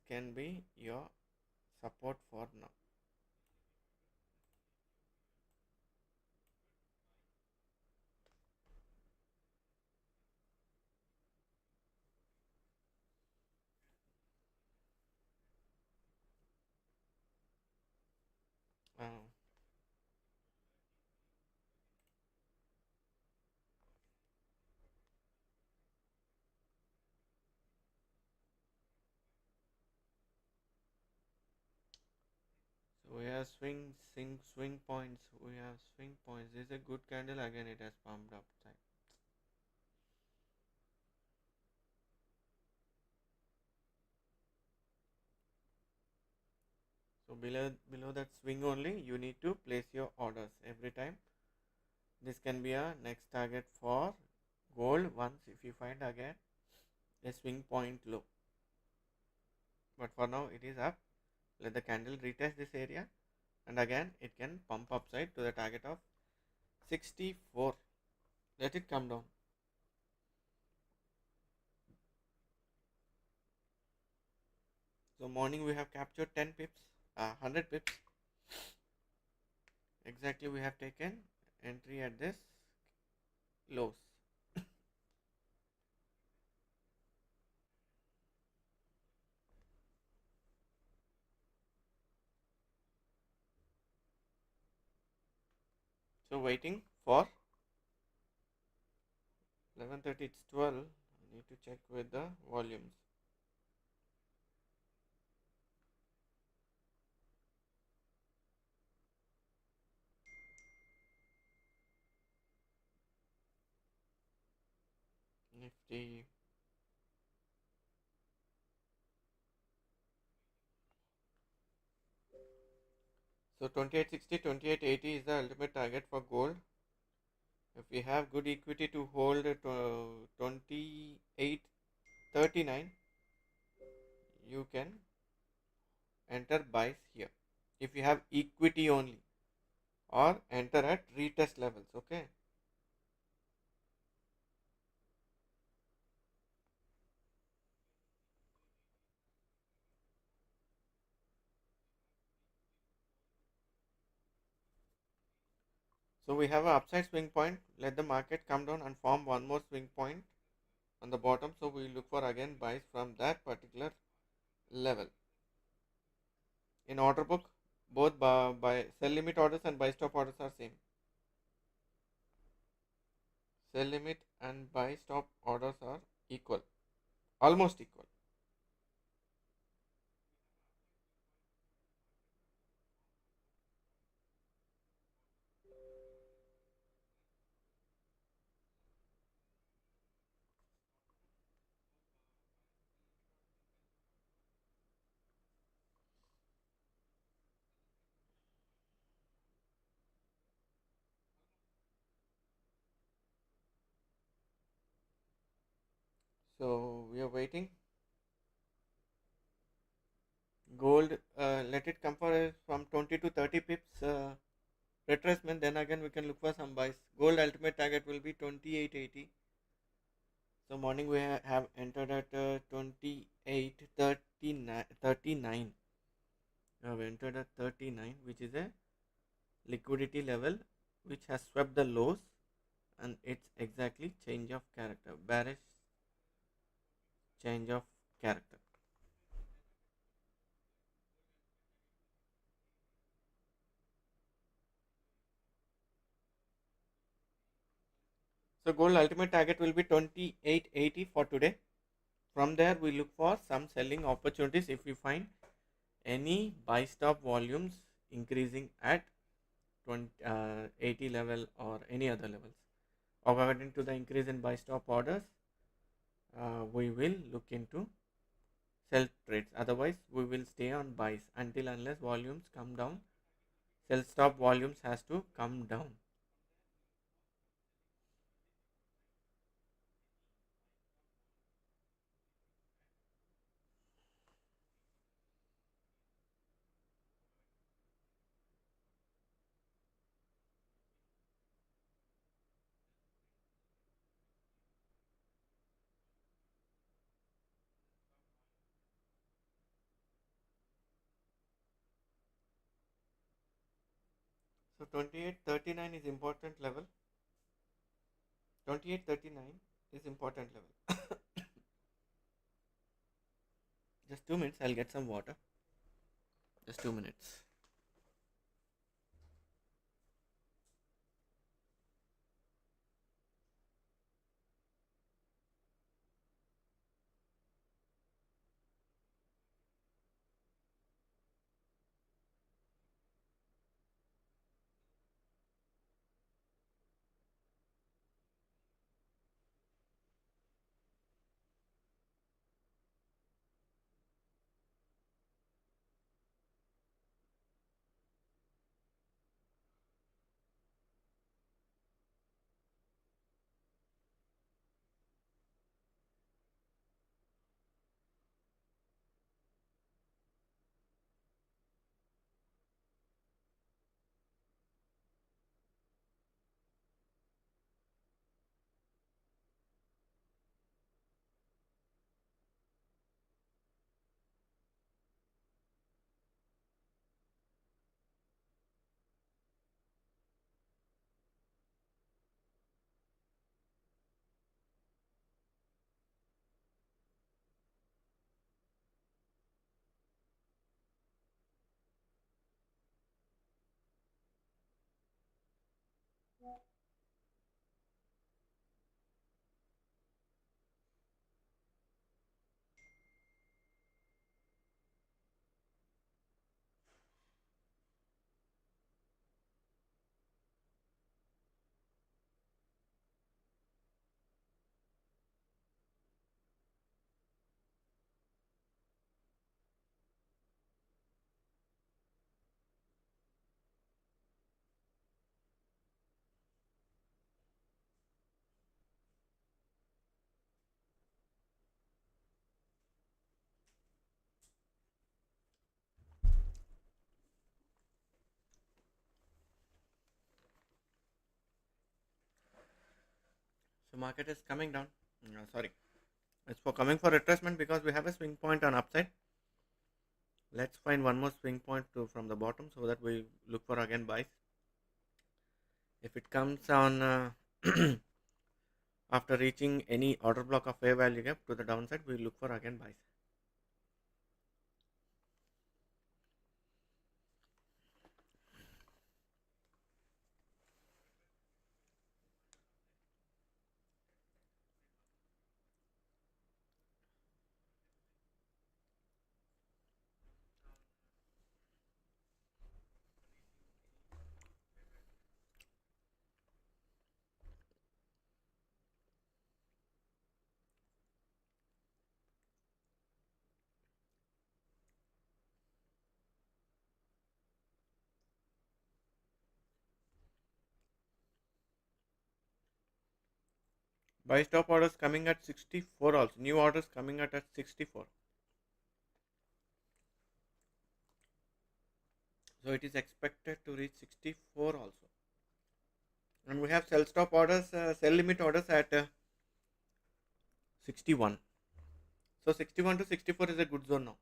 can be your support for now. Uh, so we have swing points. We have swing points. This is a good candle. Again, it has pumped up time. So below that swing only, you need to place your orders every time. This can be a next target for gold once if you find again a swing point low. But for now it is up. Let the candle retest this area, and again it can pump upside to the target of 64. Let it come down. So morning we have captured 10 pips, 100 pips. Exactly, we have taken entry at this lows. So waiting for 11:30. It's 12. I need to check with the volumes. Nifty. So 2860, 2880 is the ultimate target for gold. If we have good equity to hold 2839, you can enter buys here. If you have equity only, or enter at retest levels. Okay. So we have an upside swing point. Let the market come down and form one more swing point on the bottom. So we look for again buys from that particular level. In order book, both by sell limit orders and buy stop orders are same. Sell limit and buy stop orders are equal, almost equal. So we are waiting. Gold, let it come for from 20 to 30 pips retracement. Then again we can look for some buys. Gold ultimate target will be 2880. So morning we have entered at 2839. We have entered at 39, which is a liquidity level which has swept the lows, and it's exactly change of character, bearish change of character. So gold ultimate target will be 2880 for today. From there we look for some selling opportunities if we find any buy stop volumes increasing at 80 level or any other levels. According to the increase in buy stop orders, we will look into sell trades. Otherwise, we will stay on buys until unless volumes come down. Sell stop volumes has to come down. So 28.39 is important level. 28.39 is important level. Just 2 minutes. I'll get some water. Just 2 minutes. So market is coming down. No, sorry. It's for coming for retracement because we have a swing point on upside. Let's find one more swing point from the bottom so that we look for again buys. If it comes on after reaching any order block of fair value gap to the downside, we look for again buys. Buy stop orders coming at 64 also. New orders coming at 64. So it is expected to reach 64 also. And we have sell stop orders, sell limit orders at 61. So 61 to 64 is a good zone now.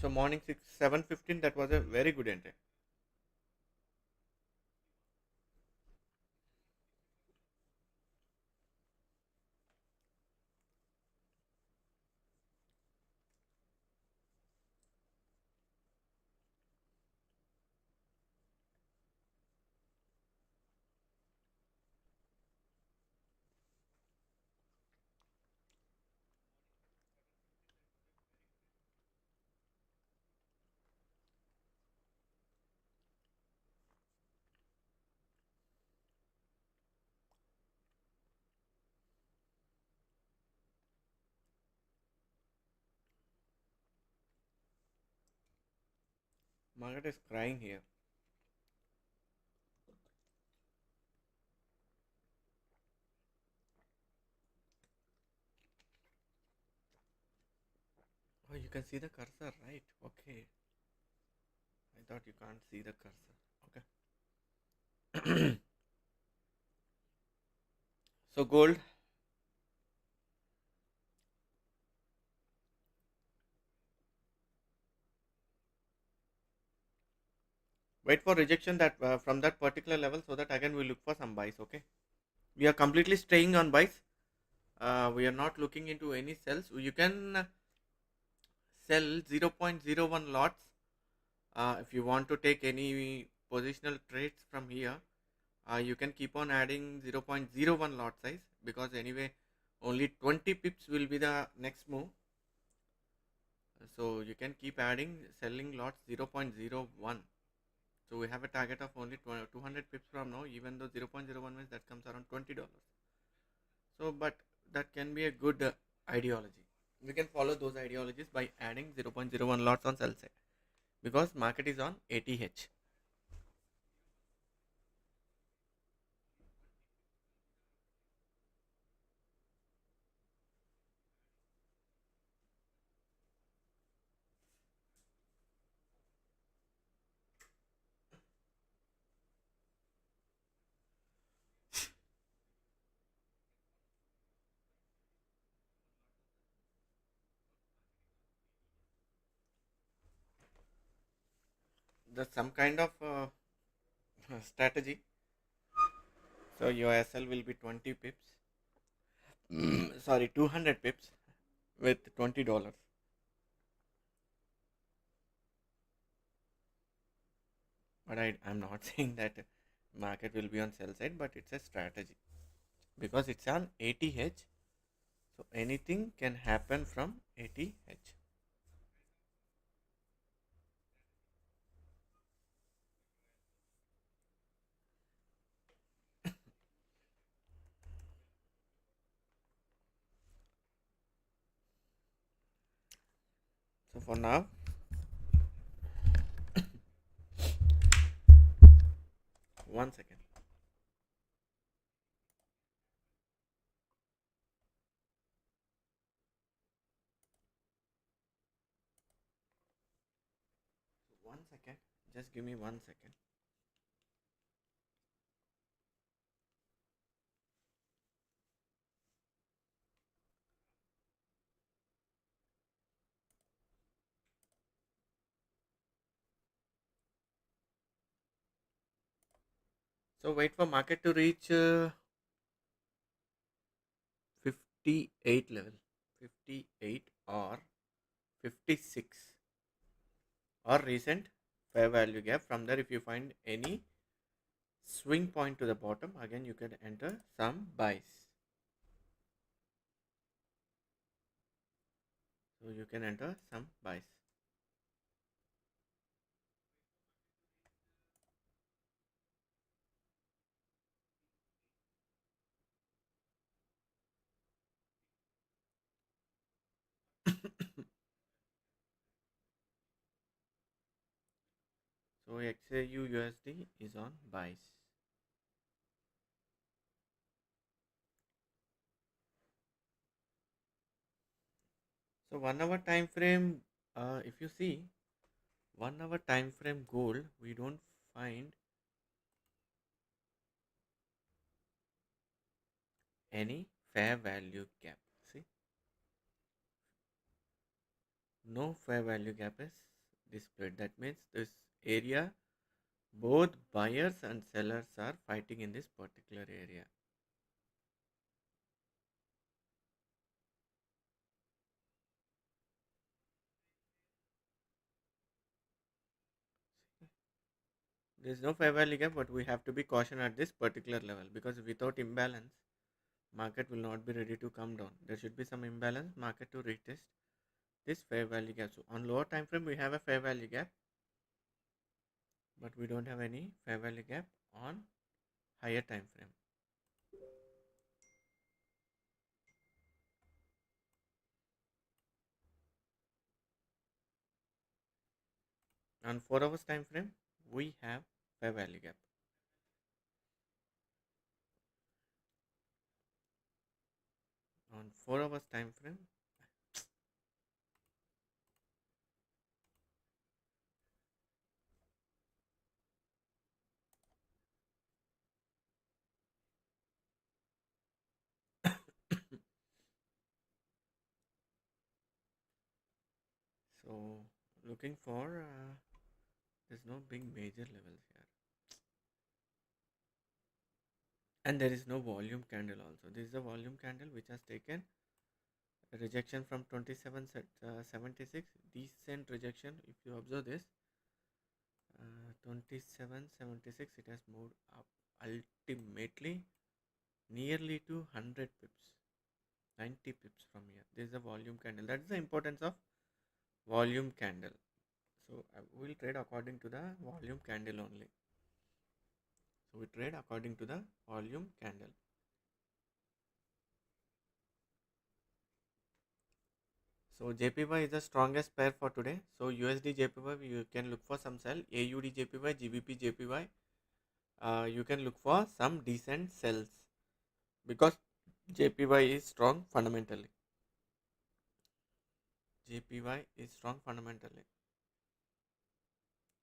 So morning 7:15, that was a very good entry. Market is crying here. Oh, you can see the cursor, right? Okay. I thought you can't see the cursor. Okay. So gold, wait for rejection that from that particular level, so that again we look for some buys. Okay. We are completely staying on buys. We are not looking into any sells. You can sell 0.01 lots if you want to take any positional trades from here. You can keep on adding 0.01 lot size, because anyway only 20 pips will be the next move. So you can keep adding selling lots 0.01. So we have a target of only 200 pips from now, even though 0.01 means that comes around $20. So but that can be a good ideology. We can follow those ideologies by adding 0.01 lots on sell side, because market is on ATH. That's some kind of strategy. So your SL will be 20 pips. Sorry, 200 pips with $20. But I'm not saying that market will be on sell side, but it's a strategy, because it's on ATH. So anything can happen from ATH. So for now, 1 second. So 1 second. Just give me 1 second. So wait for market to reach 58 level, 58 or 56, or recent fair value gap. From there, if you find any swing point to the bottom, again you can enter some buys. So you can enter some buys. So XAU USD is on buys. So 1 hour time frame, if you see 1 hour time frame gold, we don't find any fair value gap. See, no fair value gap is displayed. That means this area, both buyers and sellers are fighting in this particular area. There is no fair value gap, but we have to be caution at this particular level, because without imbalance, market will not be ready to come down. There should be some imbalance, market to retest this fair value gap. So on lower time frame, we have a fair value gap, but we don't have any fair value gap on higher time frame. On 4 hours time frame, we have fair value gap. On 4 hours time frame, so looking for there's no big major levels here, and there is no volume candle also. This is a volume candle which has taken a rejection from 2776, decent rejection. If you observe this, 2776, it has moved up ultimately nearly to 100 pips, 90 pips from here. This is a volume candle. That's the importance of volume candle. So we will trade according to the volume candle only. So we trade according to the volume candle. So JPY is the strongest pair for today. So USD JPY, you can look for some sell. AUD JPY, GBP JPY, you can look for some decent sells because JPY is strong fundamentally. JPY is strong fundamentally.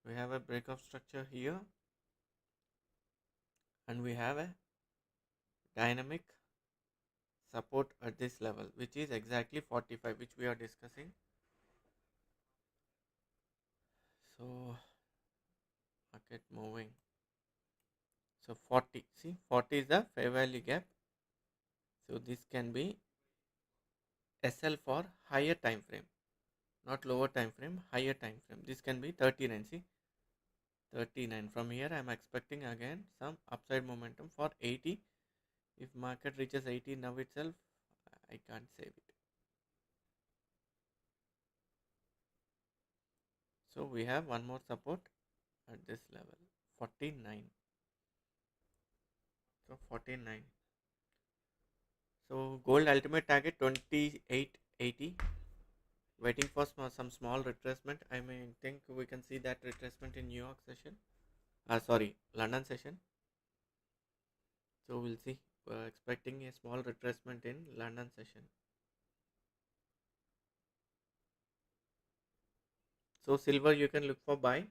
We have a breakout structure here, and we have a dynamic support at this level, which is exactly 45, which we are discussing. So market moving. So 40, see 40 is the fair value gap. So this can be SL for higher time frame, not lower time frame, higher time frame. This can be 39. See 39. From here I am expecting again some upside momentum for 80. If market reaches 80 now itself, I can't save it. So we have one more support at this level, 49. So 49. So gold ultimate target 2880. Waiting for some small retracement. I may think we can see that retracement in New York session. Sorry, London session. So we'll see. Expecting a small retracement in London session. So silver you can look for buy.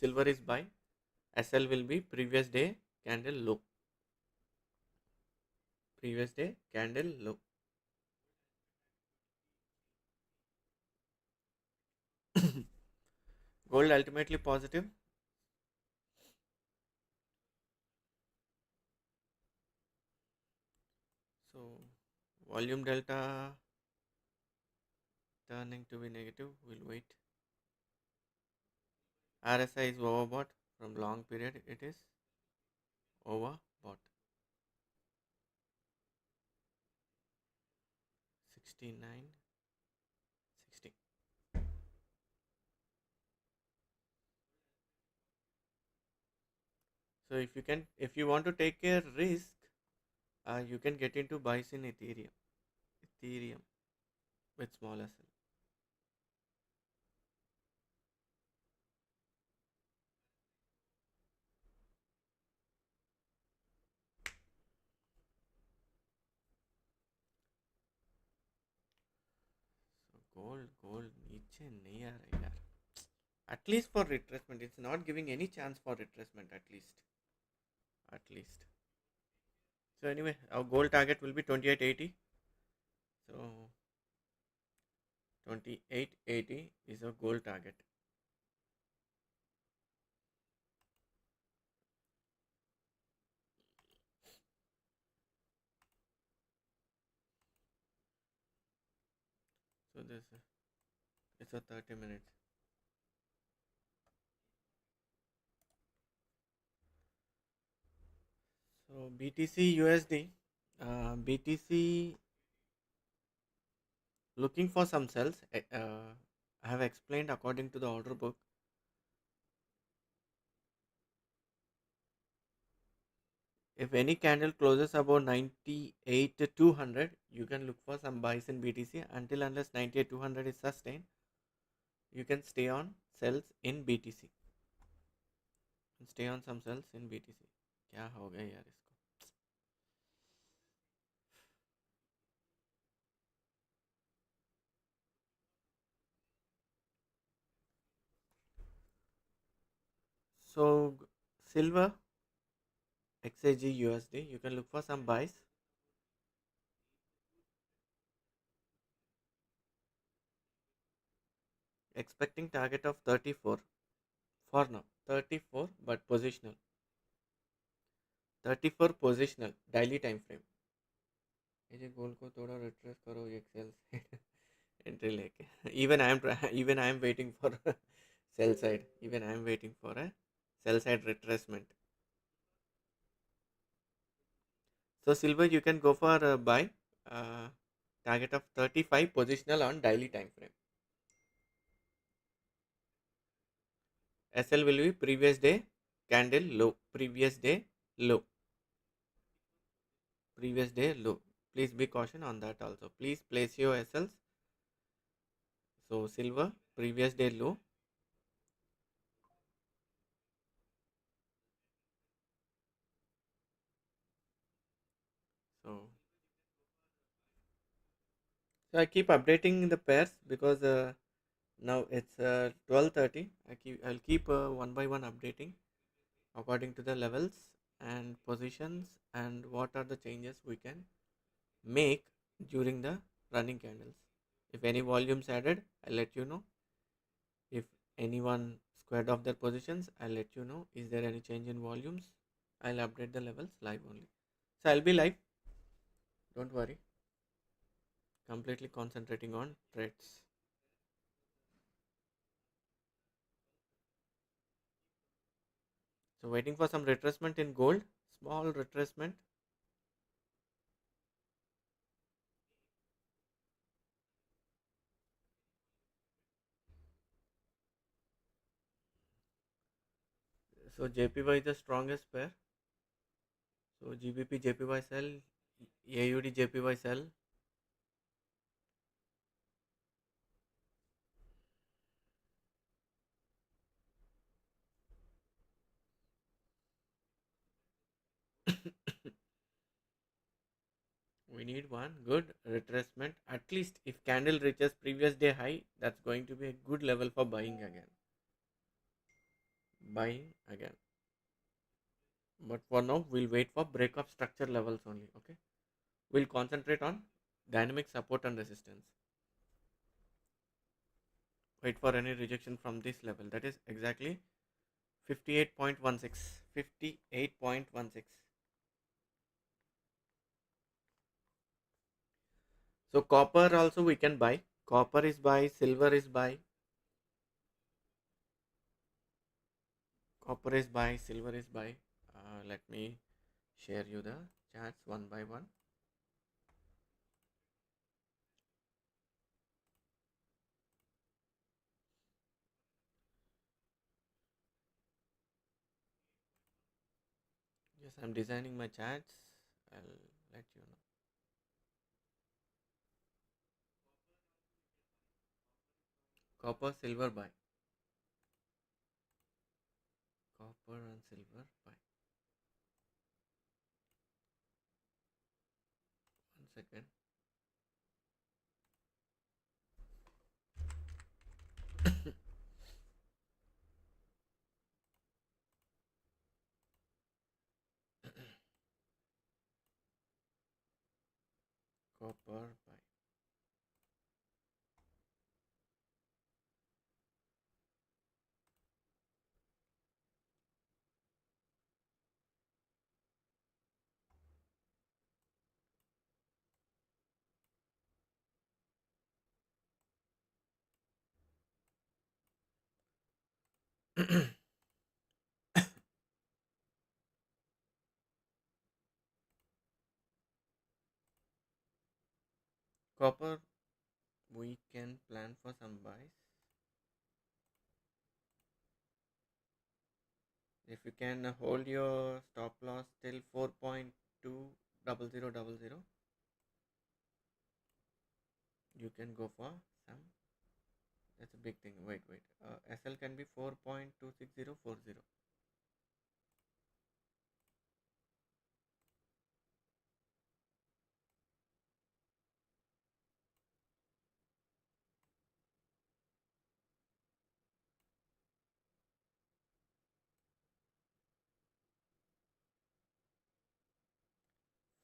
Silver is buy. SL will be previous day candle low. Previous day candle low. Gold ultimately positive. So volume delta turning to be negative. We'll wait. RSI is overbought from long period. It is overbought. 69, 60. So if you want to take a risk, you can get into buys in Ethereum with small SL. So gold नीचे नहीं आ रहा यार. At least for retracement, it's not giving any chance for retracement. At least. So anyway, our goal target will be 2880. So 2880 is our goal target. So this it's a 30 minutes. So BTC USD, BTC looking for some sells. I have explained according to the order book. If any candle closes above 98 200, you can look for some buys in BTC until unless 98 200 is sustained. you can stay on sells in BTC. Stay on some cells in BTC. क्या हो गया यार इसको? So silver XAG USD, you can look for some buys. Expecting target of 34 for now. 34 but positional. 34 positional daily time frame. ये गोल को थोड़ा retrace करो Excel से एंट्री लेके. Even I am waiting for a sell side. Even I am waiting for a sell side retracement. So silver you can go for a buy. Target of 35 positional on daily time frame. SL will be previous day candle low. Previous day low. Previous day low. Please be caution on that also. Please place your SLs. So silver previous day low. So I keep updating the pairs because now it's 12:30. I'll keep one by one updating according to the levels and positions and what are the changes we can make during the running candles. If any volumes added, I'll let you know. If anyone squared off their positions, I'll let you know. Is there any change in volumes? I'll update the levels live only. So I'll be live. Don't worry. Completely concentrating on trades. So waiting for some retracement in gold. Small retracement. So JPY is the strongest pair. So GBP JPY sell, AUD JPY sell. We need one good retracement. At least if candle reaches previous day high, that's going to be a good level for buying again. Buying again. But for now, we'll wait for break of structure levels only. Okay. We'll concentrate on dynamic support and resistance. Wait for any rejection from this level. That is exactly 58.16. 58.16. So copper also we can buy. Copper is buy, silver is buy. Copper is buy, silver is buy. Let me share you the charts one by one. Yes, I'm designing my charts. I'll let you know. Copper, silver buy. Copper and silver buy. One second. Copper buy. Copper, we can plan for some buys. If you can hold your stop loss till 4.20000, you can go for some That's a big thing. Wait. SL can be 4.26040.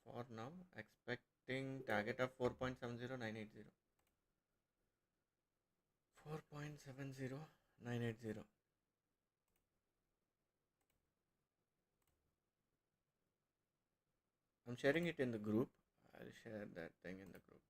For now, expecting target of 4.70980. 4.70980. I'm sharing it in the group. I'll share that thing in the group.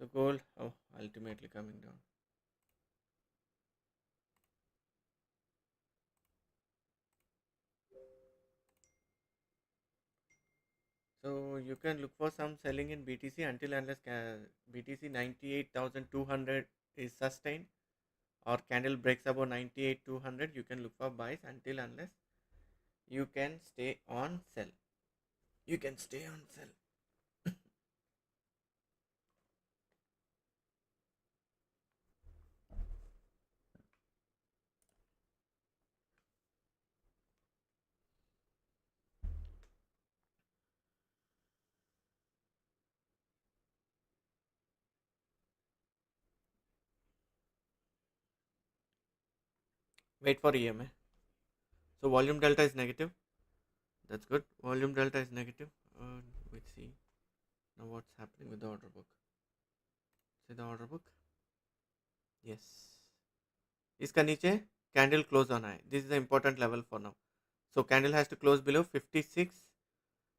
So gold, oh, ultimately coming down. So you can look for some selling in BTC until unless BTC 98,200 is sustained or candle breaks above 98,200. You can look for buys until unless you can stay on sell. You can stay on sell. Wait for EMA. So volume delta is negative. That's good. Volume delta is negative. Let's see now what's happening with the order book. See the order book. Yes. इसका नीचे candle close on high. This is the important level for now. So candle has to close below 56.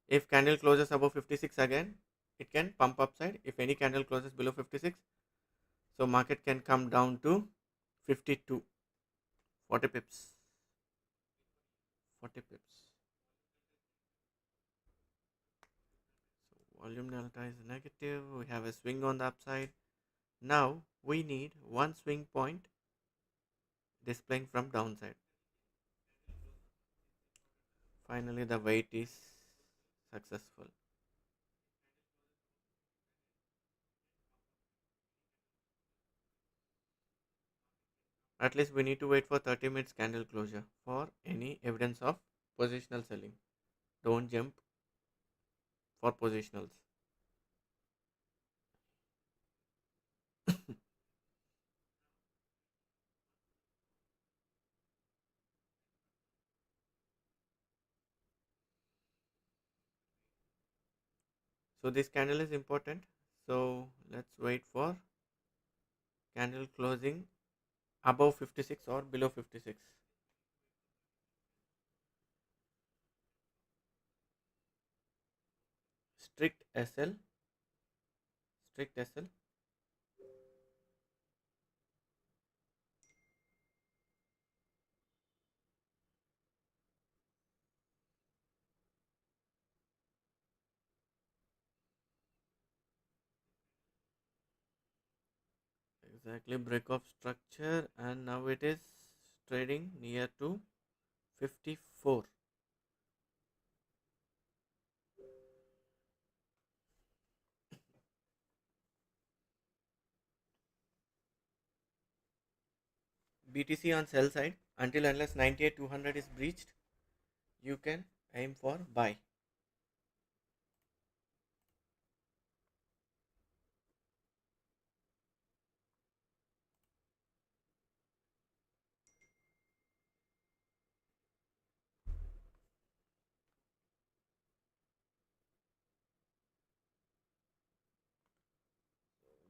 If candle closes above 56 again, it can pump upside. If any candle closes below 56, so market can come down to 52, 40 pips. 40 pips. So volume delta is negative. We have a swing on the upside. Now we need one swing point displaying from downside. Finally, the wait is successful. At least we need to wait for 30 minutes candle closure for any evidence of positional selling. Don't jump for positionals. So this candle is important. So let's wait for candle closing above 56 or below 56. Strict SL, strict SL. Exactly, break of structure, and now it is trading near to 54. BTC on sell side until unless 98,200 is breached, you can aim for buy.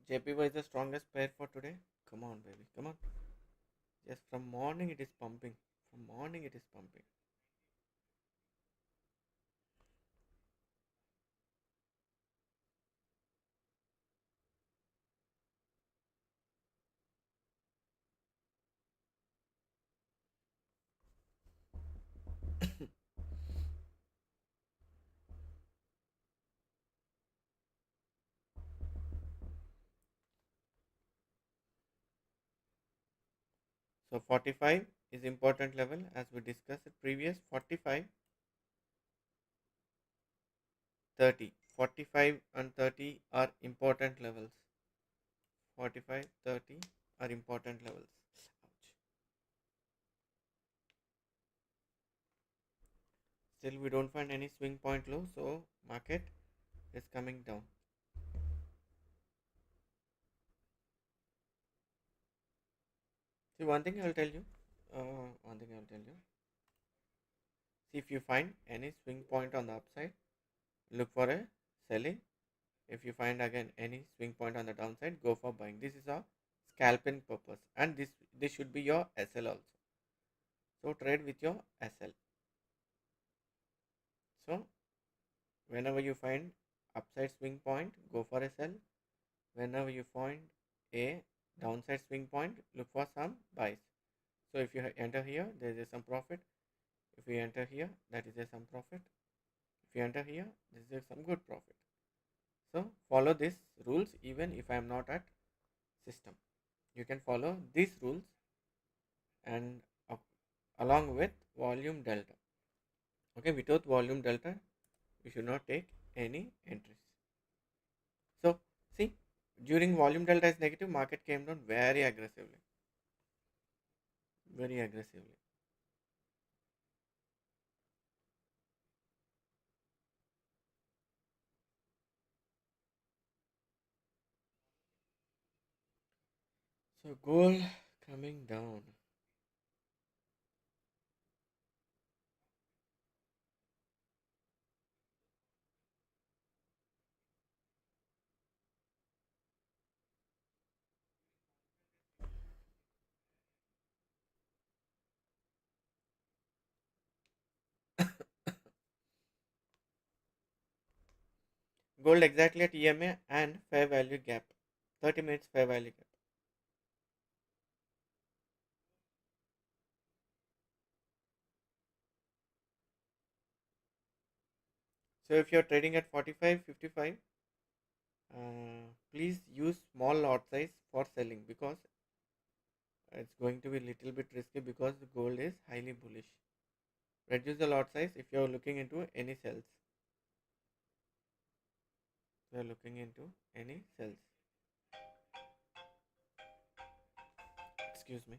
JPY is the strongest pair for today. Come on, baby, come on. Yes, from morning it is pumping. From morning it is pumping. So 45 is important level as we discussed it previous. 45, 30. 45 and 30 are important levels. 45, 30 are important levels. Ouch. Still we don't find any swing point low, so market is coming down. See, one thing I'll tell you. One thing I'll tell you. See, if you find any swing point on the upside, look for a selling. If you find again any swing point on the downside, go for buying. This is a scalping purpose, and this should be your SL also. So trade with your SL. So whenever you find upside swing point, go for a sell. Whenever you find a downside swing point, look for some buys. So if you enter here, there is some profit. If you enter here, that is some profit. If you enter here, this is some good profit. So follow these rules even if I am not at system. You can follow these rules and along with volume delta. Okay, without volume delta, you should not take any entries. So see, during volume delta is negative, market came down very aggressively. Very aggressively. So gold coming down. Gold exactly at EMA and fair value gap. 30 minutes fair value gap. So if you're trading at 45, 55, please use small lot size for selling because it's going to be little bit risky because the gold is highly bullish. Reduce the lot size if you're looking into any sells. You're looking into any sells. Excuse me.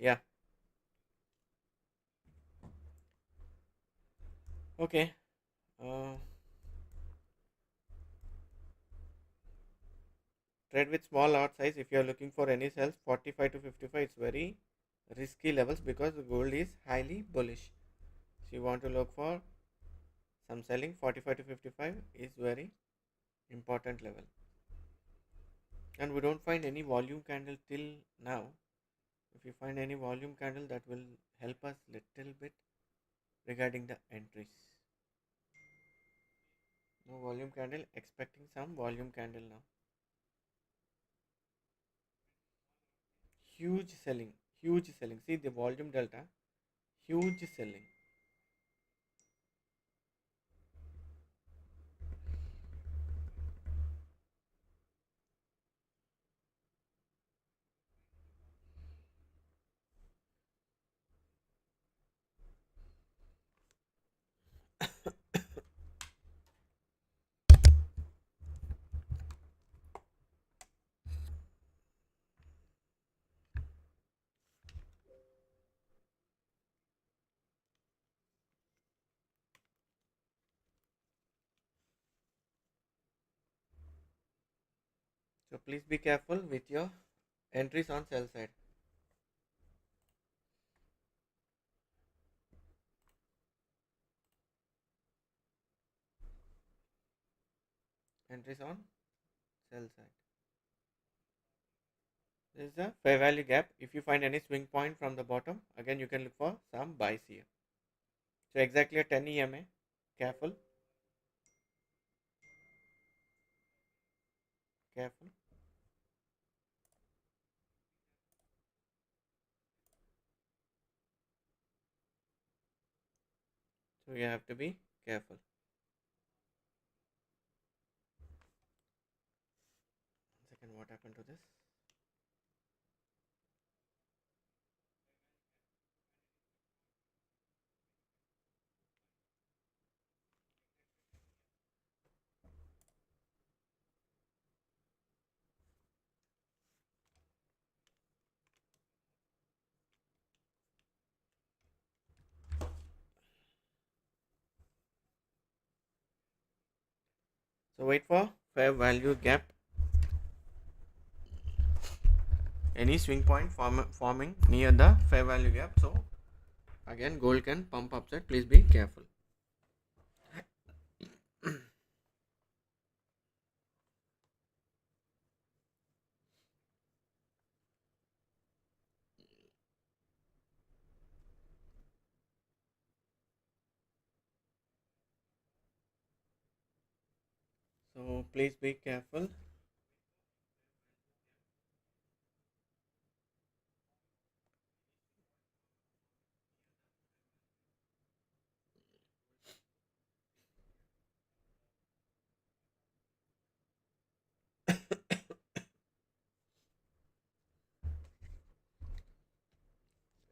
Yeah. Okay. Uh, Trade with small lot size if you are looking for any sells 45 to 55. It's very risky levels because the gold is highly bullish. So you want to look for some selling 45 to 55 is very important level. And we don't find any volume candle till now. If you find any volume candle, that will help us little bit regarding the entries. No volume candle, expecting some volume candle now. Huge selling, huge selling. See the volume delta, huge selling. So please be careful with your entries on sell side. Entries on sell side. This is the fair value gap. If you find any swing point from the bottom, again you can look for some buys here. So exactly a 10 EMA. Careful, careful. So you have to be careful. One second, what happened to this? So wait for fair value gap. Any swing point forming near the fair value gap. So again, gold can pump upside. Please be careful. So please be careful.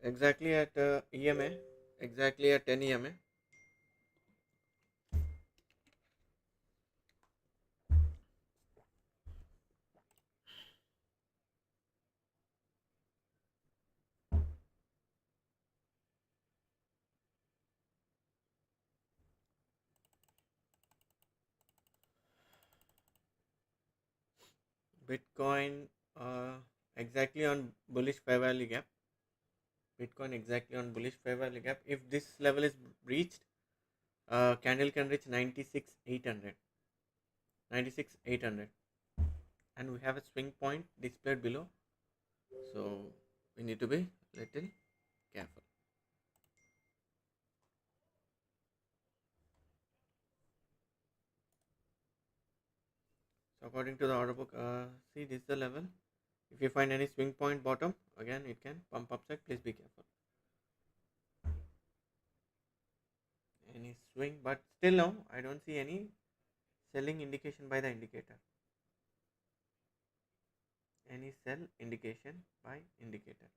Exactly at EMA. Exactly at 10 EMA. Bitcoin exactly on bullish fair value gap. Bitcoin exactly on bullish fair value gap. If this level is breached, candle can reach 96,800. 96,800. And we have a swing point displayed below. So we need to be little careful. So according to the order book, see this is the level. If you find any swing point bottom, again it can pump upside. Please be careful. Any swing, but still now I don't see any selling indication by the indicator. Any sell indication by indicator.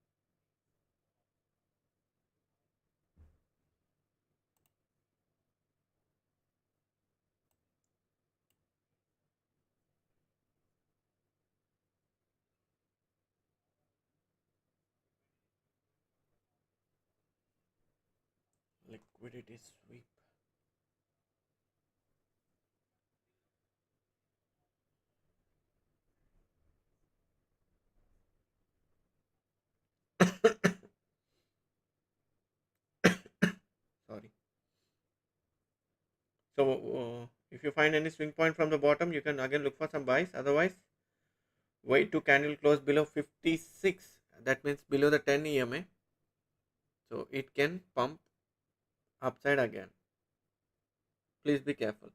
Liquidity sweep. Sorry. So if you find any swing point from the bottom, you can again look for some buys. Otherwise, wait to candle close below 56. That means below the 10 EMA. So it can pump upside again. Please be careful.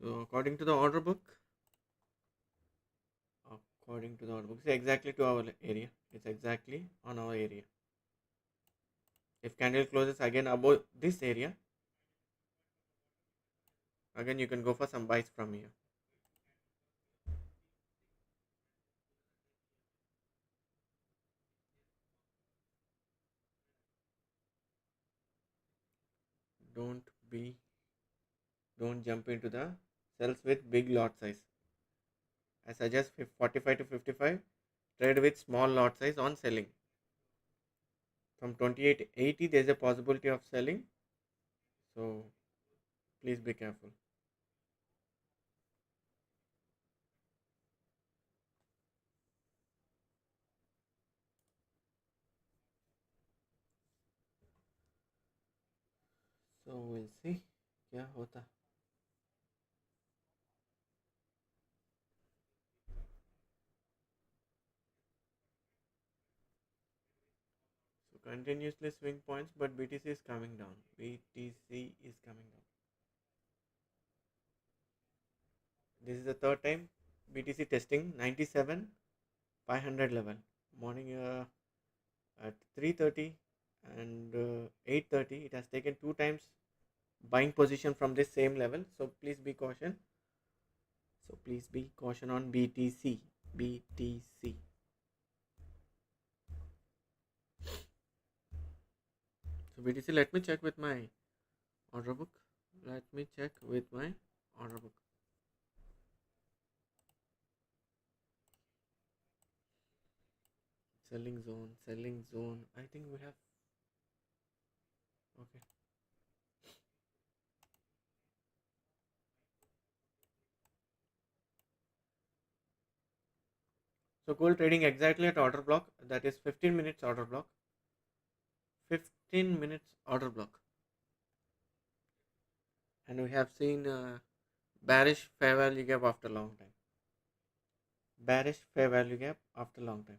So according to the order book, it's exactly to our area. It's exactly on our area. If candle closes again above this area, again you can go for some buys from here. Don't be, don't jump into the sells with big lot size. I suggest 45 to 55. Trade with small lot size on selling. From 2880, there's a possibility of selling. So please be careful. So we'll see क्या होता continuously swing points, but BTC is coming down. BTC is coming down. This is the third time BTC testing 97 500 level. Morning at 3:30 and 8:30, it has taken two times buying position from this same level. So please be caution. So please be caution on BTC. BTC. So BTC, let me check with my order book. Let me check with my order book. Selling zone, selling zone. I think we have. Okay. So gold trading exactly at order block. That is 15 minutes order block. 15 minutes order block. And we have seen bearish fair value gap after long time. Bearish fair value gap after long time.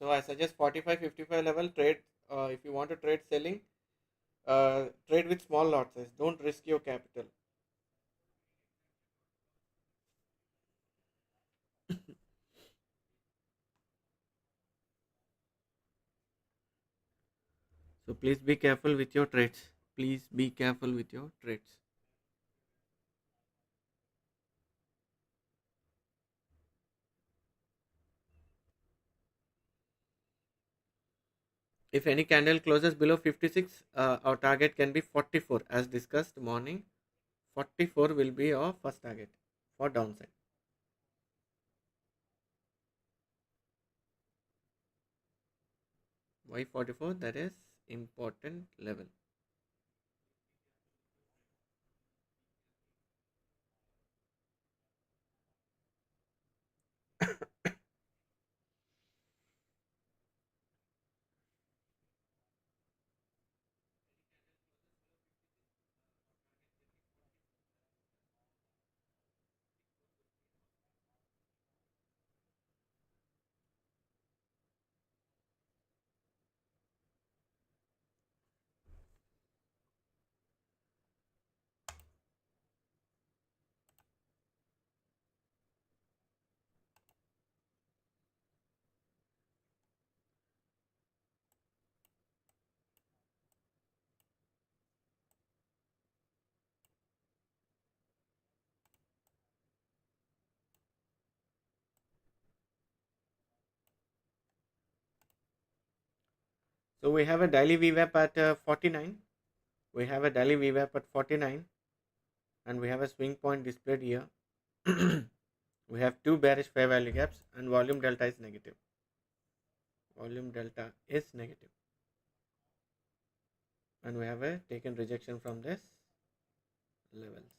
So I suggest 45-55 level trade. If you want to trade selling, trade with small lot size. Don't risk your capital. So please be careful with your trades. Please be careful with your trades. If any candle closes below 56, our target can be 44 as discussed morning. 44 will be our first target for downside. Why 44? That is important level. So we have a daily VWAP at 49. We have a daily VWAP at 49 and we have a swing point displayed here. We have two bearish fair value gaps and volume delta is negative. Volume delta is negative. And we have a taken rejection from this levels.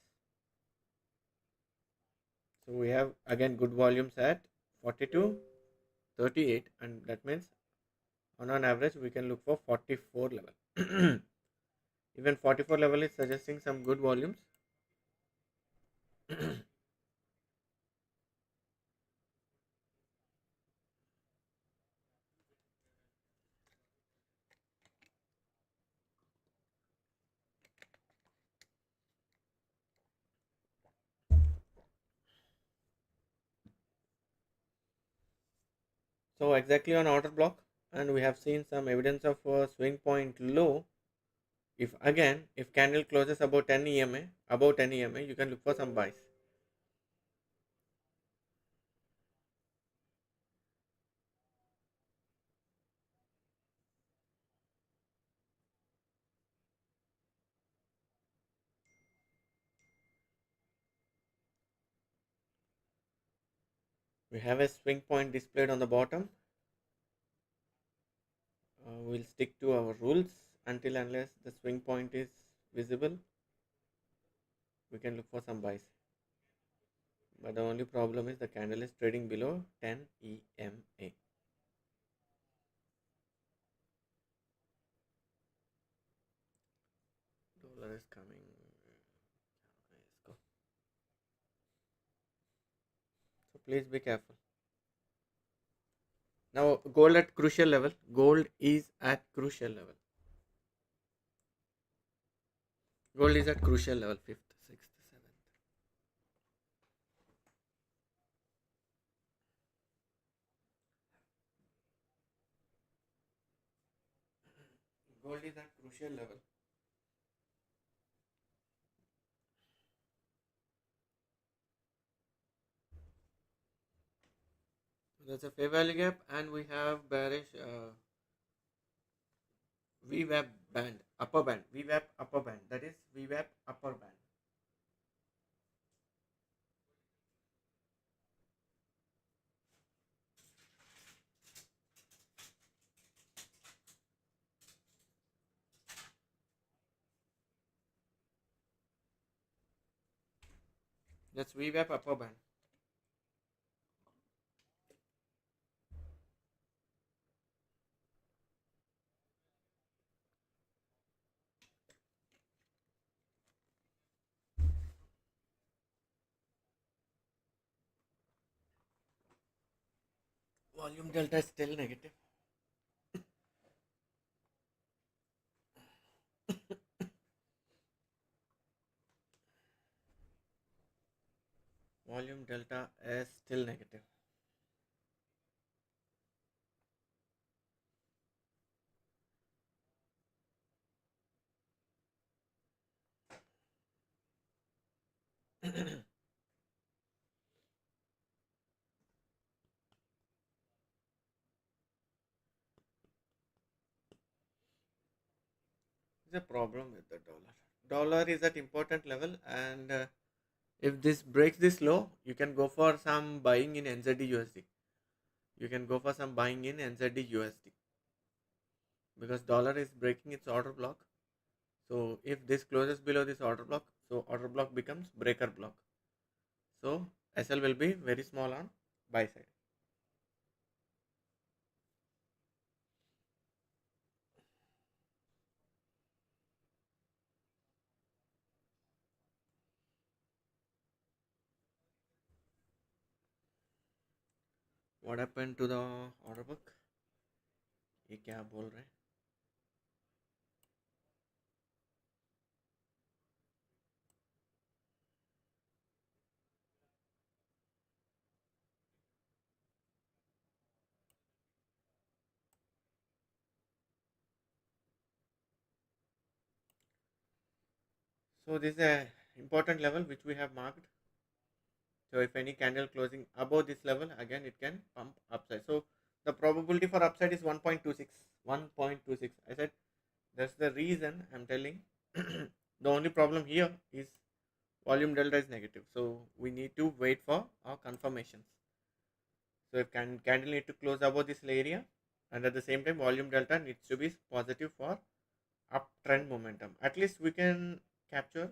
So we have again good volumes at 42, 38 and that means on an average we can look for 44 level. Even 44 level is suggesting some good volumes. So exactly on order block and we have seen some evidence of a swing point low. If candle closes above 10 EMA, you can look for some buys. We have a swing point displayed on the bottom. We'll stick to our rules until unless the swing point is visible. We can look for some buys. But the only problem is the candle is trading below 10 EMA. Dollar is coming. Let's go. please be careful. Now gold at crucial level. Gold is at crucial level. Gold is at crucial level. Fifth, sixth, seventh. Gold is at crucial level. There's a fair value gap, and we have bearish VWAP band, upper band, VWAP upper band. That is VWAP upper band. That's VWAP upper band. Volume delta is still negative. Volume delta is still negative. There's a problem with the dollar. Dollar is at important level, and if this breaks this low, you can go for some buying in NZD USD. You can go for some buying in NZD USD because dollar is breaking its order block. So if this closes below this order block, so order block becomes breaker block. So SL will be very small on buy side. What happened to the order book? ये क्या बोल रहे हैं? So this is a important level which we have marked. So if any candle closing above this level, again it can pump upside. So the probability for upside is 1.26. 1.26. I said that's the reason I'm telling. The only problem here is volume delta is negative. So we need to wait for our confirmations. So if candle need to close above this area, and at the same time volume delta needs to be positive for uptrend momentum. At least we can capture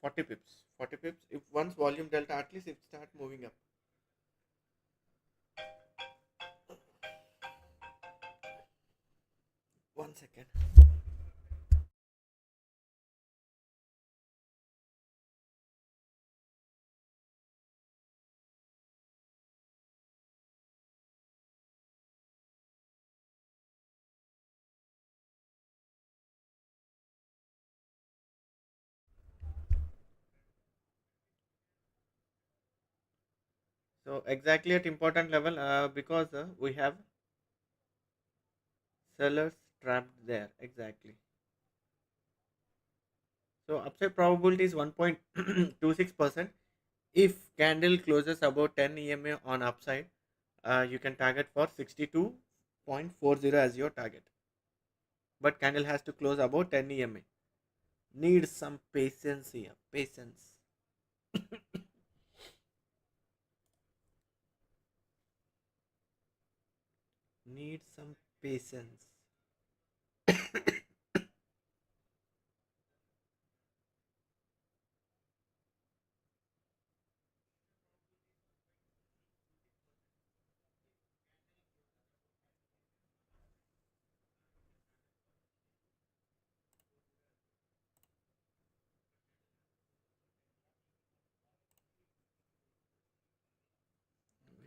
40 pips. 40 pips if once volume delta at least if start moving up. One second. So exactly at important level because we have sellers trapped there exactly. So upside probability is 1.26%. If candle closes above 10 EMA on upside, you can target for 62.40 as your target. But candle has to close above 10 EMA. Need some patience here. Patience. Need some patience.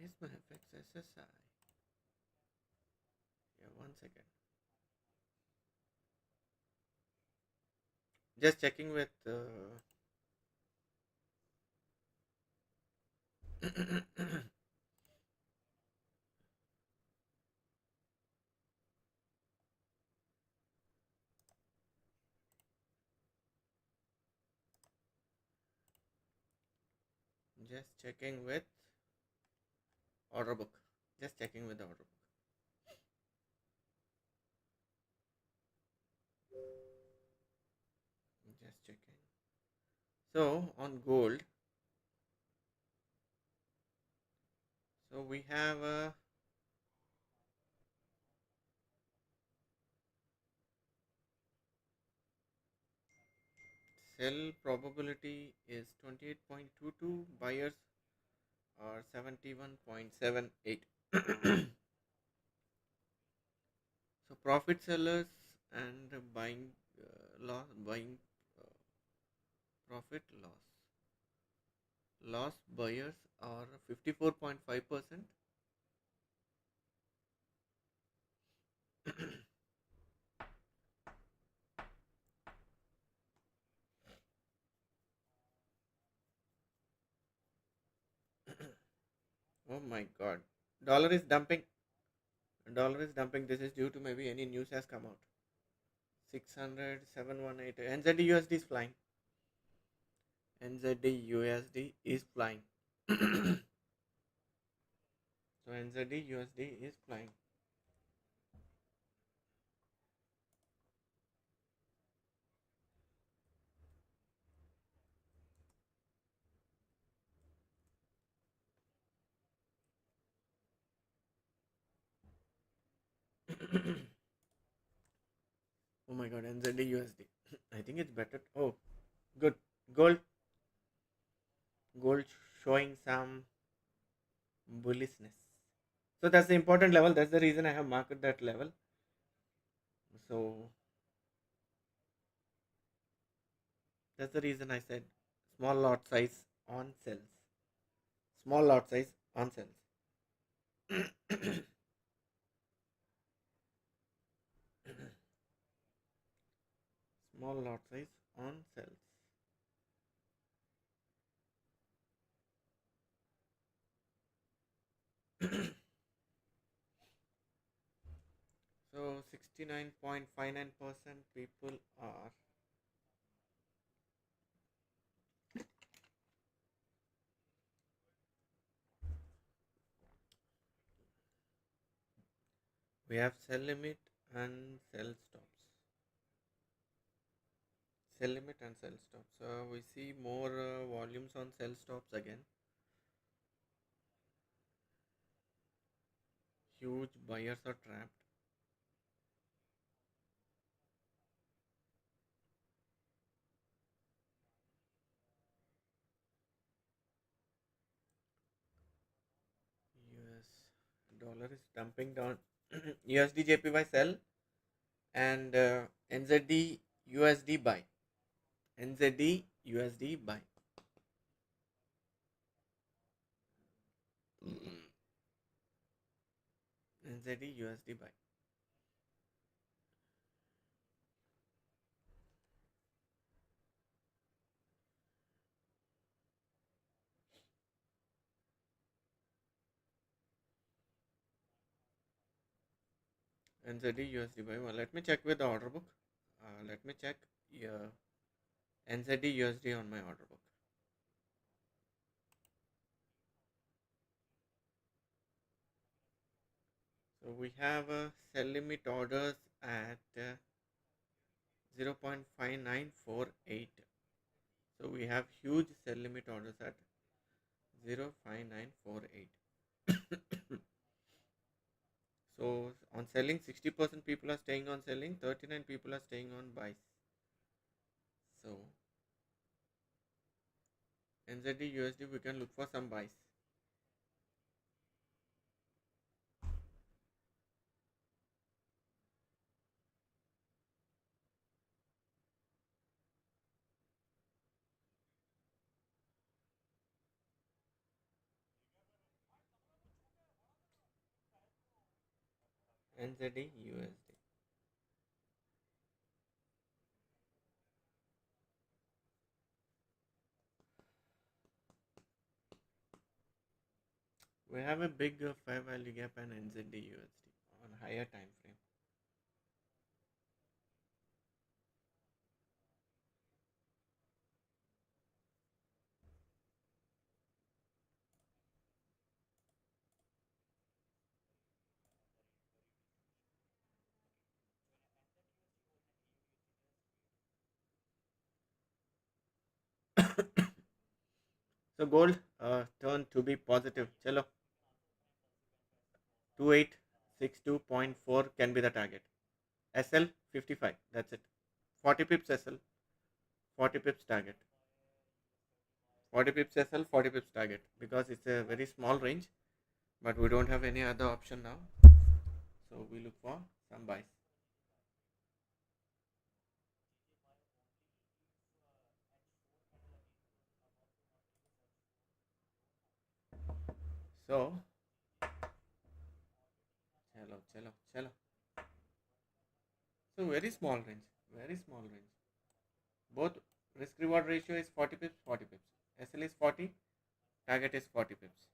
Where's my FX SSI? Yeah, one second. Just checking with. Just checking with order book. Just checking with the order book. Just checking. So on gold, so we have a sell probability is 28.22, buyers are 71.78. So profit sellers and buying uh, profit loss buyers are 54.5%. Oh my god. Dollar is dumping. Dollar is dumping. This is due to maybe any news has come out. 600, 718. NZD USD is flying. NZD USD is flying. So NZD USD is flying. Oh my god, NZD USD. I think it's better. Oh, good. Gold, gold showing some bullishness. So that's the important level. That's the reason I have marked that level. So that's the reason I said small lot size on sells. Small lot size on sells. Small lot size on sells. So 69.59% people are. We have sell limit and sell stops. Sell limit and sell stops. We see more volumes on sell stops again. Huge buyers are trapped. US dollar is dumping down. USD JPY sell and NZD USD buy. NZD USD buy. NZD USD buy. NZD USD buy. Well, let me check with the order book. Let me check NZD USD on my order book. So we have sell limit orders at 0.5948. So we have huge sell limit orders at 0.5948. So on selling, 60% people are staying on selling, 39 people are staying on buys. So NZD USD we can look for some buys. NZD USD. We have a big fair value gap and NZD USD on higher time frame. So gold turned to be positive. Chalo, 2862.4 can be the target. SL 55. That's it. 40 pips SL, 40 pips target. 40 pips SL, 40 pips target because it's a very small range, but we don't have any other option now. So we look for some buys. So, chalo. So very small range, very small range. Both risk reward ratio is 40 pips, 40 pips. SL is 40, target is 40 pips.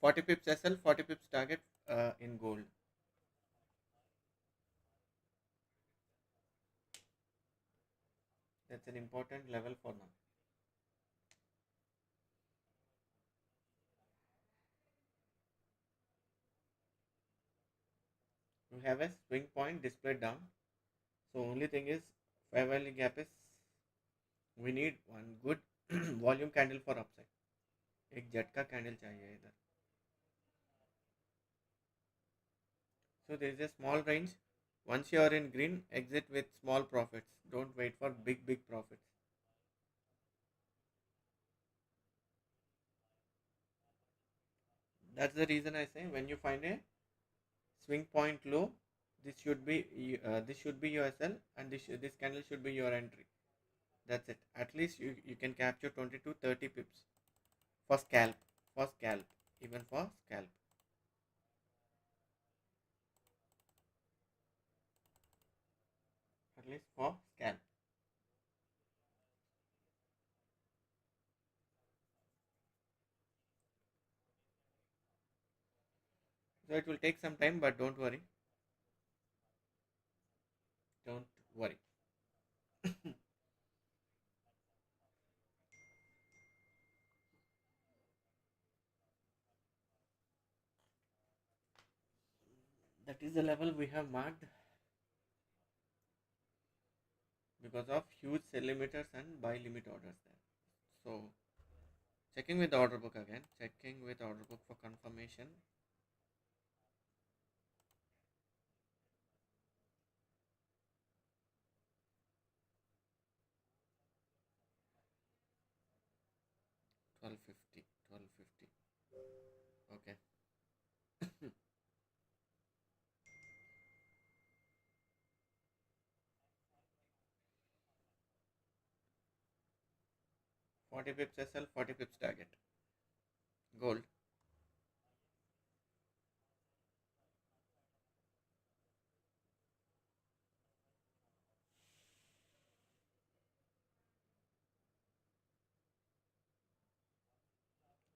40 pips SL, 40 pips target in gold. That's an important level for now. We have a swing point displayed down. So only thing is fair value gap is we need one good volume candle for upside. एक झटका candle चाहिए इधर. So there is a small range. Once you are in green, exit with small profits. Don't wait for big profits. That's the reason I say when you find a swing point low, this should be your sell and this candle should be your entry. That's it. At least you can capture 20 to 30 pips for scalp, for scalp, even for scalp. At least for scalp. So it will take some time, but don't worry. Don't worry. That is the level we have marked because of huge sell limiters and buy limit orders there. So checking with the order book again, checking with order book for confirmation. 1250, 1250. Okay. 40 pips SL, 40 pips target. Gold.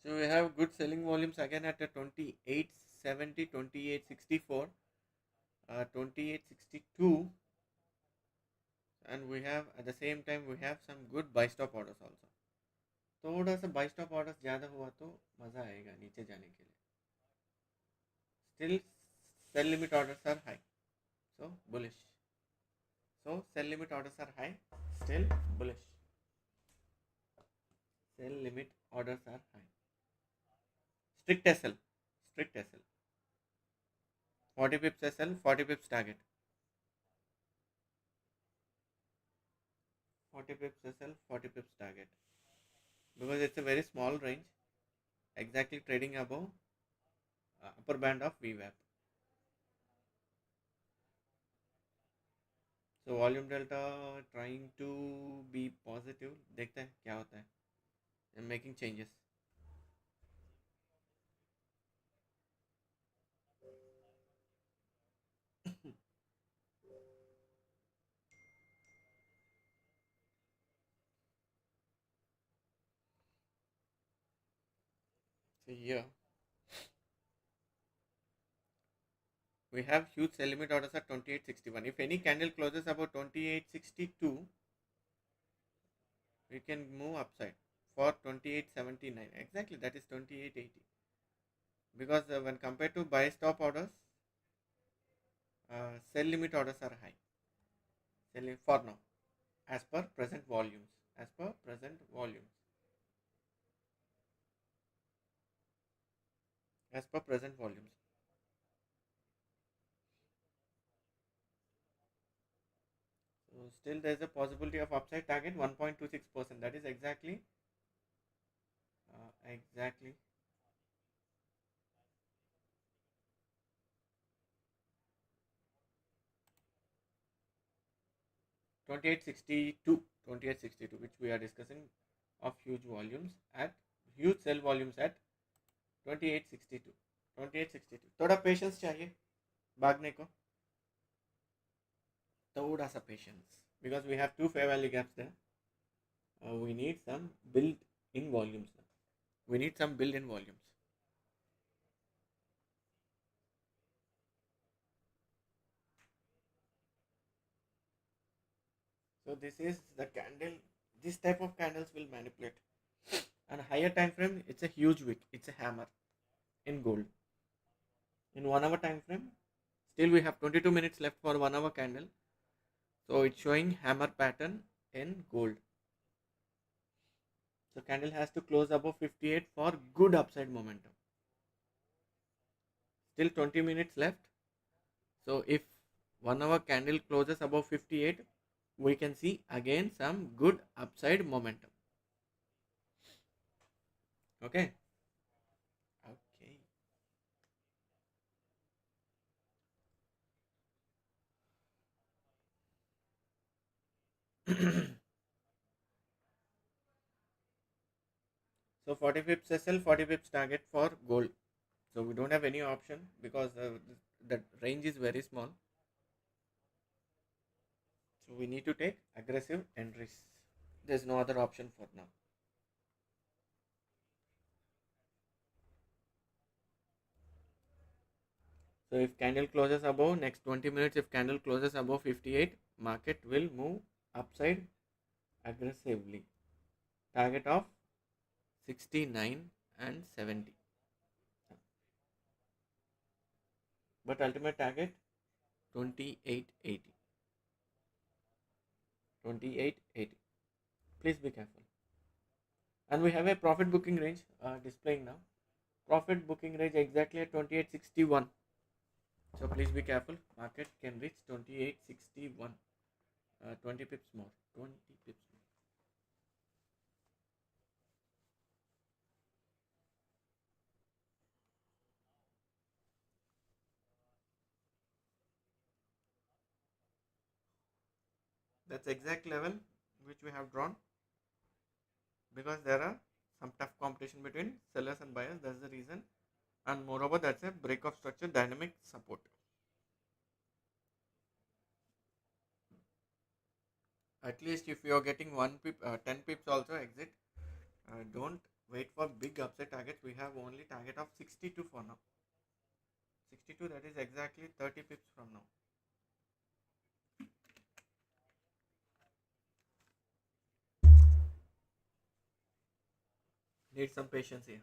So we have good selling volumes again at a 2870, 2864, 2862, and we have at the same time we have some good buy stop orders also. थोड़ा सा buy stop orders ज़्यादा हुआ तो मज़ा आएगा नीचे जाने के लिए. Still sell limit orders are high, so bullish. So sell limit orders are high, still bullish. Sell limit orders are high. Strict SL, strict SL. 40 pips SL, 40 pips target. 40 pips SL, 40 pips target. Because it's a very small range, exactly trading above upper band of VWAP. So volume delta trying to be positive. देखते हैं क्या होता है. I'm making changes. So here we have huge sell limit orders at 28.61. If any candle closes about 28.62, we can move upside for 28.79. Exactly, that is 28.80. Because when compared to buy stop orders, sell limit orders are high. Selling for now, as per present volumes. As per present volumes. As per present volumes. So still there is a possibility of upside target 1.26%. That is exactly 2862, which we are discussing of huge volumes at huge sell volumes at 2862. 2862. थोड़ा patience चाहिए भागने को. थोड़ा सा patience because we have two fair value gaps there. We need some build in volumes now. We need some build in volumes. So this is the candle. This type of candles will manipulate. And higher time frame, it's a huge wick. It's a hammer in gold. In 1 hour time frame, still we have 22 minutes left for 1 hour candle. So it's showing hammer pattern in gold. So candle has to close above 58 for good upside momentum. Still 20 minutes left. So if 1 hour candle closes above 58, we can see again some good upside momentum. Okay. Okay. So 40 pips SL, 40 pips target for gold. So we don't have any option because the range is very small. So we need to take aggressive entries. There's no other option for now. So if candle closes above next 20 minutes, if candle closes above 58, market will move upside aggressively. Target of 69 and 70. But ultimate target 2880. 2880. Please be careful. And we have a profit booking range displaying now. Profit booking range exactly at 2861. So please be careful. Market can reach 2861. 20 pips more. 20 pips more. That's exact level which we have drawn because there are some tough competition between sellers and buyers. That's the reason. And moreover, that's a break of structure dynamic support. At least if you are getting 10 pips also exit. Don't wait for big upside targets. We have only target of 62 for now. 62, that is exactly 30 pips from now. Need some patience here.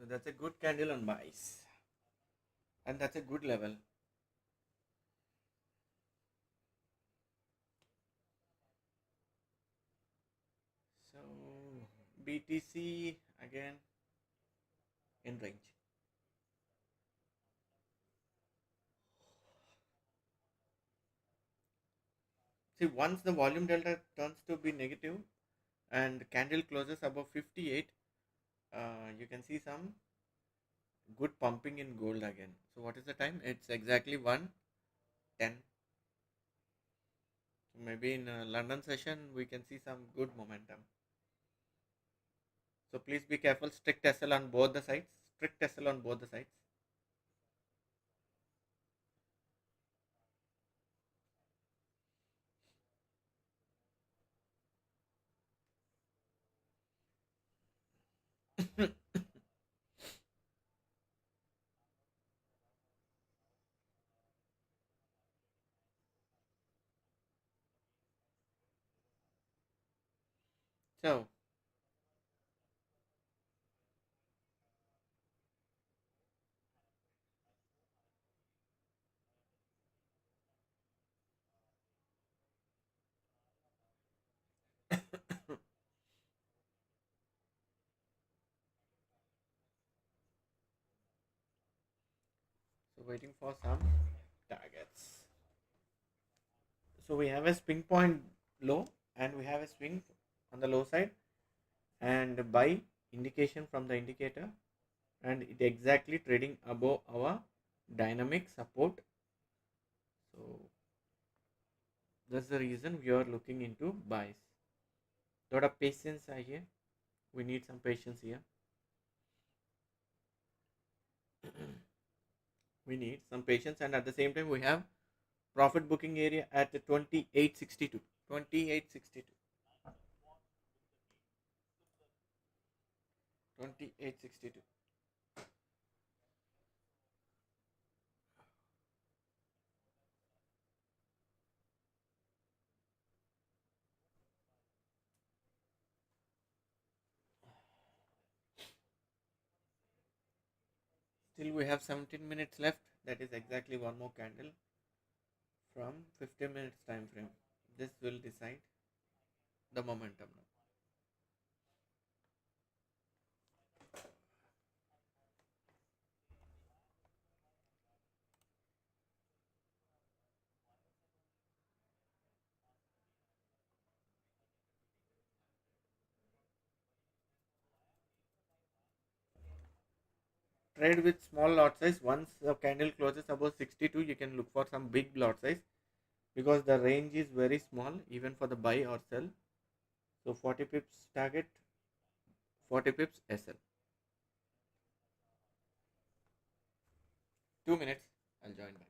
So that's a good candle on buys. And that's a good level. BTC again in range. See, once the volume delta turns to be negative and candle closes above 58, you can see some good pumping in gold again. So what is the time? It's exactly 1:10. So maybe in a London session we can see some good momentum. So please be careful. Strict SL on both the sides. Strict SL on both the sides. So so waiting for some targets. So we have a swing point low and we have a swing on the low side and buy indication from the indicator, and it exactly trading above our dynamic support. So that's the reason we are looking into buys. Lot of patience are here. We need some patience here. We need some patience, and at the same time we have profit booking area at 2862. 2862. 2862. Still we have 17 minutes left. That is exactly one more candle from 15 minutes time frame. This will decide the momentum now. Trade with small lot size. Once the candle closes above 62, you can look for some big lot size because the range is very small even for the buy or sell. So 40 pips target, 40 pips SL. 2 minutes. I'll join back.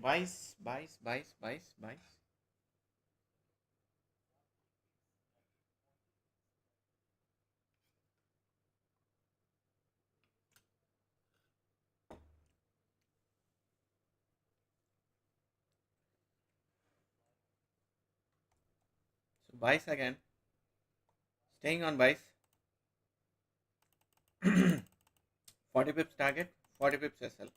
Buys. So buys again. Staying on buys. 40 pips target, 40 pips SL.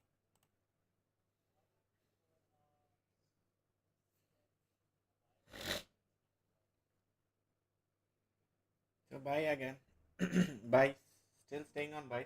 So buy again. Buys. Still staying on buys.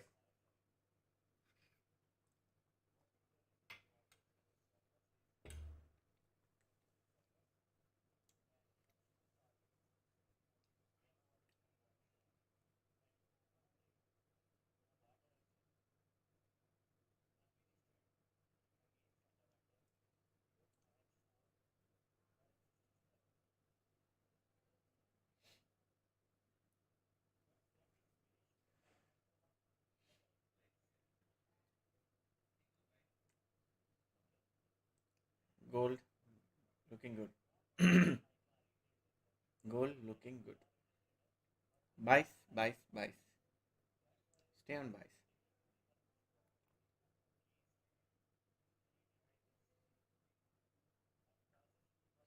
Gold looking good. Gold looking good. Buys. Stay on buys.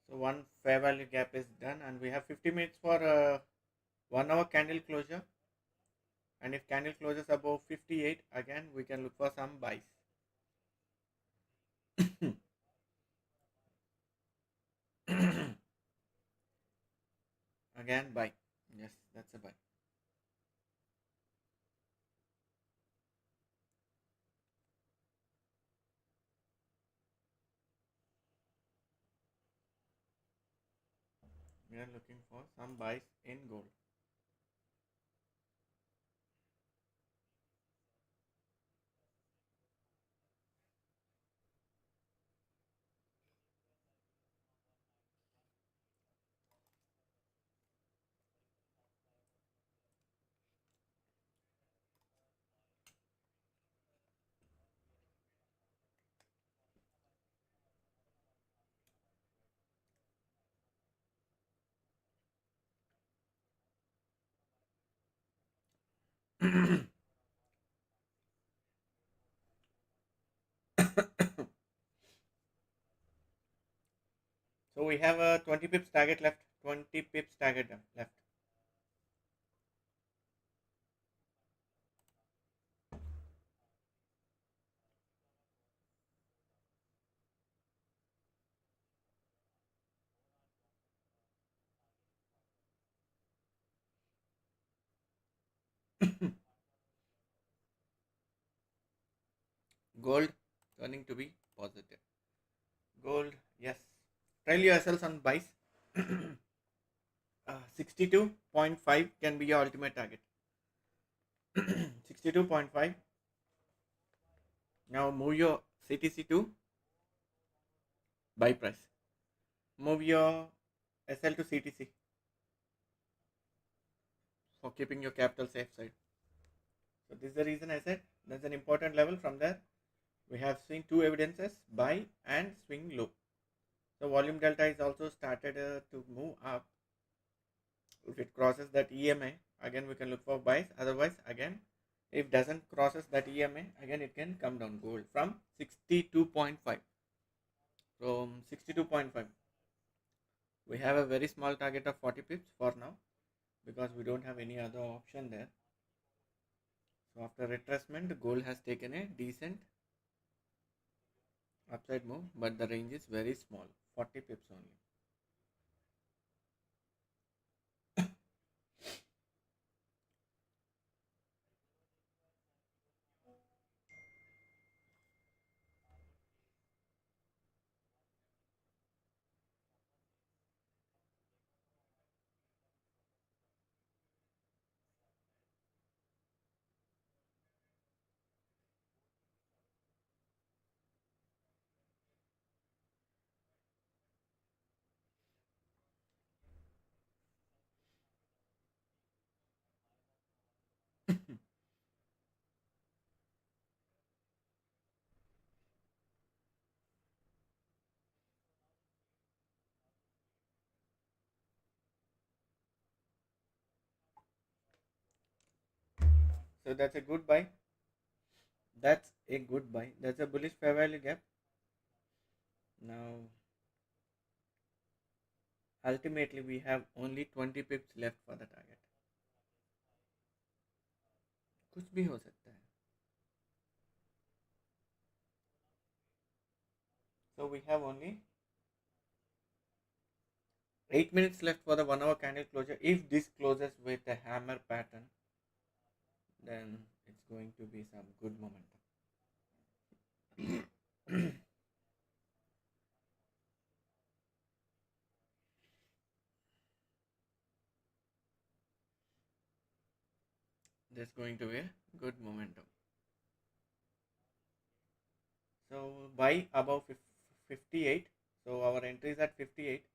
So one fair value gap is done, and we have 50 minutes for 1 hour candle closure. And if candle closes above 58, again we can look for some buys. Again buy. Yes, that's a buy. We are looking for some buys in gold. So we have a 20 pips target left. 20 pips target left. Gold turning to be positive. Gold, yes. Trail yourselves on buys. 62.5 can be your ultimate target. 62.5. Now move your CTC to buy price. Move your SL to CTC for keeping your capital safe side. So this is the reason I said that's an important level. From there, we have swing two evidences, buy and swing low. So volume delta is also started to move up. If it crosses that EMA, again we can look for buys. Otherwise, again, if doesn't crosses that EMA, again it can come down gold from 62.5. From 62.5, we have a very small target of 40 pips for now because we don't have any other option there. So after retracement, gold has taken a decent upside move, but the range is very small, 40 pips only. So that's a good buy. That's a good buy. That's a bullish fair value gap. Now, ultimately, we have only 20 pips left for the target. कुछ भी हो सकता है. So we have only 8 minutes left for the 1 hour candle closure. If this closes with a hammer pattern, then it's going to be some good momentum. There's going to be a good momentum. So buy above 58. So our entry is at 58.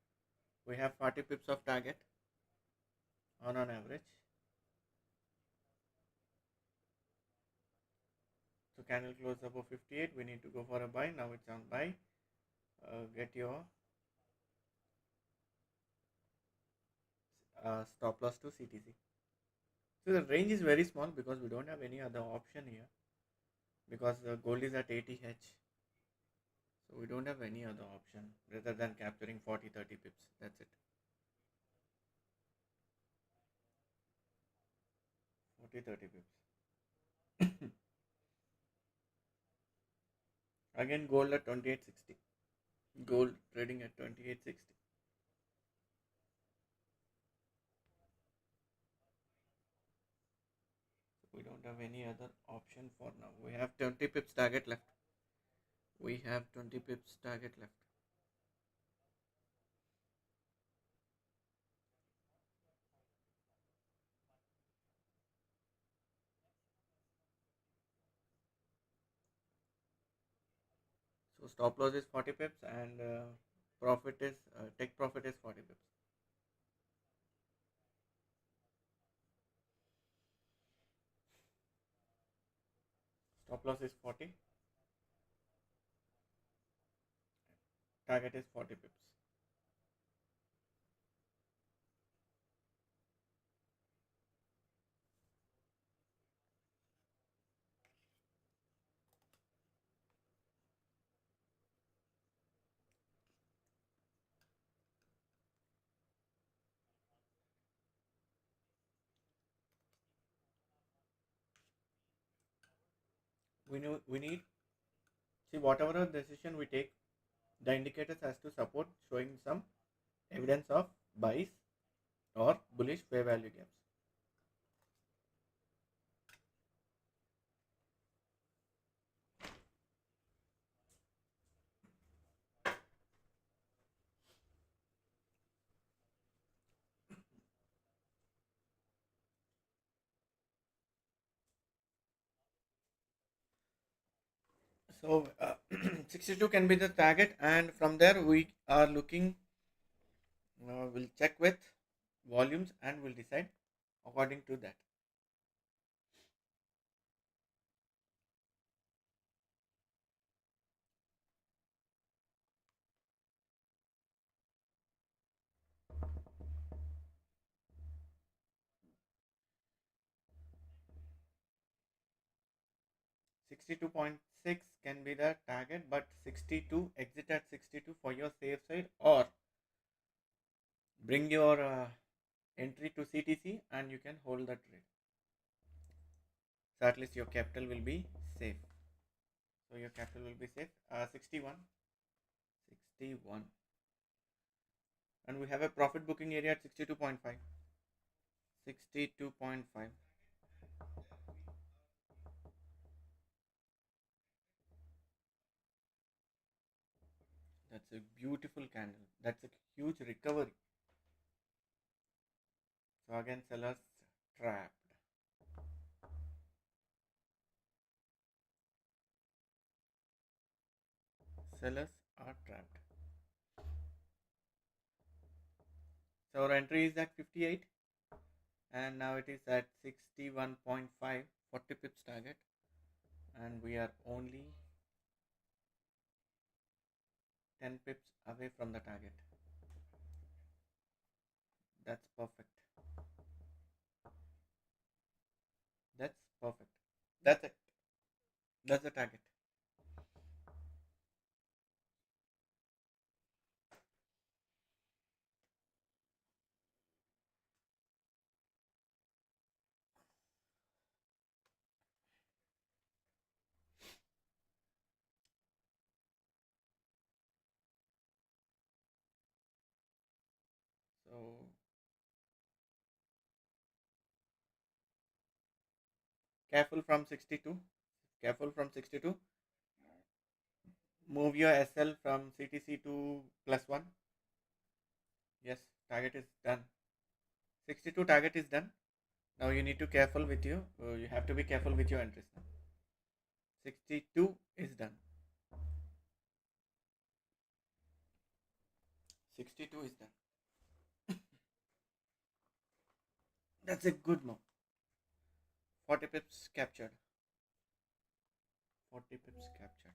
We have 40 pips of target on average. So candle close above 58. We need to go for a buy. Now it's on buy. Get your stop loss to CTC. So the range is very small because we don't have any other option here, because the gold is at 80H. So we don't have any other option rather than capturing 40-30 pips. That's it. 40-30 pips. Again, gold at 2860. Gold trading at 2860. We don't have any other option for now. We have 20 pips target left. We have 20 pips target left. So stop loss is 40 pips and profit is take profit is 40 pips. Stop loss is 40. Target is 40 pips. We need, see, whatever decision we take, the indicators has to support showing some evidence of buys or bullish fair value gaps. So 62 can be the target, and from there we are looking. We'll check with volumes and we'll decide according to that. $62.6 can be the target, but 62, exit at 62 for your safe side, or bring your entry to CTC and you can hold the trade. So at least your capital will be safe. So your capital will be safe. 61, 61. And we have a profit booking area at 62.5. 62.5. That's a beautiful candle. That's a huge recovery. So again, sellers trapped. Sellers are trapped. So our entry is at 58 and now it is at 61.5, 40 pips target, and we are only 10 pips away from the target. That's perfect. That's Perfect. That's it. That's the target. So careful from 62. Careful from 62. Move your SL from CTC to +1. Yes, target is done. 62 target is done. Now you need to careful with you. You have to be careful with your entries now. 62 is done. 62 is done. That's a good move. 40 pips captured. 40 pips captured.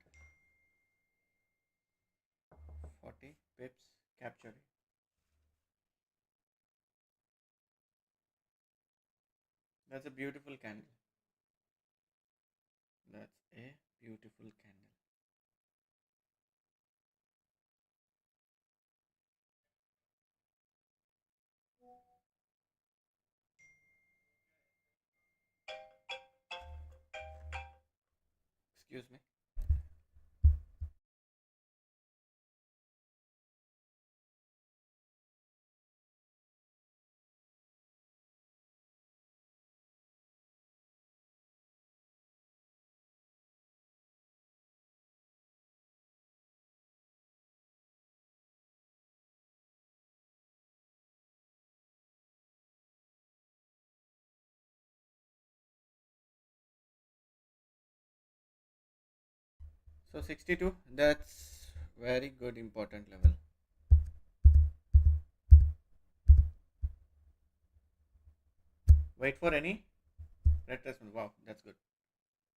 40 pips captured. That's a beautiful candle. That's a beautiful candle. Excuse me. So 62, that's very good important level. Wait for any retracement. Wow, that's good.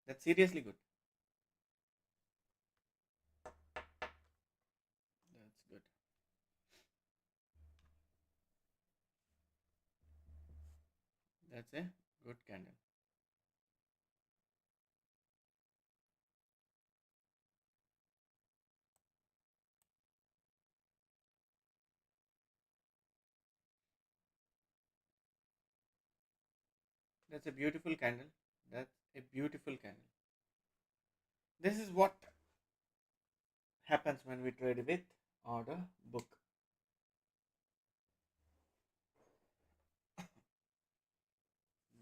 That's seriously good. That's good. That's a good candle. That's a beautiful candle. That's a beautiful candle. This is what happens when we trade with order book.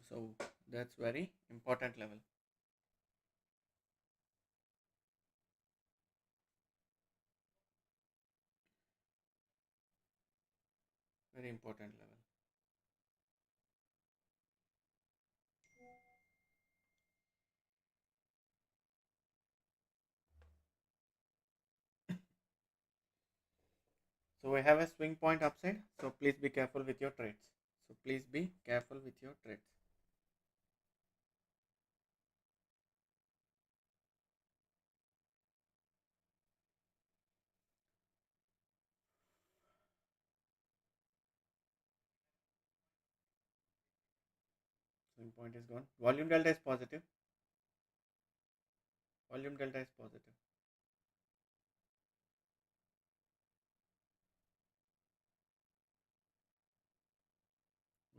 So that's very important level. Very important level. So we have a swing point upside. So please be careful with your trades. So please be careful with your trades. Swing point is gone. Volume delta is positive. Volume delta is positive.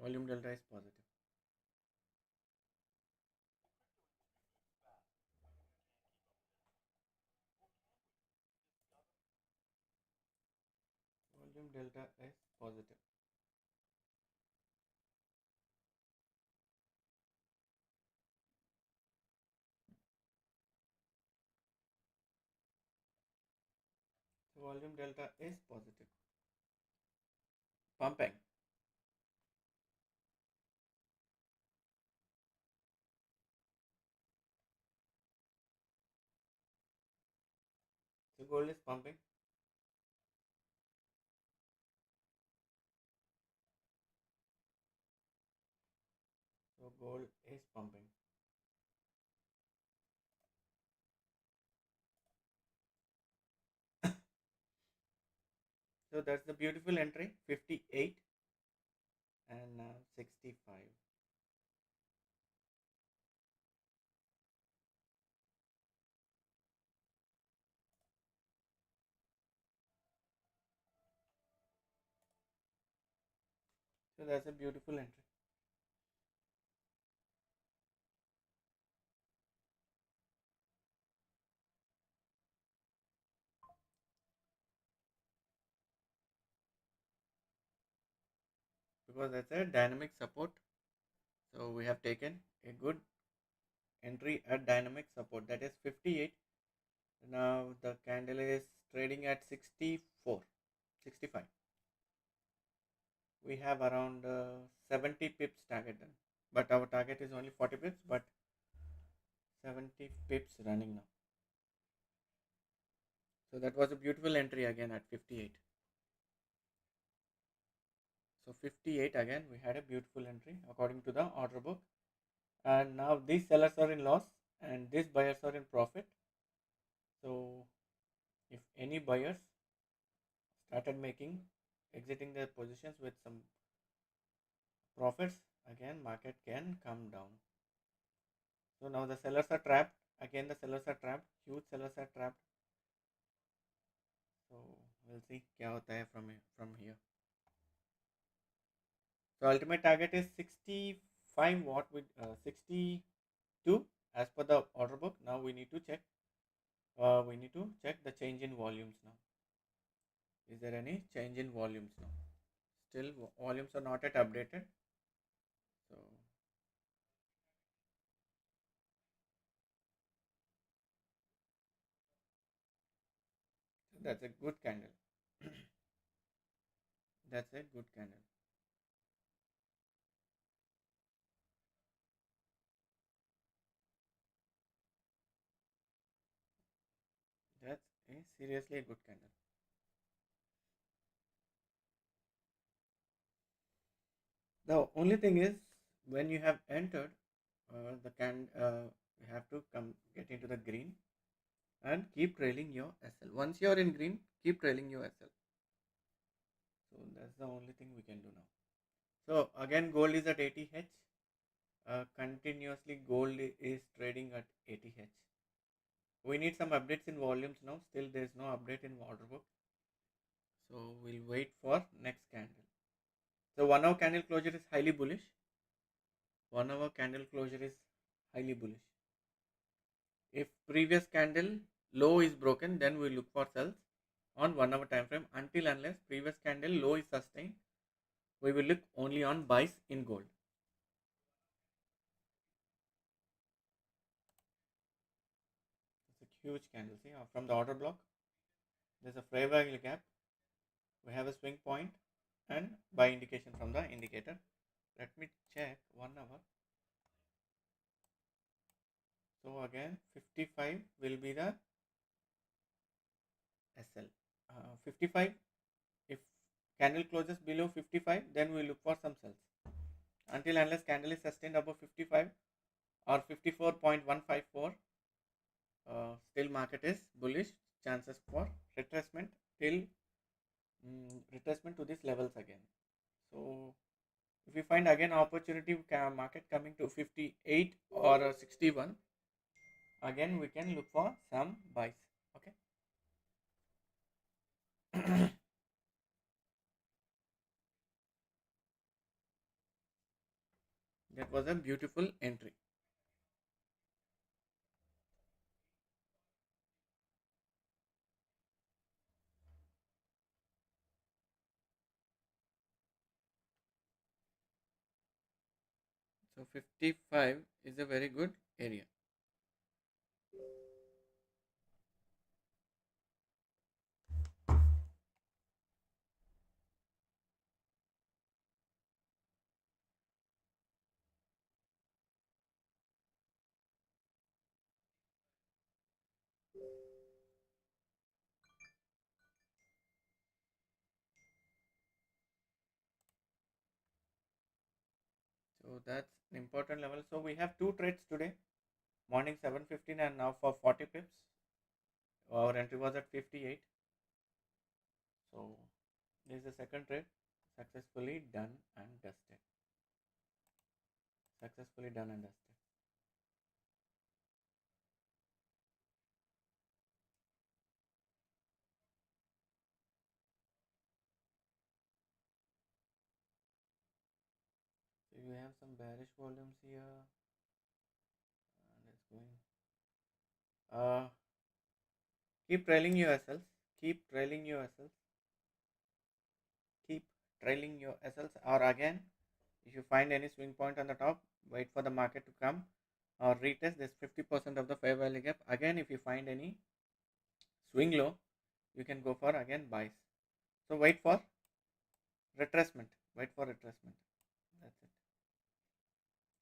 Volume delta is positive. Volume delta is positive. So volume delta is positive. Pumping. So gold is pumping. So gold is pumping. So that's the beautiful entry 58 and 65. So that's a beautiful entry. Because that's a dynamic support. So we have taken a good entry at dynamic support, that is 58. Now the candle is trading at 64, 65. We have around 70 pips target done, but our target is only 40 pips, but 70 pips running now. So that was a beautiful entry again at 58. So 58 again, we had a beautiful entry according to the order book. And now these sellers are in loss and these buyers are in profit. So if any buyers started making exiting their positions with some profits, again market can come down. So now the sellers are trapped. Again the sellers are trapped. Huge sellers are trapped. So we'll see क्या होता है from here. So ultimate target is 65 watt with 62 as per the order book. Now we need to check. We need to check the change in volumes now. Is there any change in volumes now? Still volumes are not yet updated. So that's a good candle. That's a good candle. That's a seriously a good candle. The only thing is when you have entered you have to come get into the green and keep trailing your SL. Once you are in green, keep trailing your SL. So that's the only thing we can do now. So again, gold is at 80H. Continuously, gold is trading at 80H. We need some updates in volumes now. Still, there is no update in order book. So we'll wait for next candle. So 1 hour candle closure is highly bullish. 1 hour candle closure is highly bullish. If previous candle low is broken, then we look for sells on 1 hour time frame. Until unless previous candle low is sustained, we will look only on buys in gold. It's a huge candle. See from the order block, there's a fair value gap. We have a swing point and buy indication from the indicator. Let me check 1 hour. So again, 55 will be the SL. 55. If candle closes below 55, then we look for some sells. Until unless candle is sustained above 55 or 54.154, still market is bullish. Chances for retracement till retracement to these levels again. So if we find again opportunity market coming to 58 or 61, again we can look for some buys. Okay. That was a beautiful entry. So 55 is a very good area. So that's an important level. So we have two trades today. Morning 7:15 and now for 40 pips. Our entry was at 58. So this is the second trade successfully done and dusted. Successfully done and dusted. we have some bearish volumes here, and it's going. Uh, keep trailing your SLs. Keep trailing your SLs. Keep trailing your SLs. Or again, if you find any swing point on the top, wait for the market to come or retest this 50% of the fair value gap. Again, if you find any swing low, you can go for again buys. So wait for retracement. Wait for retracement. That's it.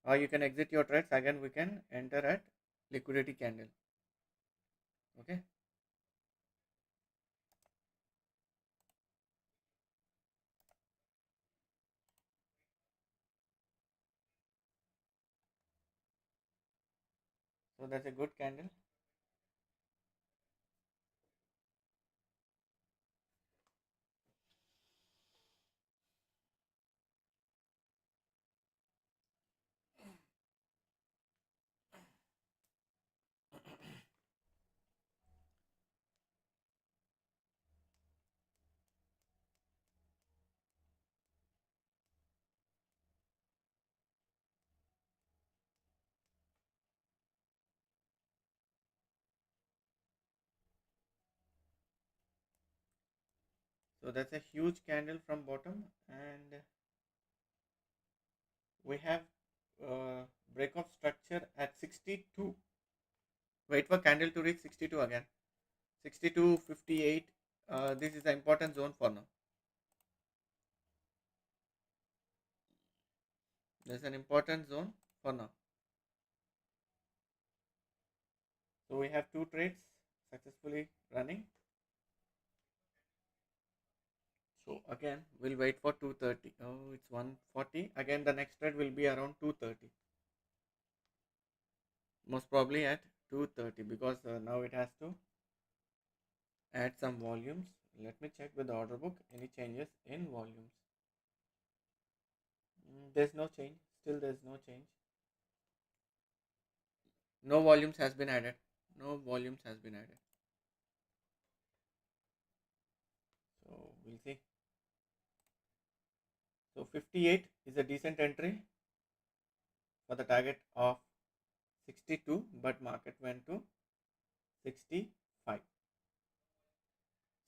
Or you can exit your trades. Again, we can enter at liquidity candle. Okay. So that's a good candle. So that's a huge candle from bottom, and we have break of structure at 62. Wait for candle to reach 62 again. 62.58. This is the important zone for now. There's an important zone for now. So we have two trades successfully running. So again, we'll wait for 230. Oh, it's 140. Again, the next trade will be around 230. Most probably at 230 because now it has to add some volumes. Let me check with the order book. Any changes in volumes? There's no change. Still, there's no change. No volumes has been added. No volumes has been added. So we'll see. So 58 is a decent entry for the target of 62, but market went to 65.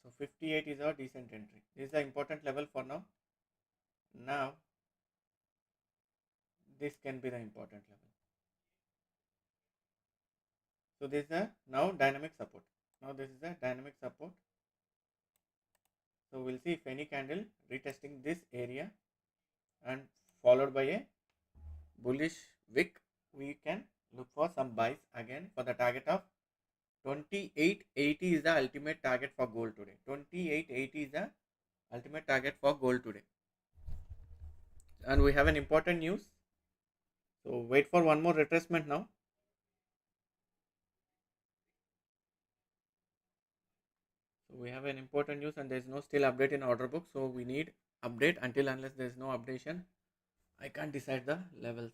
So 58 is a decent entry. This is the important level for now. Now this can be the important level. So this is a now dynamic support. Now this is a dynamic support. So we'll see if any candle retesting this area and followed by a bullish wick, we can look for some buys again for the target of 2880 is the ultimate target for gold today. 2880 is the ultimate target for gold today. And we have an important news. So wait for one more retracement now. So we have an important news and there is no still update in order book. So we need update until unless there is no updation. I can't decide the levels.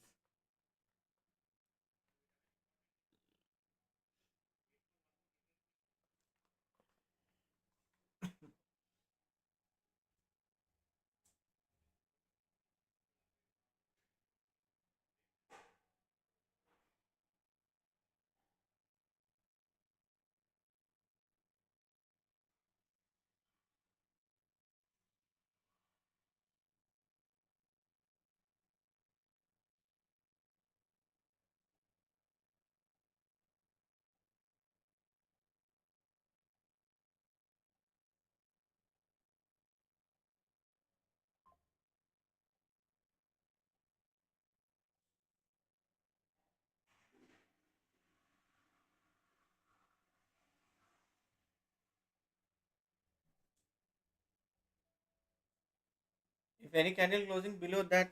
If any candle closing below that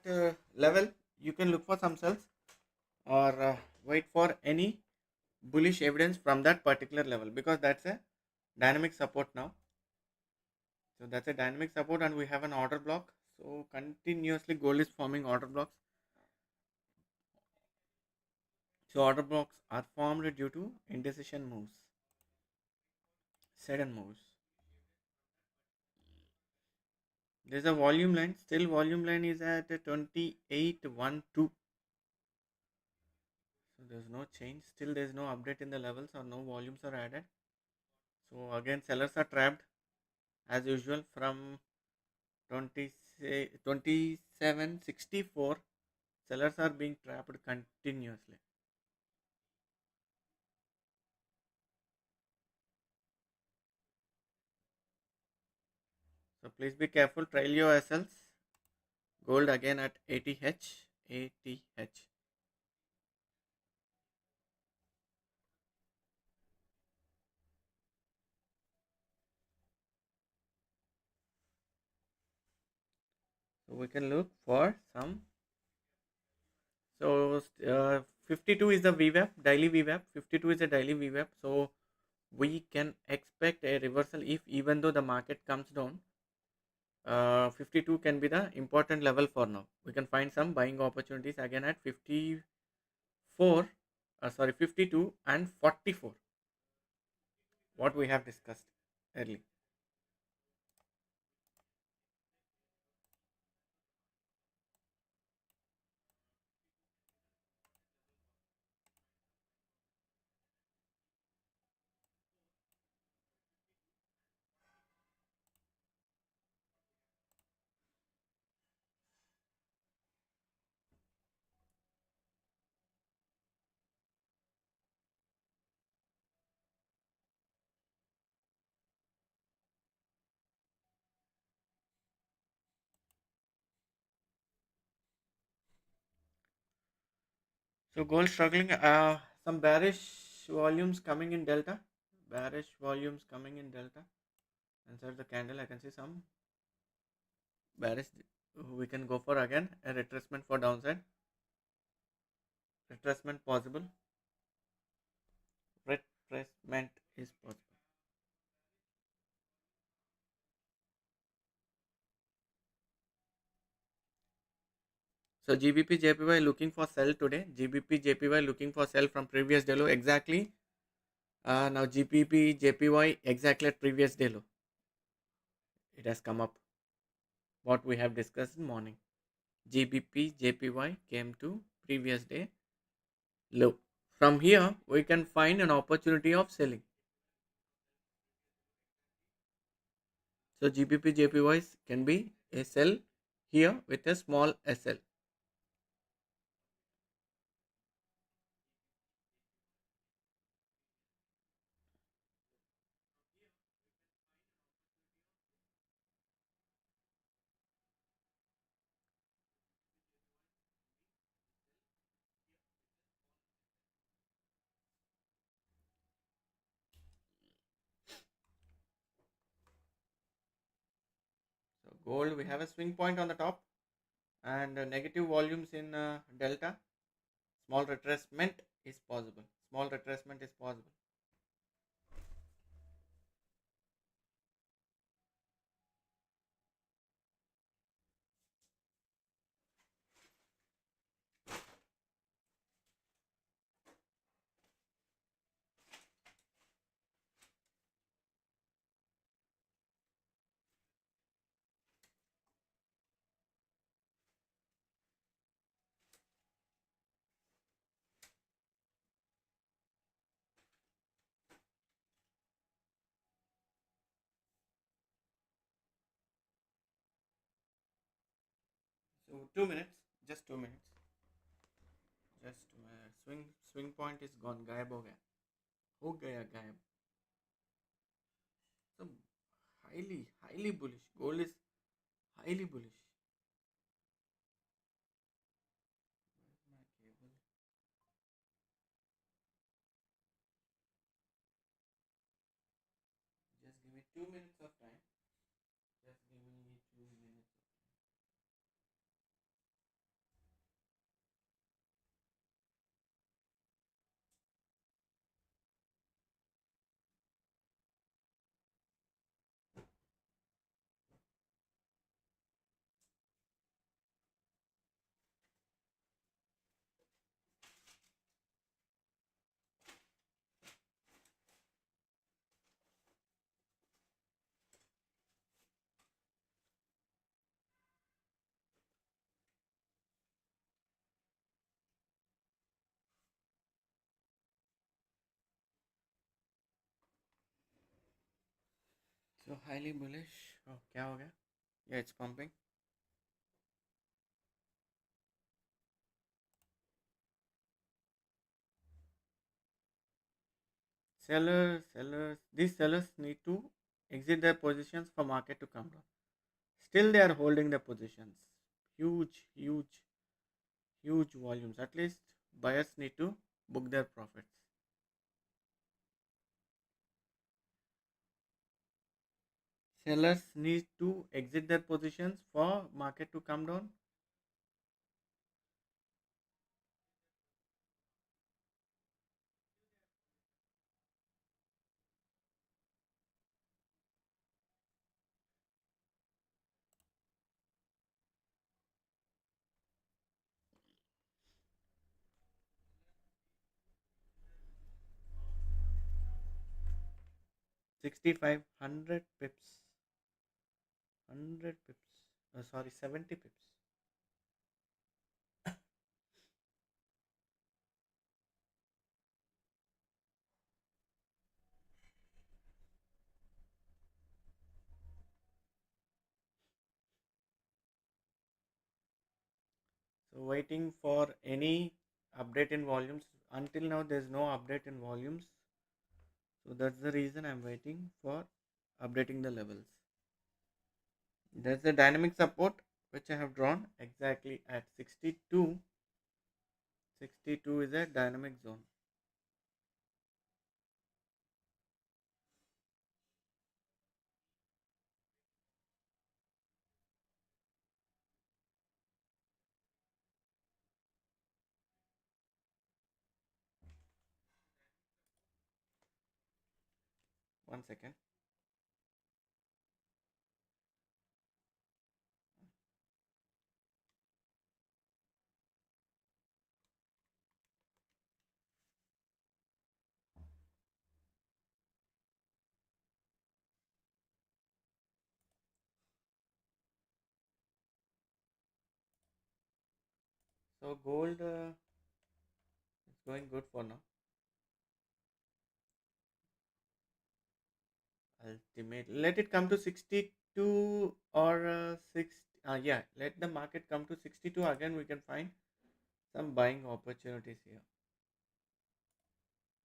level, you can look for some sells or wait for any bullish evidence from that particular level because that's a dynamic support now. So that's a dynamic support and we have an order block. So continuously gold is forming order blocks. So order blocks are formed due to indecision moves, sudden moves. There's a volume line. Still volume line is at 2812. So there's no change. Still there's no update in the levels or no volumes are added. So again sellers are trapped as usual from 20, 2764. Sellers are being trapped continuously. So please be careful. Trail your SLs. Gold again at 80H. 80H. So we can look for some. So 52 is the VWAP, daily VWAP. 52 is a daily VWAP. So we can expect a reversal if even though the market comes down. 52 can be the important level for now. We can find some buying opportunities again at 54, sorry, 52 and 44. What we have discussed earlier. So gold struggling. Some bearish volumes coming in delta. Bearish volumes coming in delta. Inside the candle, I can see some bearish. We can go for again a retracement for downside. Retracement possible. Retracement is possible. So GBP JPY looking for sell today. GBP JPY looking for sell from previous day low exactly. Now GBP JPY exactly at previous day low. It has come up. What we have discussed in morning. GBP JPY came to previous day low. From here we can find an opportunity of selling. So GBP JPY can be a sell here with a small SL. So gold, we have a swing point on the top and negative volumes in delta. Small retracement is possible. Small retracement is possible. So 2 minutes, just 2 minutes, just swing point is gone. गायब हो गया. हो गया गायब. So highly bullish. Gold is highly bullish. My cable. Just give me 2 minutes of time. Just give me 2 minutes. So highly bullish. Oh, क्या हो गया? Yeah, it's pumping. Sellers. These sellers need to exit their positions for market to come down. Still, they are holding their positions. Huge, huge, huge volumes. At least buyers need to book their profits. Sellers need to exit their positions for market to come down. Sixty-five hundred pips. 100 pips. Sorry, 70 pips. So waiting for any update in volumes. Until now, there's no update in volumes. So that's the reason I'm waiting for updating the levels. There's the dynamic support which I have drawn exactly at 62. 62 is a dynamic zone. One second. So gold is going good for now. Ultimate. Let it come to 62 or 60. Yeah, let the market come to 62. Again, we can find some buying opportunities here.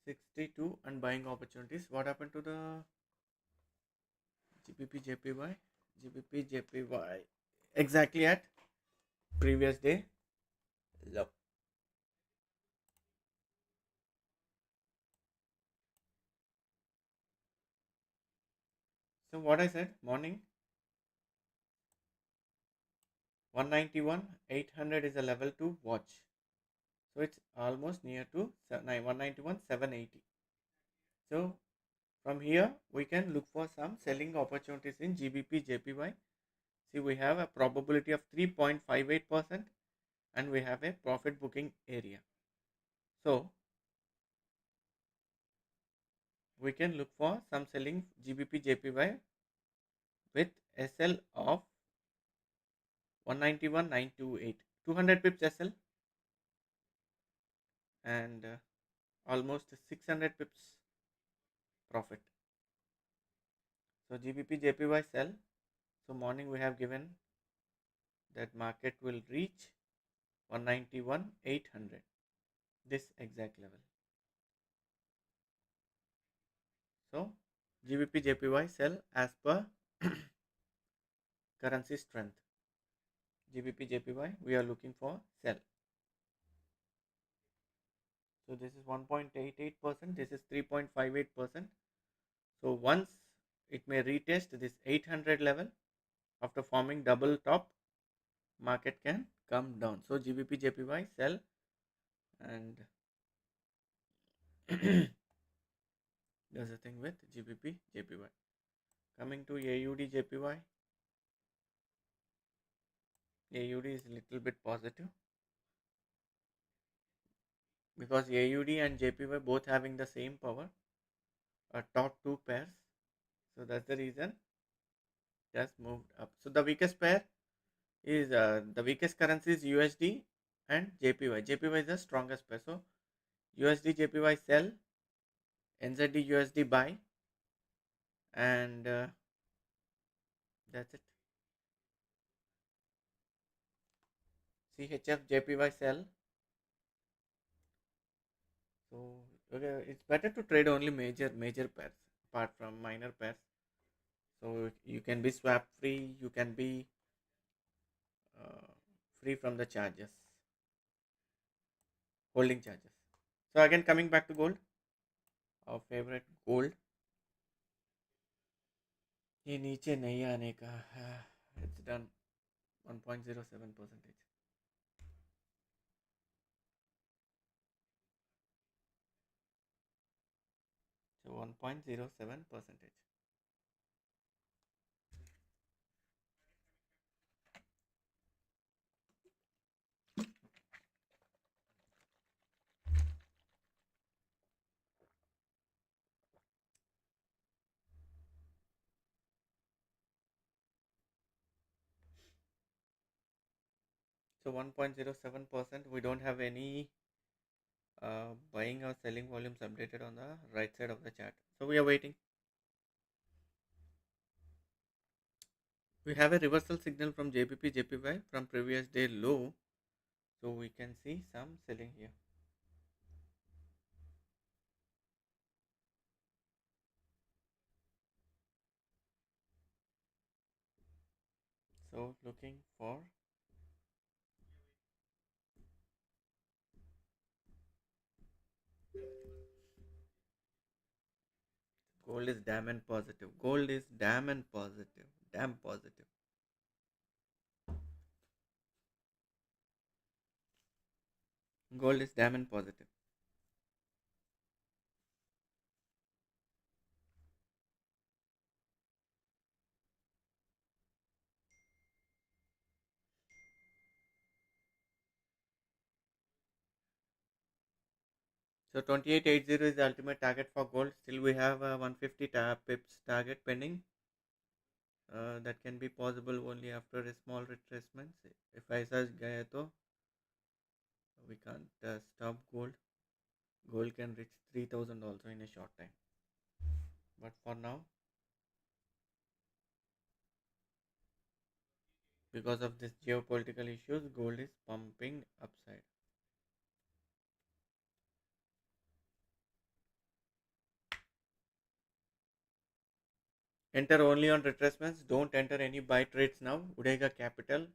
62 and buying opportunities. What happened to the GBP JPY? GBP JPY exactly at previous day low. So what I said morning 191 800 is a level to watch. So it's almost near to 191 780. So from here we can look for some selling opportunities in GBP JPY. See, we have a probability of 3.58% and we have a profit booking area. So we can look for some selling GBP JPY with SL of 191,928, 200 pips SL and almost 600 pips profit. So GBP JPY sell. So morning we have given that market will reach 191 800, this exact level. So GBP JPY sell as per currency strength. GBP JPY we are looking for sell. So this is 1.88%, this is 3.58%. So once it may retest this 800 level after forming double top, market can come down. So GBP JPY sell and there's a thing with GBP JPY. Coming to AUD JPY, AUD is a little bit positive because AUD and JPY both having the same power, top two pairs. So that's the reason just moved up. So the weakest pair is the weakest currency is USD and JPY. JPY is the strongest pair. So USD JPY sell, NZD USD buy, and That's it. CHF JPY sell. So okay, it's better to trade only major pairs apart from minor pairs. So you can be swap free. You can be uh, free from the charges, holding charges. So again, coming back to gold, our favorite gold. ये नीचे नहीं आने का है. It's done 1.07%. So 1.07%. So 1.07%. We don't have any buying or selling volumes updated on the right side of the chart. So we are waiting. We have a reversal signal from JPP JPY from previous day low. So we can see some selling here. So looking for gold is damn and positive. Gold is damn and positive. Damn positive. Gold is damn and positive. So 2880 is the ultimate target for gold. Still we have a 150 pips target pending. That can be possible only after a small retracement. If ऐसा गया तो we can't stop gold. Gold can reach 3000 also in a short time. But for now, because of this geopolitical issues, gold is pumping upside. Enter only on retracements. Don't enter any buy trades now. Udega capital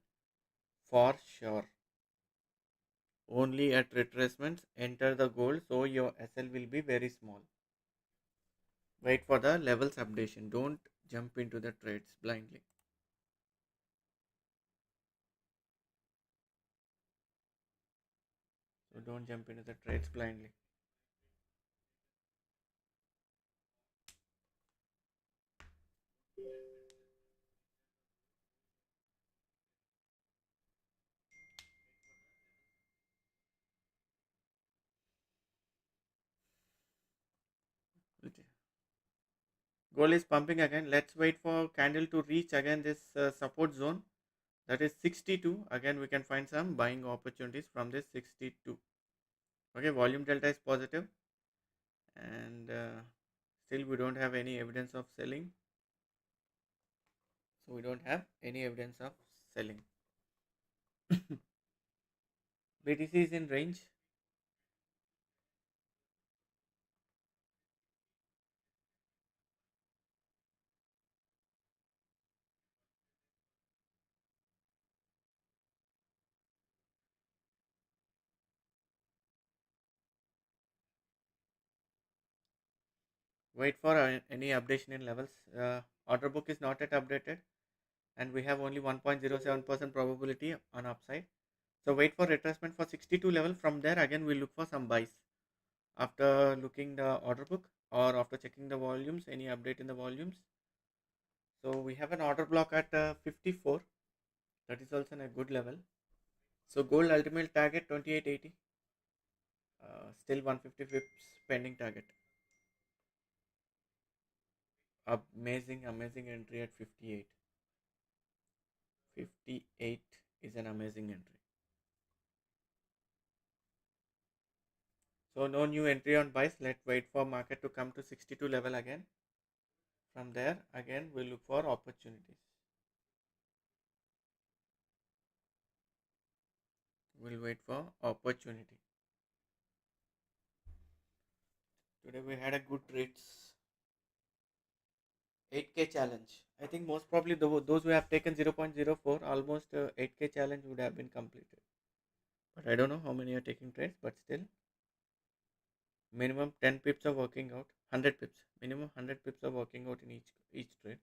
for sure. Only at retracements enter the gold, so your SL will be very small. Wait for the levels updation. Don't jump into the trades blindly. So don't jump into the trades blindly. Gold is pumping again. Let's wait for candle to reach again this support zone, that is 62. Again we can find some buying opportunities from this 62. Okay, volume delta is positive, and still we don't have any evidence of selling. So we don't have any evidence of selling. BTC is in range. Wait for any updation in levels. Order book is not yet updated, and we have only 1.07% probability on upside. So wait for retracement for 62 level. From there again we'll look for some buys after looking the order book or after checking the volumes, any update in the volumes. So we have an order block at 54. That is also a good level. So gold ultimate target 2880. Still 150 pips pending target. Amazing entry at 58. 58 is an amazing entry. So no new entry on buys. Let's wait for market to come to 62 level again. From there again we'll look for opportunities. We'll wait for opportunity. Today we had a good trades. 8K challenge. I think most probably those who have taken 0.04, almost 8K challenge would have been completed. But I don't know how many are taking trades, but still, minimum 10 pips of working out, 100 pips, minimum 100 pips of working out in each trade.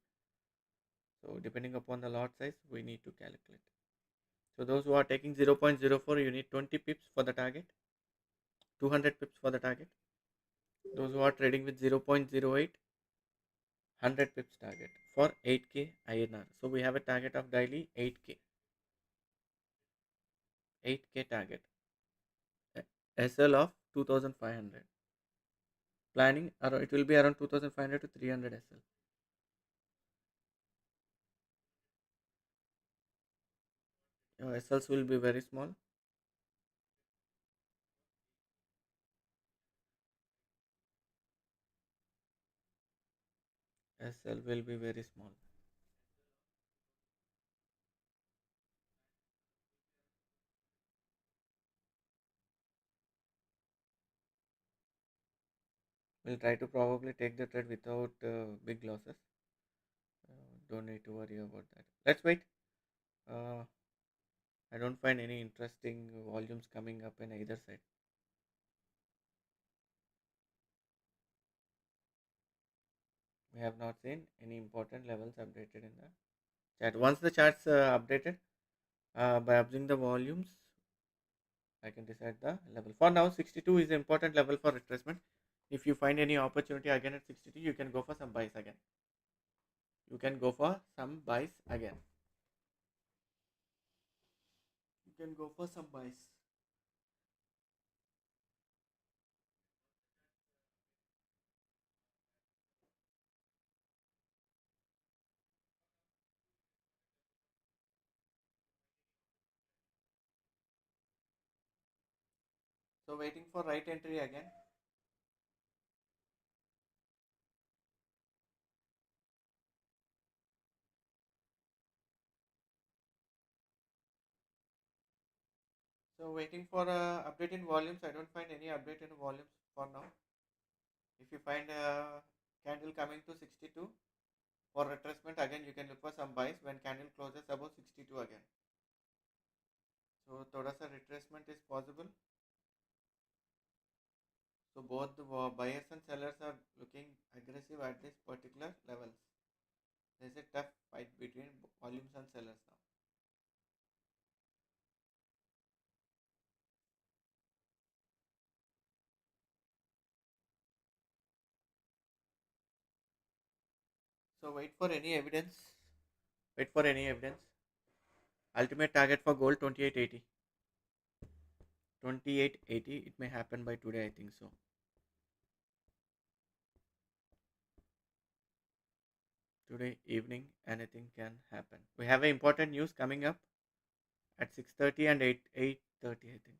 So depending upon the lot size, we need to calculate. So those who are taking 0.04, you need 20 pips for the target, 200 pips for the target. Those who are trading with 0.08, 100 pips target for 8K INR. So we have a target of daily 8K, 8K target, SL of 2500. Planning, it will be around 2500 to 300 SL. Your SLs will be very small. SL will be very small. We'll try to probably take the trade without big losses. Don't need to worry about that. Let's wait. Uh, I don't find any interesting volumes coming up in either side. We have not seen any important levels updated in the chat. Once the charts updated, by observing the volumes, I can decide the level. For now, 62 is an important level for retracement. If you find any opportunity again at 62, you can go for some buys again. You can go for some buys again. You can go for some buys. So waiting for right entry again. So waiting for update in volumes. I don't find any update in volumes for now. If you find a candle coming to 62 for retracement again, you can look for some buys when candle closes above 62 again. So thoda sa retracement is possible. So both the buyers and sellers are looking aggressive at this particular levels. There's a tough fight between volumes and sellers now. So wait for any evidence. Wait for any evidence. Ultimate target for gold 2880. 2880. It may happen by today, I think so. Today evening, anything can happen. We have an important news coming up at 6:30 and 8:30. I think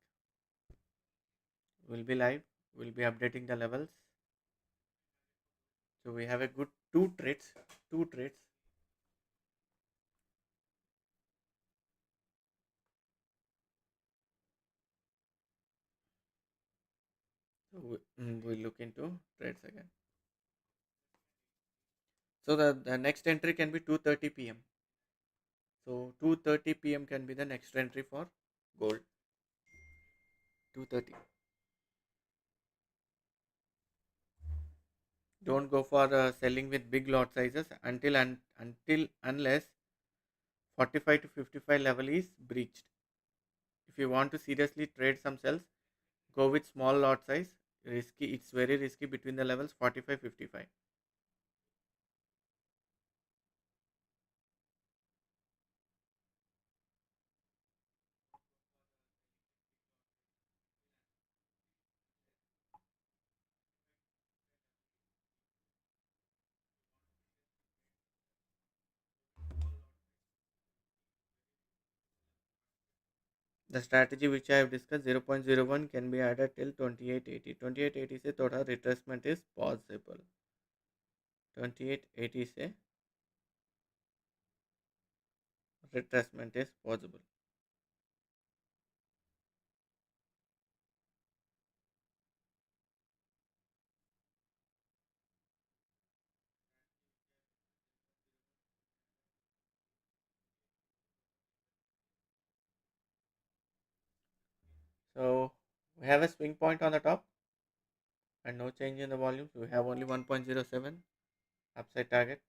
we'll be live. We'll be updating the levels. So we have a good two trades. Two trades. So we'll look into trades again. So the next entry can be 2:30 p.m. So 2:30 p.m. can be the next entry for gold. 2:30. Don't go for selling with big lot sizes until unless 45 to 55 level is breached. If you want to seriously trade some cells, go with small lot size. Risky. It's very risky between the levels 45 55. The strategy which I have discussed 0.01 can be added till 2880. 2880 से थोड़ा retracement is possible. 2880 से retracement is possible. So we have a swing point on the top and no change in the volumes. We have only 1.07 upside targets.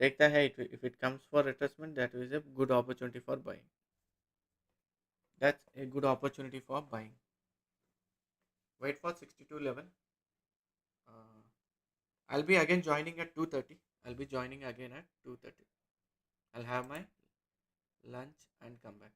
Take the height. If it comes for retracement, that is a good opportunity for buying. That's a good opportunity for buying. Wait for 62.11. Uh, I'll be again joining at 2:30. I'll be joining again at 2:30. I'll have my lunch and come back.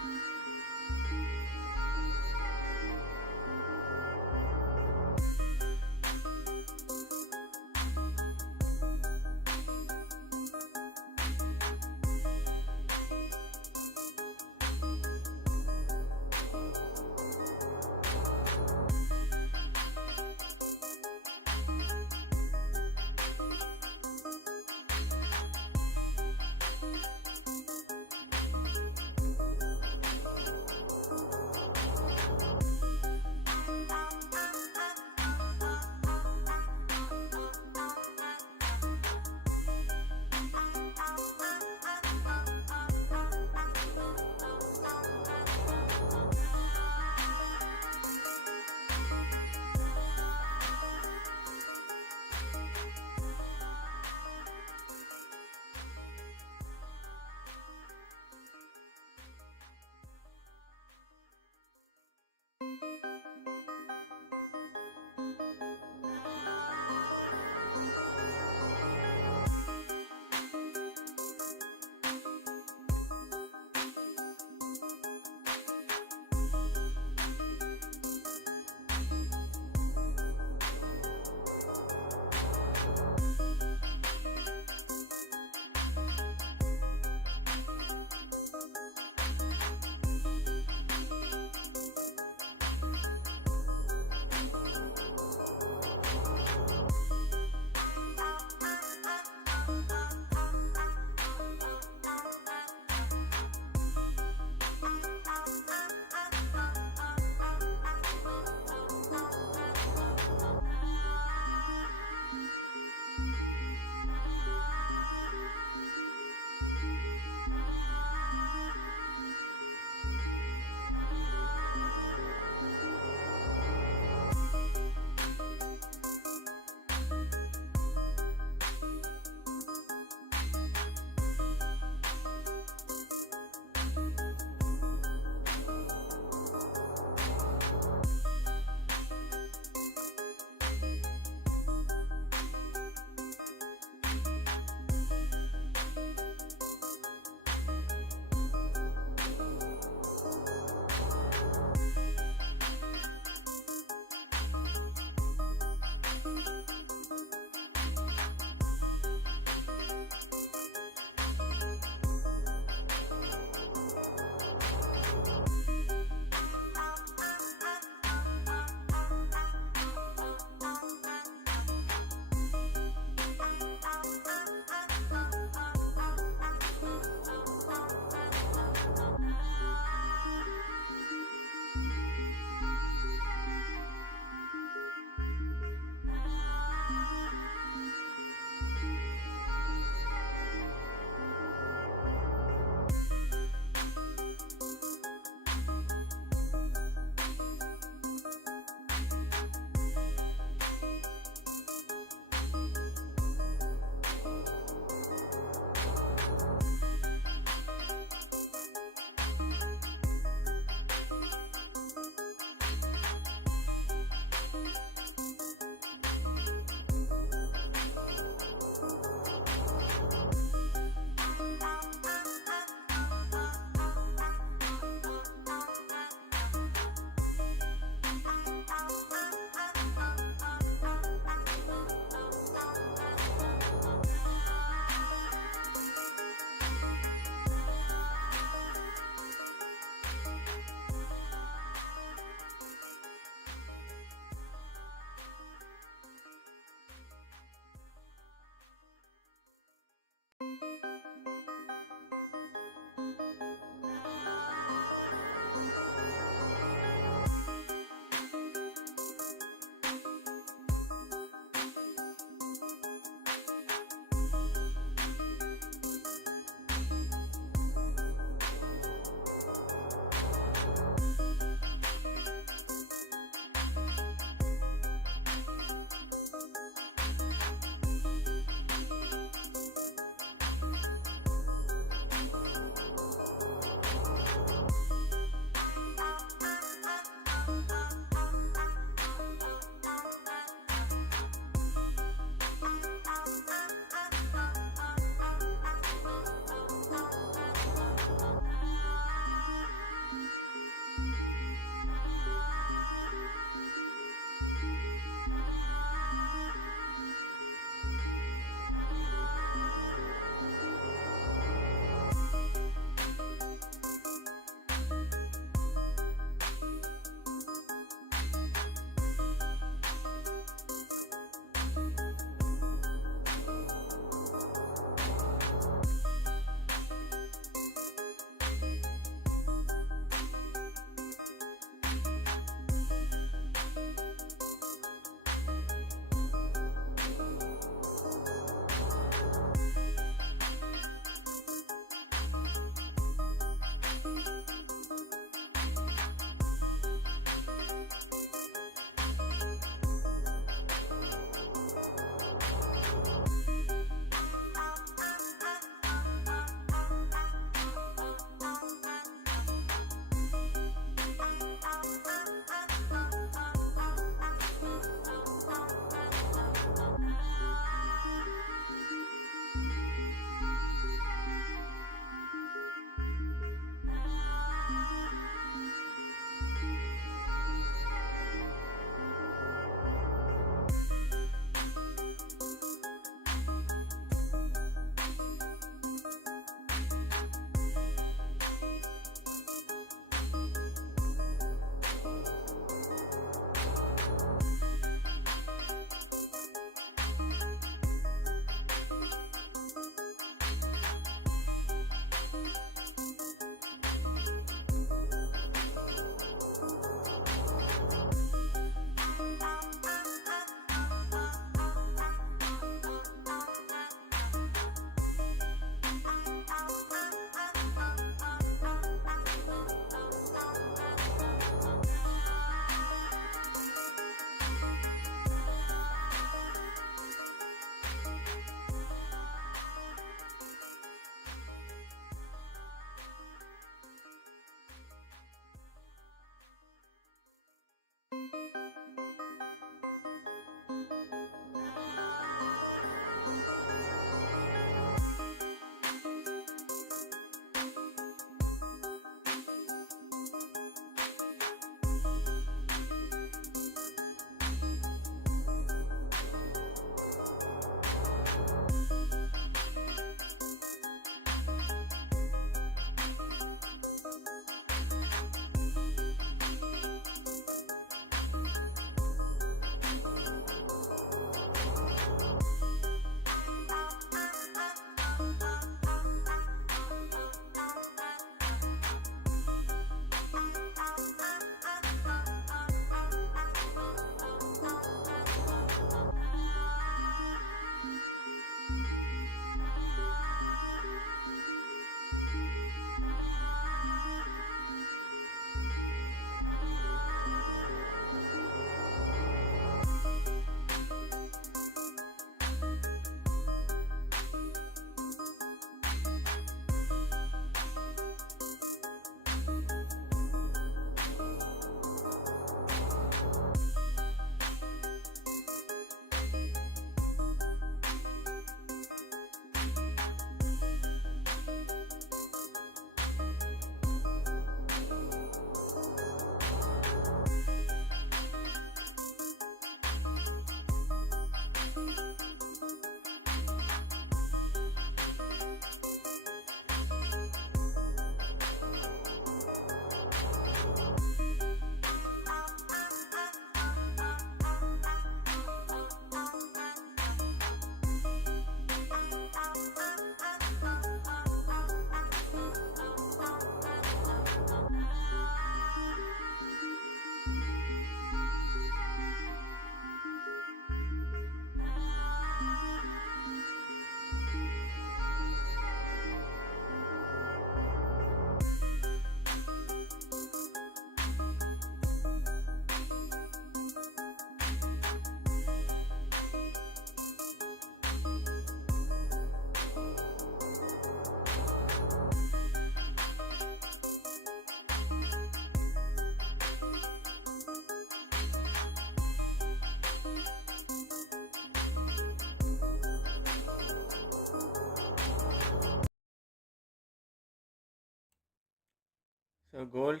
So gold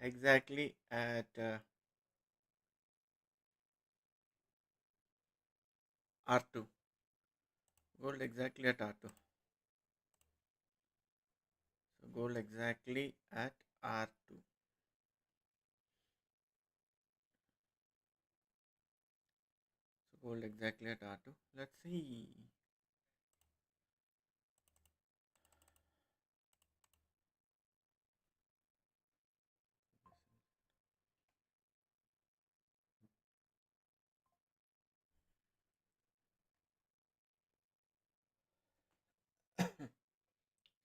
exactly at R2. Gold exactly at R2. So gold exactly at R2. So gold exactly at R2. Let's see.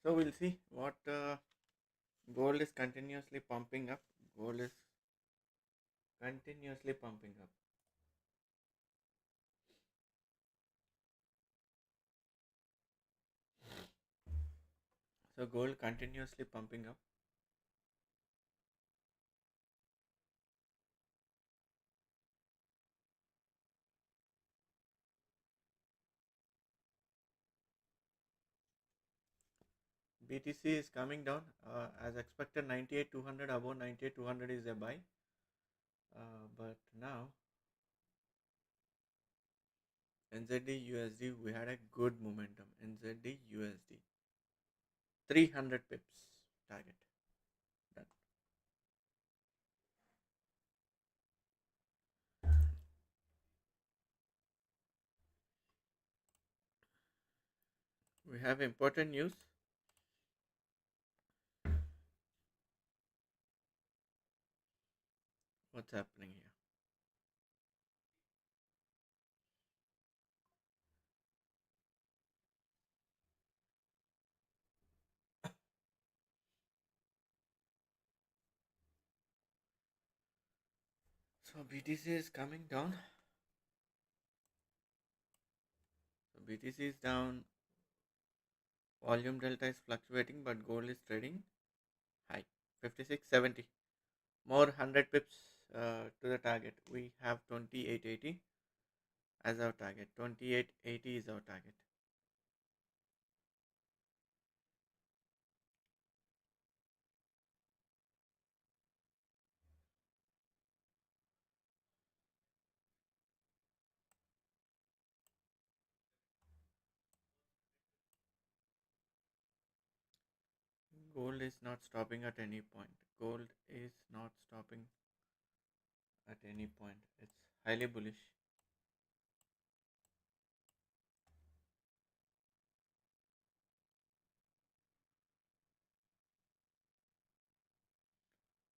So we'll see what gold is continuously pumping up. Gold is continuously pumping up. So gold continuously pumping up. BTC is coming down as expected. 98 200 above 98 200 is a buy. But now NZD USD we had a good momentum. NZD USD 300 pips target done. We have important news. What's happening here? So BTC is coming down. So BTC is down. Volume delta is fluctuating, but gold is trading high. 56.70. More 100 pips to the target. We have 28.80 as our target. 28.80 is our target. Gold is not stopping at any point. Gold is not stopping at any point. It's highly bullish.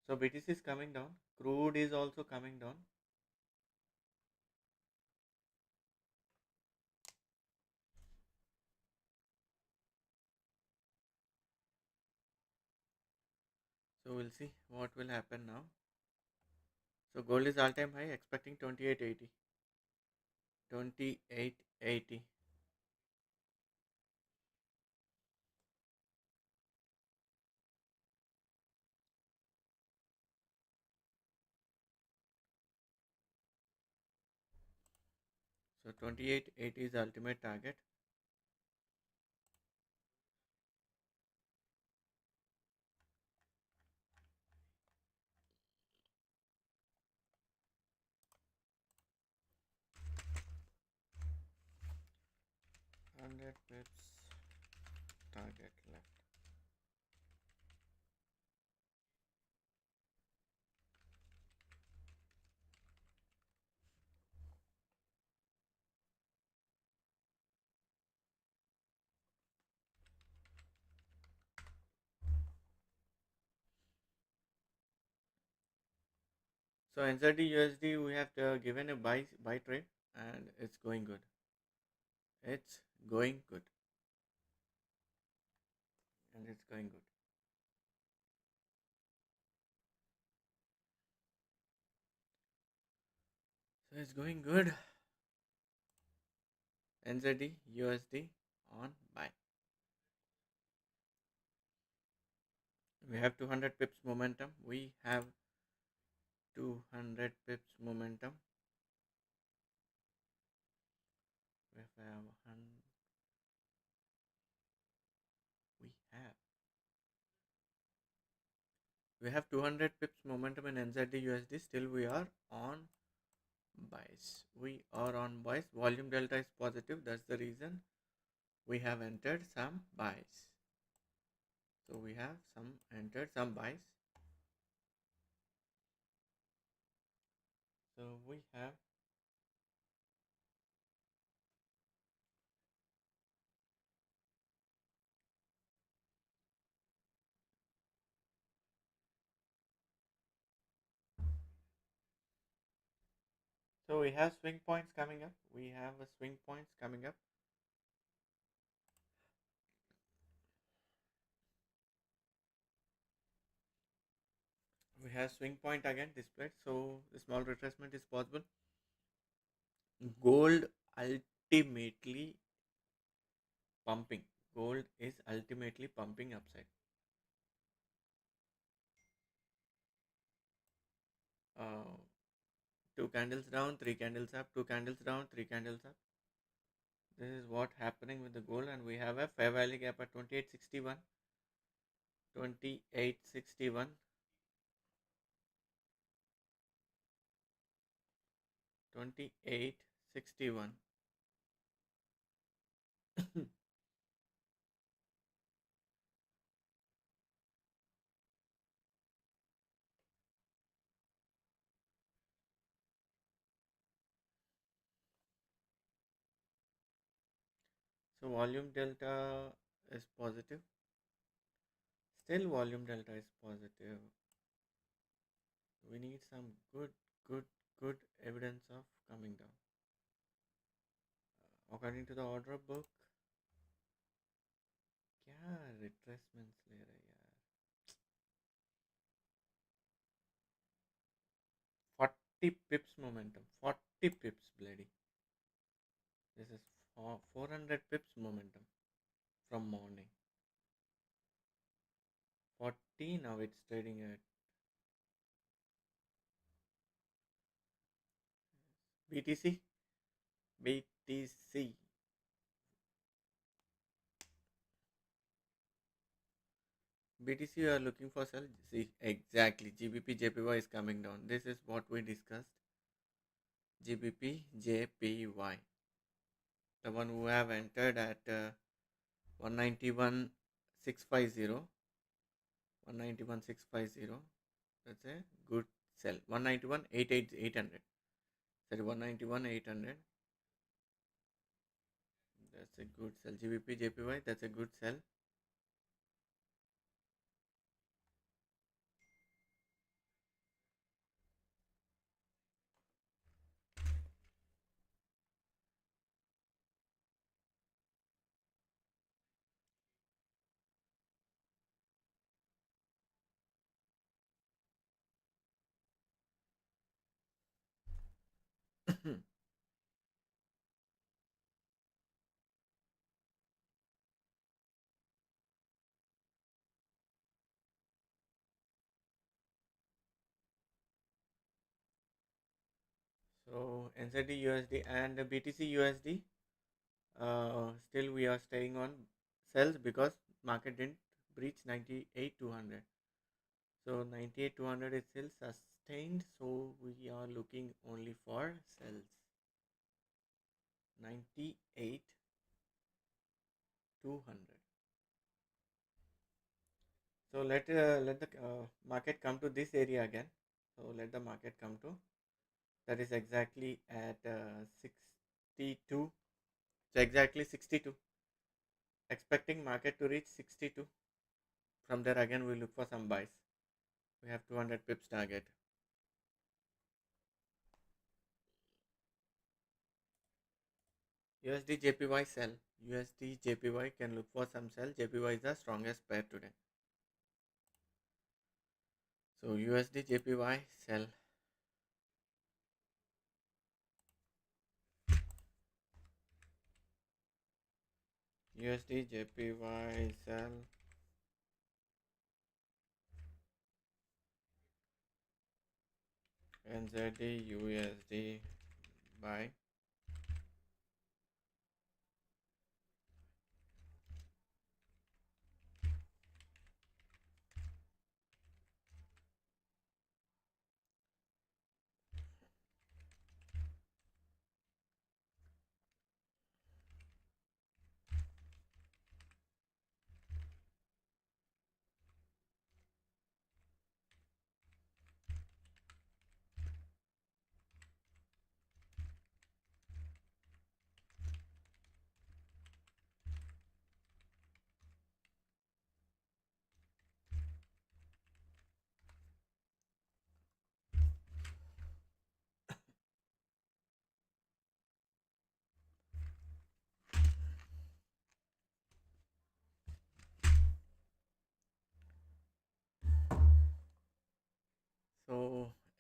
So BTC is coming down. Crude is also coming down. So we'll see what will happen now. So gold is all time high, expecting 28.80. 28.80. So 28.80 is the ultimate target. Hundred pips target left. So NZD USD we have given a buy trade and it's going good. It's going good and it's going good. So it's going good. NZD USD on buy. We have 200 pips momentum. We have 200 pips momentum. We have we have We have 200 pips momentum in NZD USD. Still, we are on buys. We are on buys. Volume delta is positive. That's the reason we have entered some buys. So we have entered some buys. So we have swing points coming up. We have a swing points coming up. We have swing point again displayed. So the small retracement is possible. Gold ultimately pumping. Gold is ultimately pumping upside. Uh, two candles down, three candles up, two candles down, three candles up. This is what happening with the gold, and we have a fair value gap at 2861, 2861, 2861. So volume delta is positive. Still volume delta is positive. We need some good evidence of coming down. According to the order book, क्या retracements ले रहे हैं यार. 40 pips momentum. 40 pips, bloody. This is 400 pips momentum from morning. 40, now it's trading at BTC. BTC. BTC, you are looking for sell. See, exactly. GBP JPY is coming down. This is what we discussed. GBP JPY. The one who have entered at 191,650. 191,650. That's a good sell. 191,800. Sorry, 191,800. That's a good sell. GBP JPY. That's a good sell. So NZD USD and BTC USD. Still we are staying on sells because market didn't breach 98,200. So 98,200 is still sustained. So we are looking only for sells. 98,200. So let the market come to this area again. So let the market come to, that is exactly at 62. So exactly 62. Expecting market to reach 62. From there again we look for some buys. We have 200 pips target. USD JPY sell. USD JPY can look for some sell. JPY is the strongest pair today. So USD JPY sell. USD JPY sell. NZD USD buy.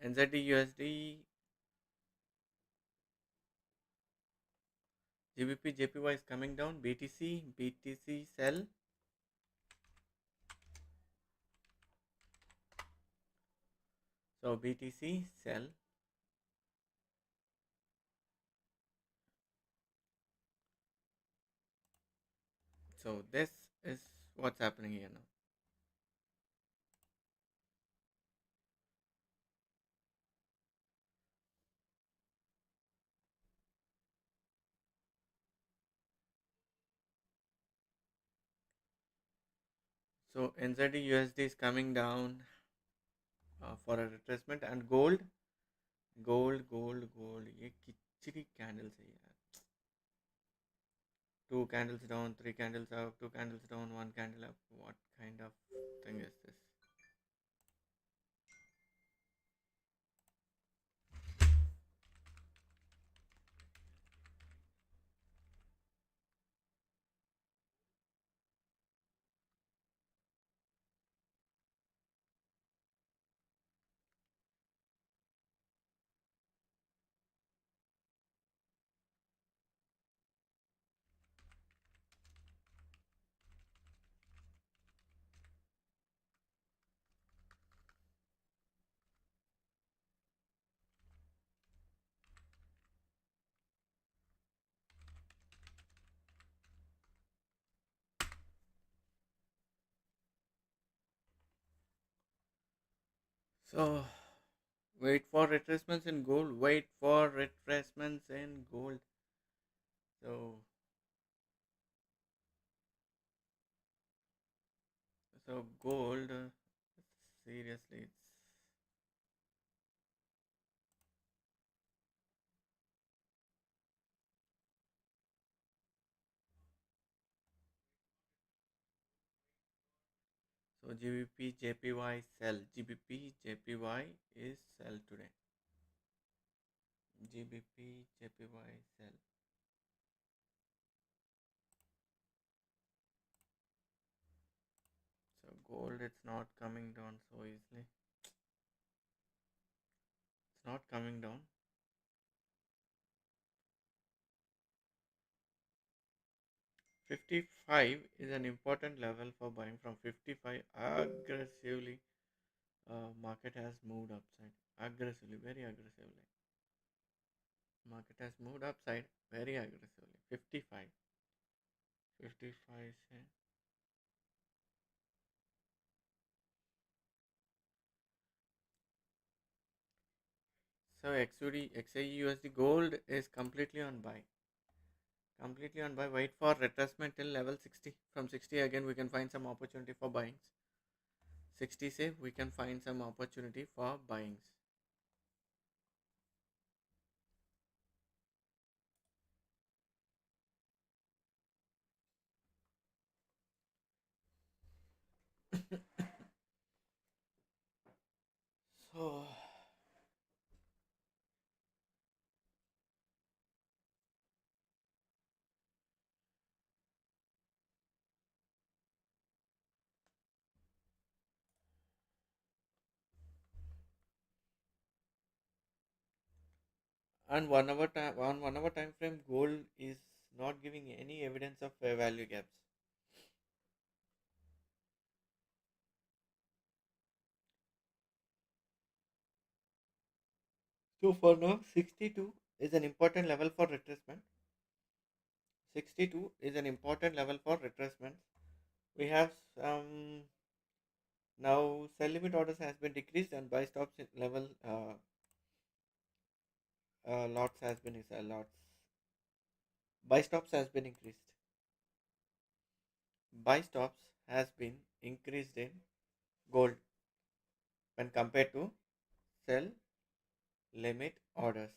NZD USD, GBP JPY is coming down. BTC sell. So BTC sell. So this is what's happening here now. So NZD USD is coming down for a retracement, and gold ये किचरी candles है यार. Two candles down, three candles up, two candles down, one candle up. What kind of thing is this? So wait for retracements in gold. Wait for retracements in gold. So gold. Seriously, it's so GBP JPY sell. GBP JPY is sell today. GBP JPY sell. So gold, it's not coming down so easily. It's not coming down. 55 is an important level for buying. From 55 aggressively, market has moved upside aggressively, very aggressively. Market has moved upside very aggressively. 55, 55. So XUD, XAE USD gold is completely on buy. Completely on buy. Wait for retracement till level 60. From 60 again we can find some opportunity for buyings. 60 say we can find some opportunity for buyings. So and 1 hour time, on 1 hour time frame, gold is not giving any evidence of fair value gaps. So for now 62 is an important level for retracement. 62 is an important level for retracement. We have some. Now sell limit orders has been decreased and buy stops level lots has been lots. Buy stops has been increased. Buy stops has been increased in gold when compared to sell limit orders.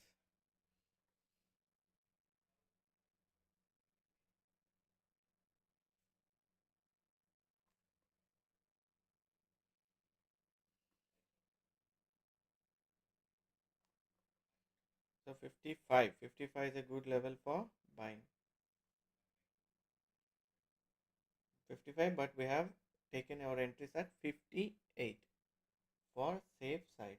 So 55 is a good level for buying. 55, but we have taken our entries at 58 for safe side.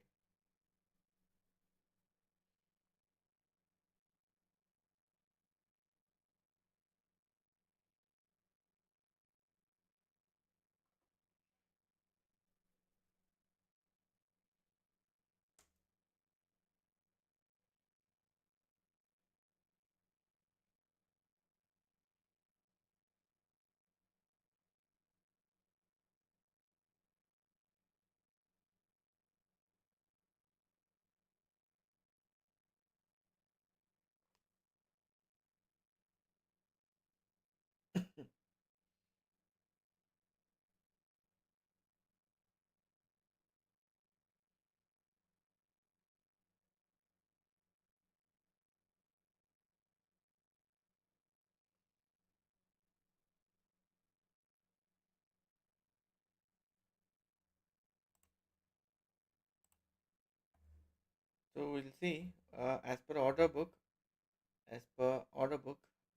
So we'll see. As per order book,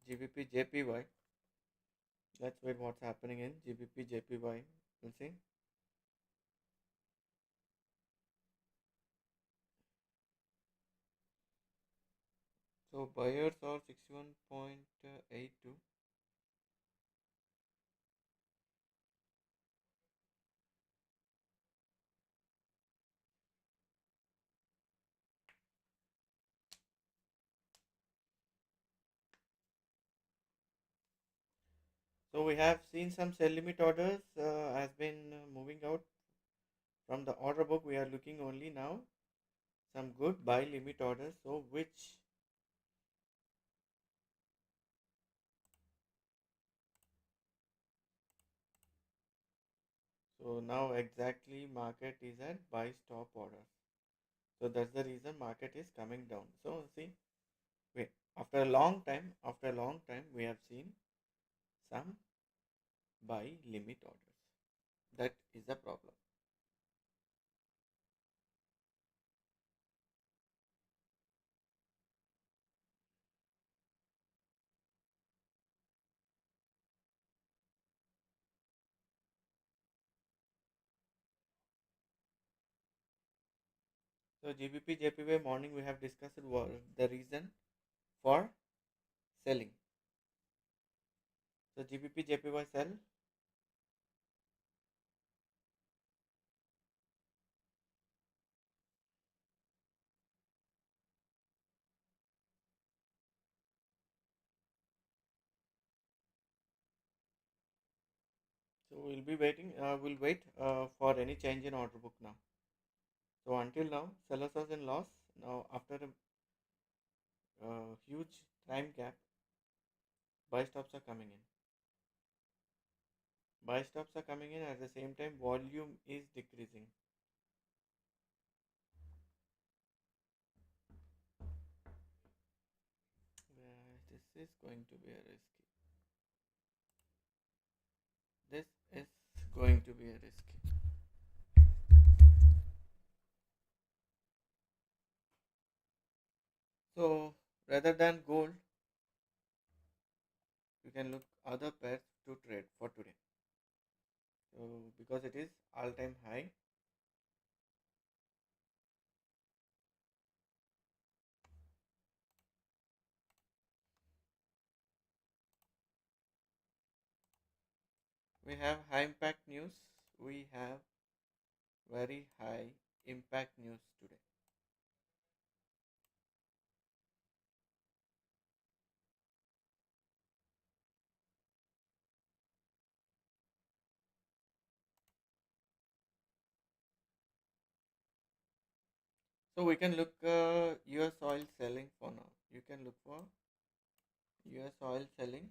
GBP JPY. Let's wait what's happening in GBP JPY. We'll see. So buyers are 61.82. So we have seen some sell limit orders has been moving out from the order book. We are looking only now some good buy limit orders. So which so now exactly market is at buy stop order. So that's the reason market is coming down. So see, wait, after a long time, we have seen some buy limit orders. That is the problem. So GBP JPY morning we have discussed was the reason for selling. So GBP JPY sell. So we'll wait for any change in order book now. So until now, sellers was in loss. Now after a huge time gap, buy stops are coming in. Buy stops are coming in at the same time, volume is decreasing. This is going to be a risky. This is going to be a risky. So rather than gold, you can look other pairs to trade for today. So because it is all-time high, we have high impact news. We have very high impact news today. So we can look US oil selling for now. You can look for US oil selling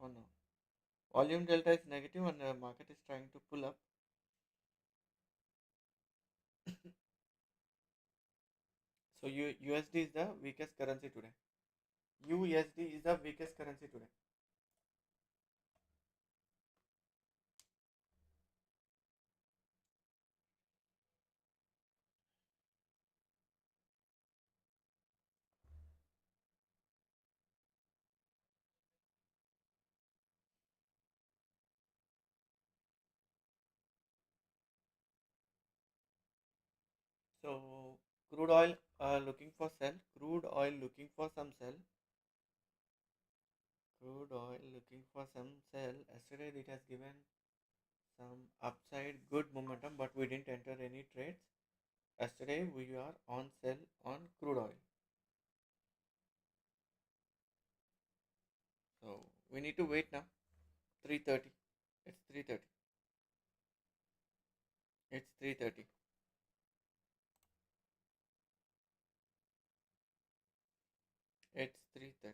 for now. Volume delta is negative and the market is trying to pull up. So USD is the weakest currency today. USD is the weakest currency today. So crude oil looking for sell. Crude oil looking for some sell. Crude oil looking for some sell. Yesterday it has given some upside good momentum, but we didn't enter any trades. Yesterday we are on sell on crude oil. So we need to wait now. 3:30. It's 3:30. It's 3:30. It's 3:30.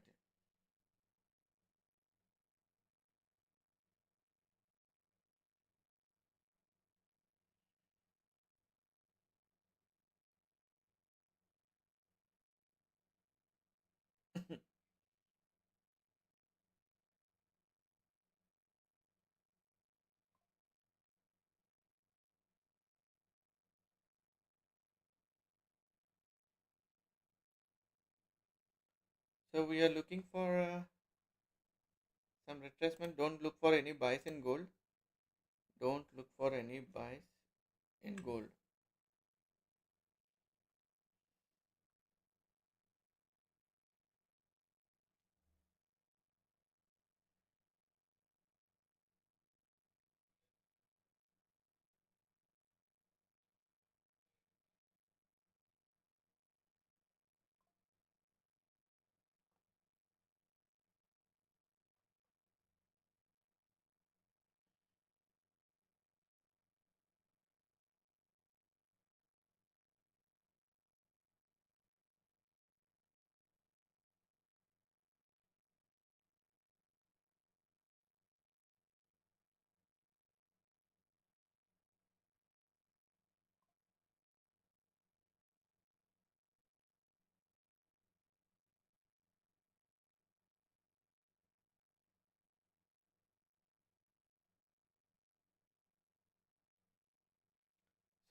So we are looking for some retracement. Don't look for any buys in gold. Don't look for any buys in gold.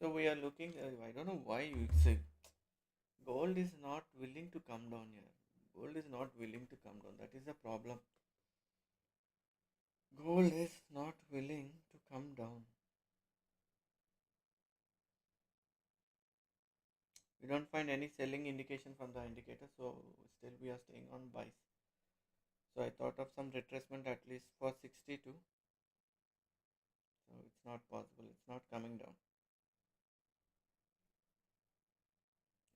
So we are looking. I don't know why you say gold is not willing to come down here. Gold is not willing to come down. That is the problem. Gold is not willing to come down. We don't find any selling indication from the indicator, so still we are staying on buys. So I thought of some retracement at least for 62. So it's not possible. It's not coming down.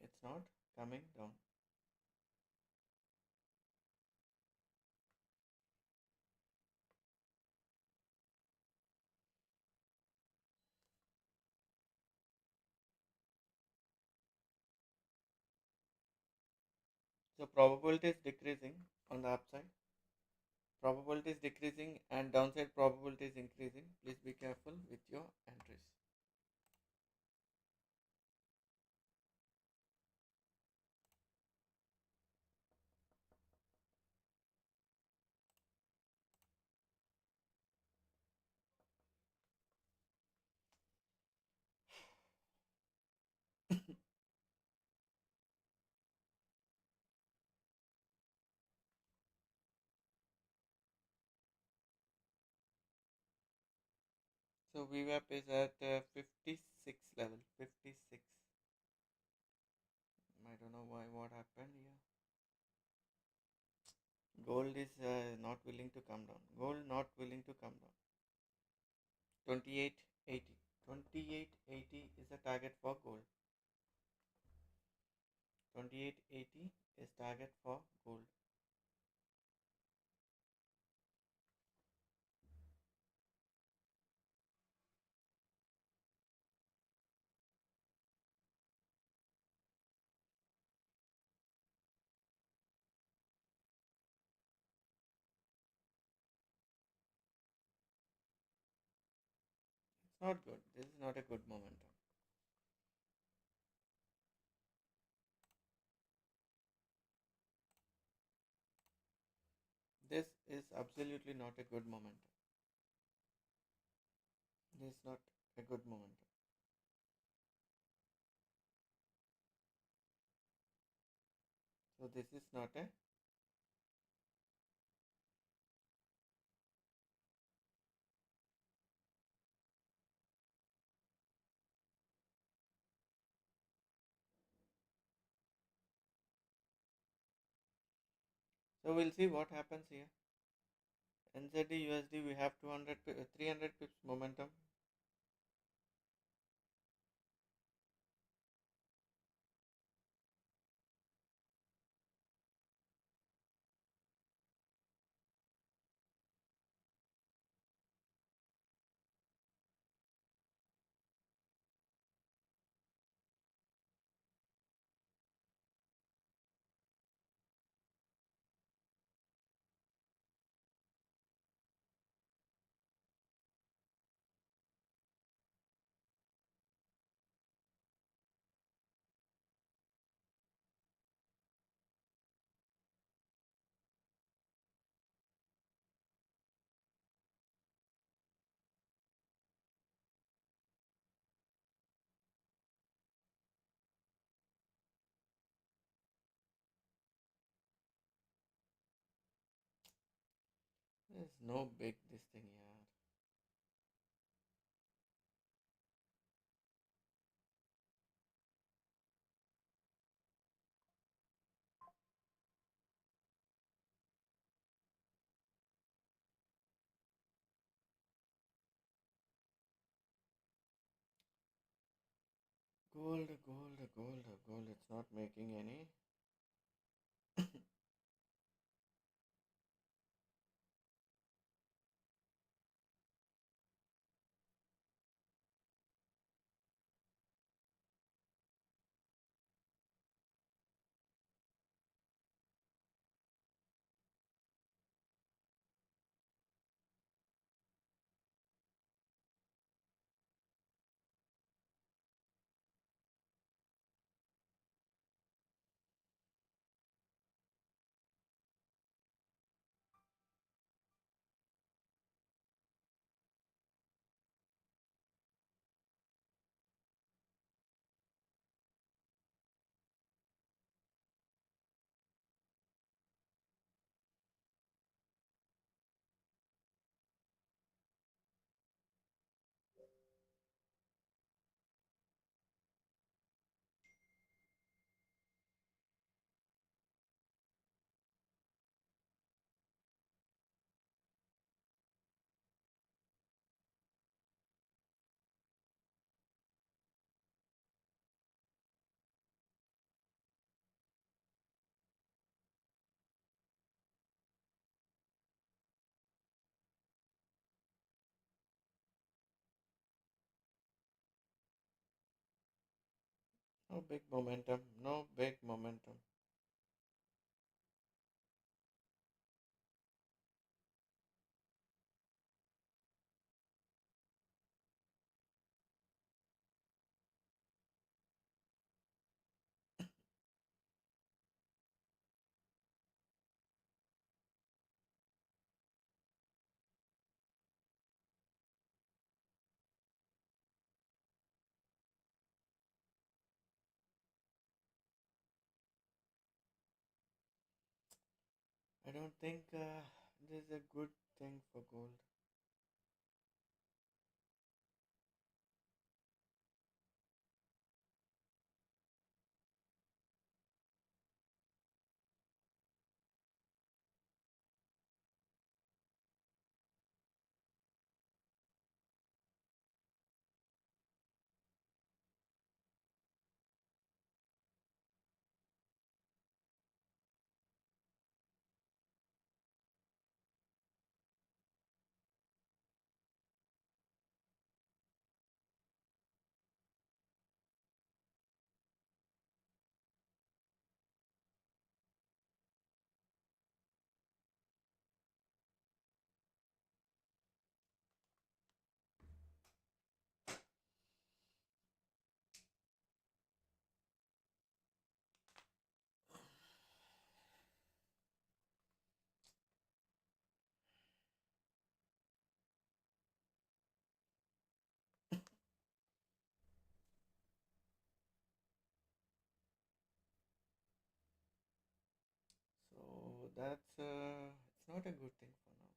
It's not coming down. So probability is decreasing on the upside. Probability is decreasing and downside probability is increasing. Please be careful with your entries. So VWAP is at 56 level. 56. I don't know why what happened here. Gold is not willing to come down. Gold not willing to come down. 2880. 2880 is the target for gold. 2880 is target for gold. It's not good. This is not a good momentum. This is absolutely not a good momentum. This is not a good momentum. So this is not a. So we'll see what happens here. NZD USD we have 300 pips momentum. There's no big this thing here. Gold, gold, gold, gold. It's not making any. No big momentum. No big momentum. I don't think this is a good thing for gold. So that's it's not a good thing for now.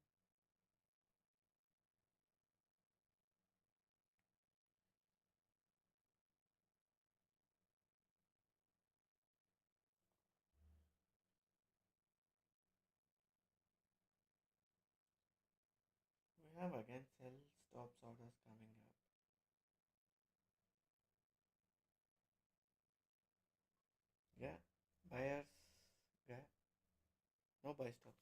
We have again sell stops orders coming up. Yeah, buyers. Yeah, no buy stops.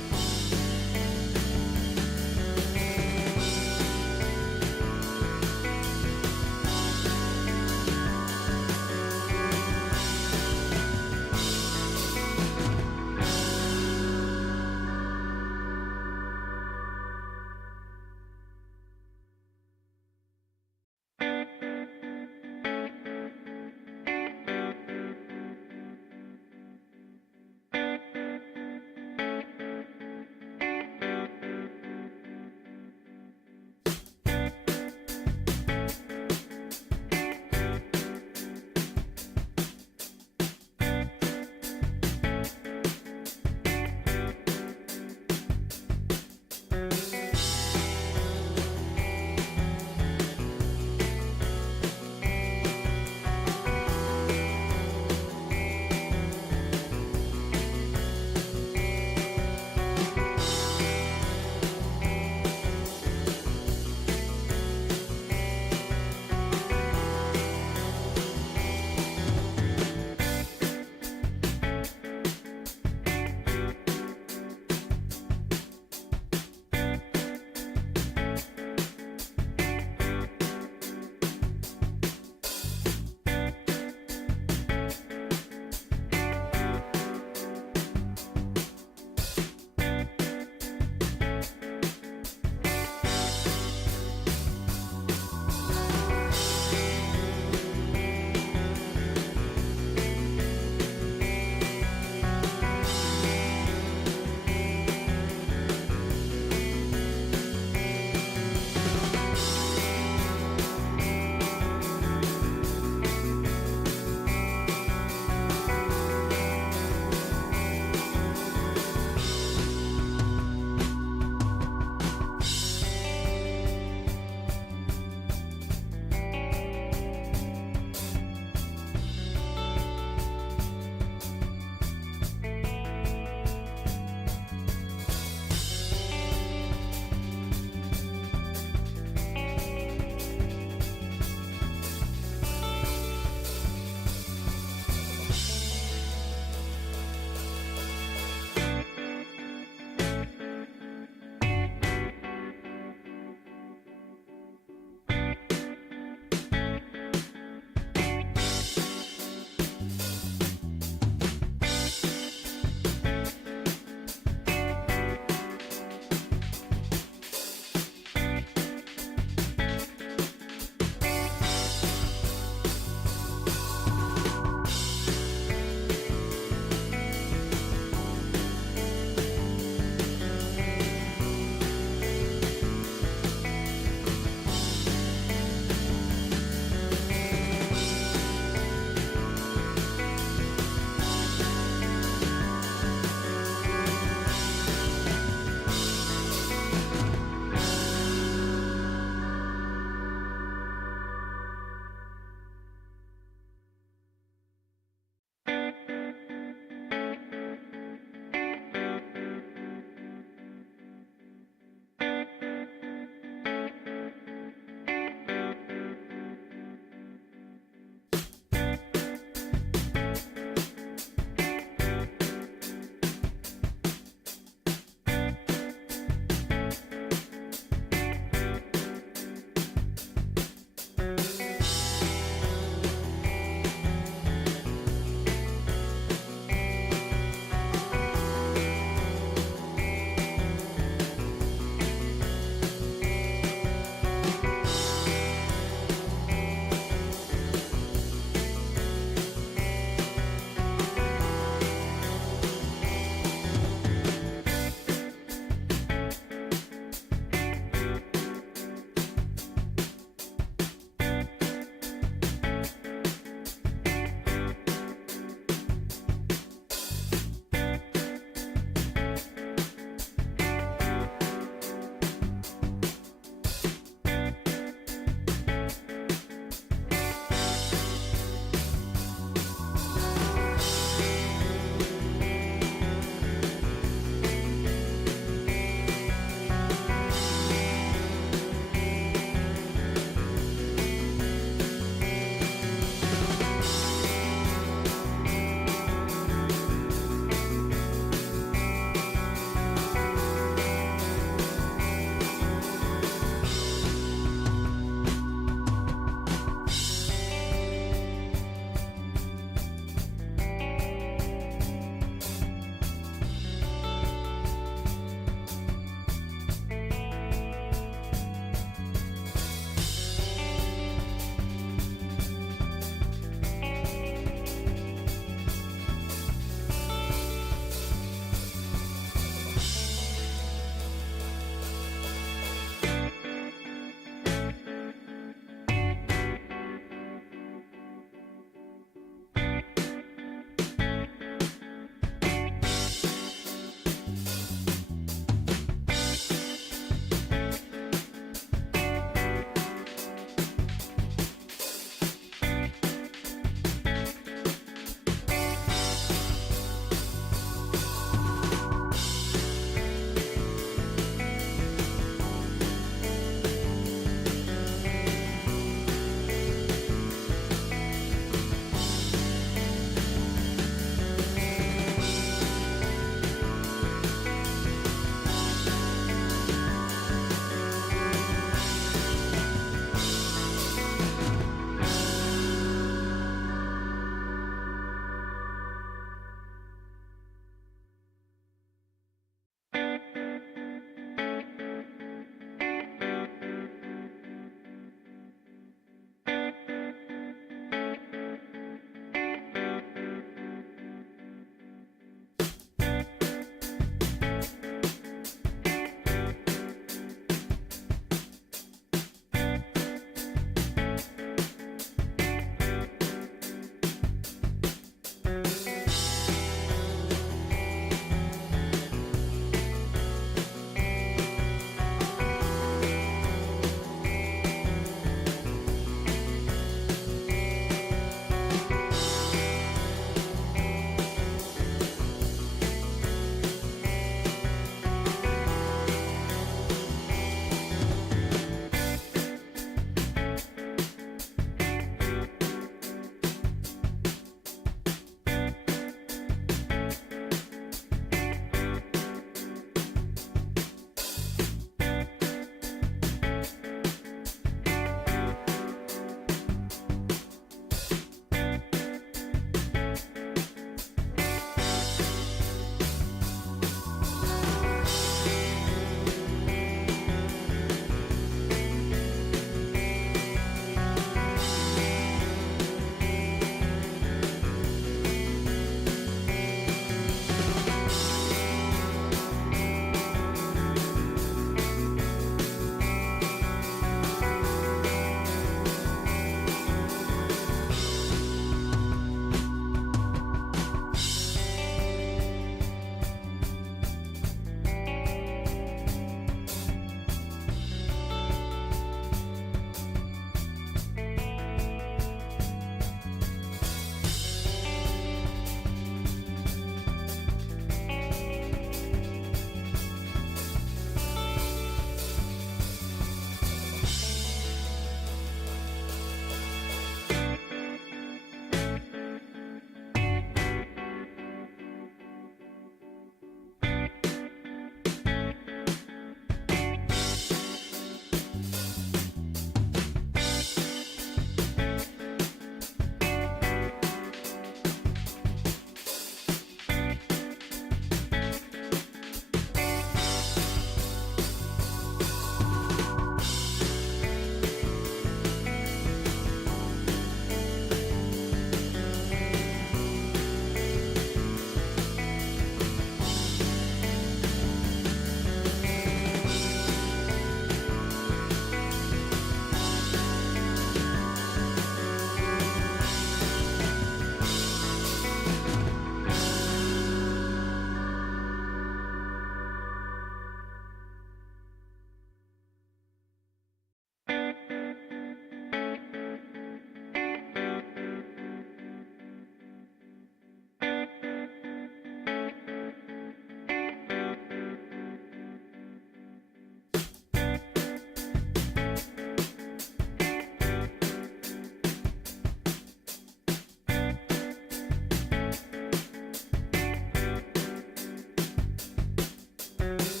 bye.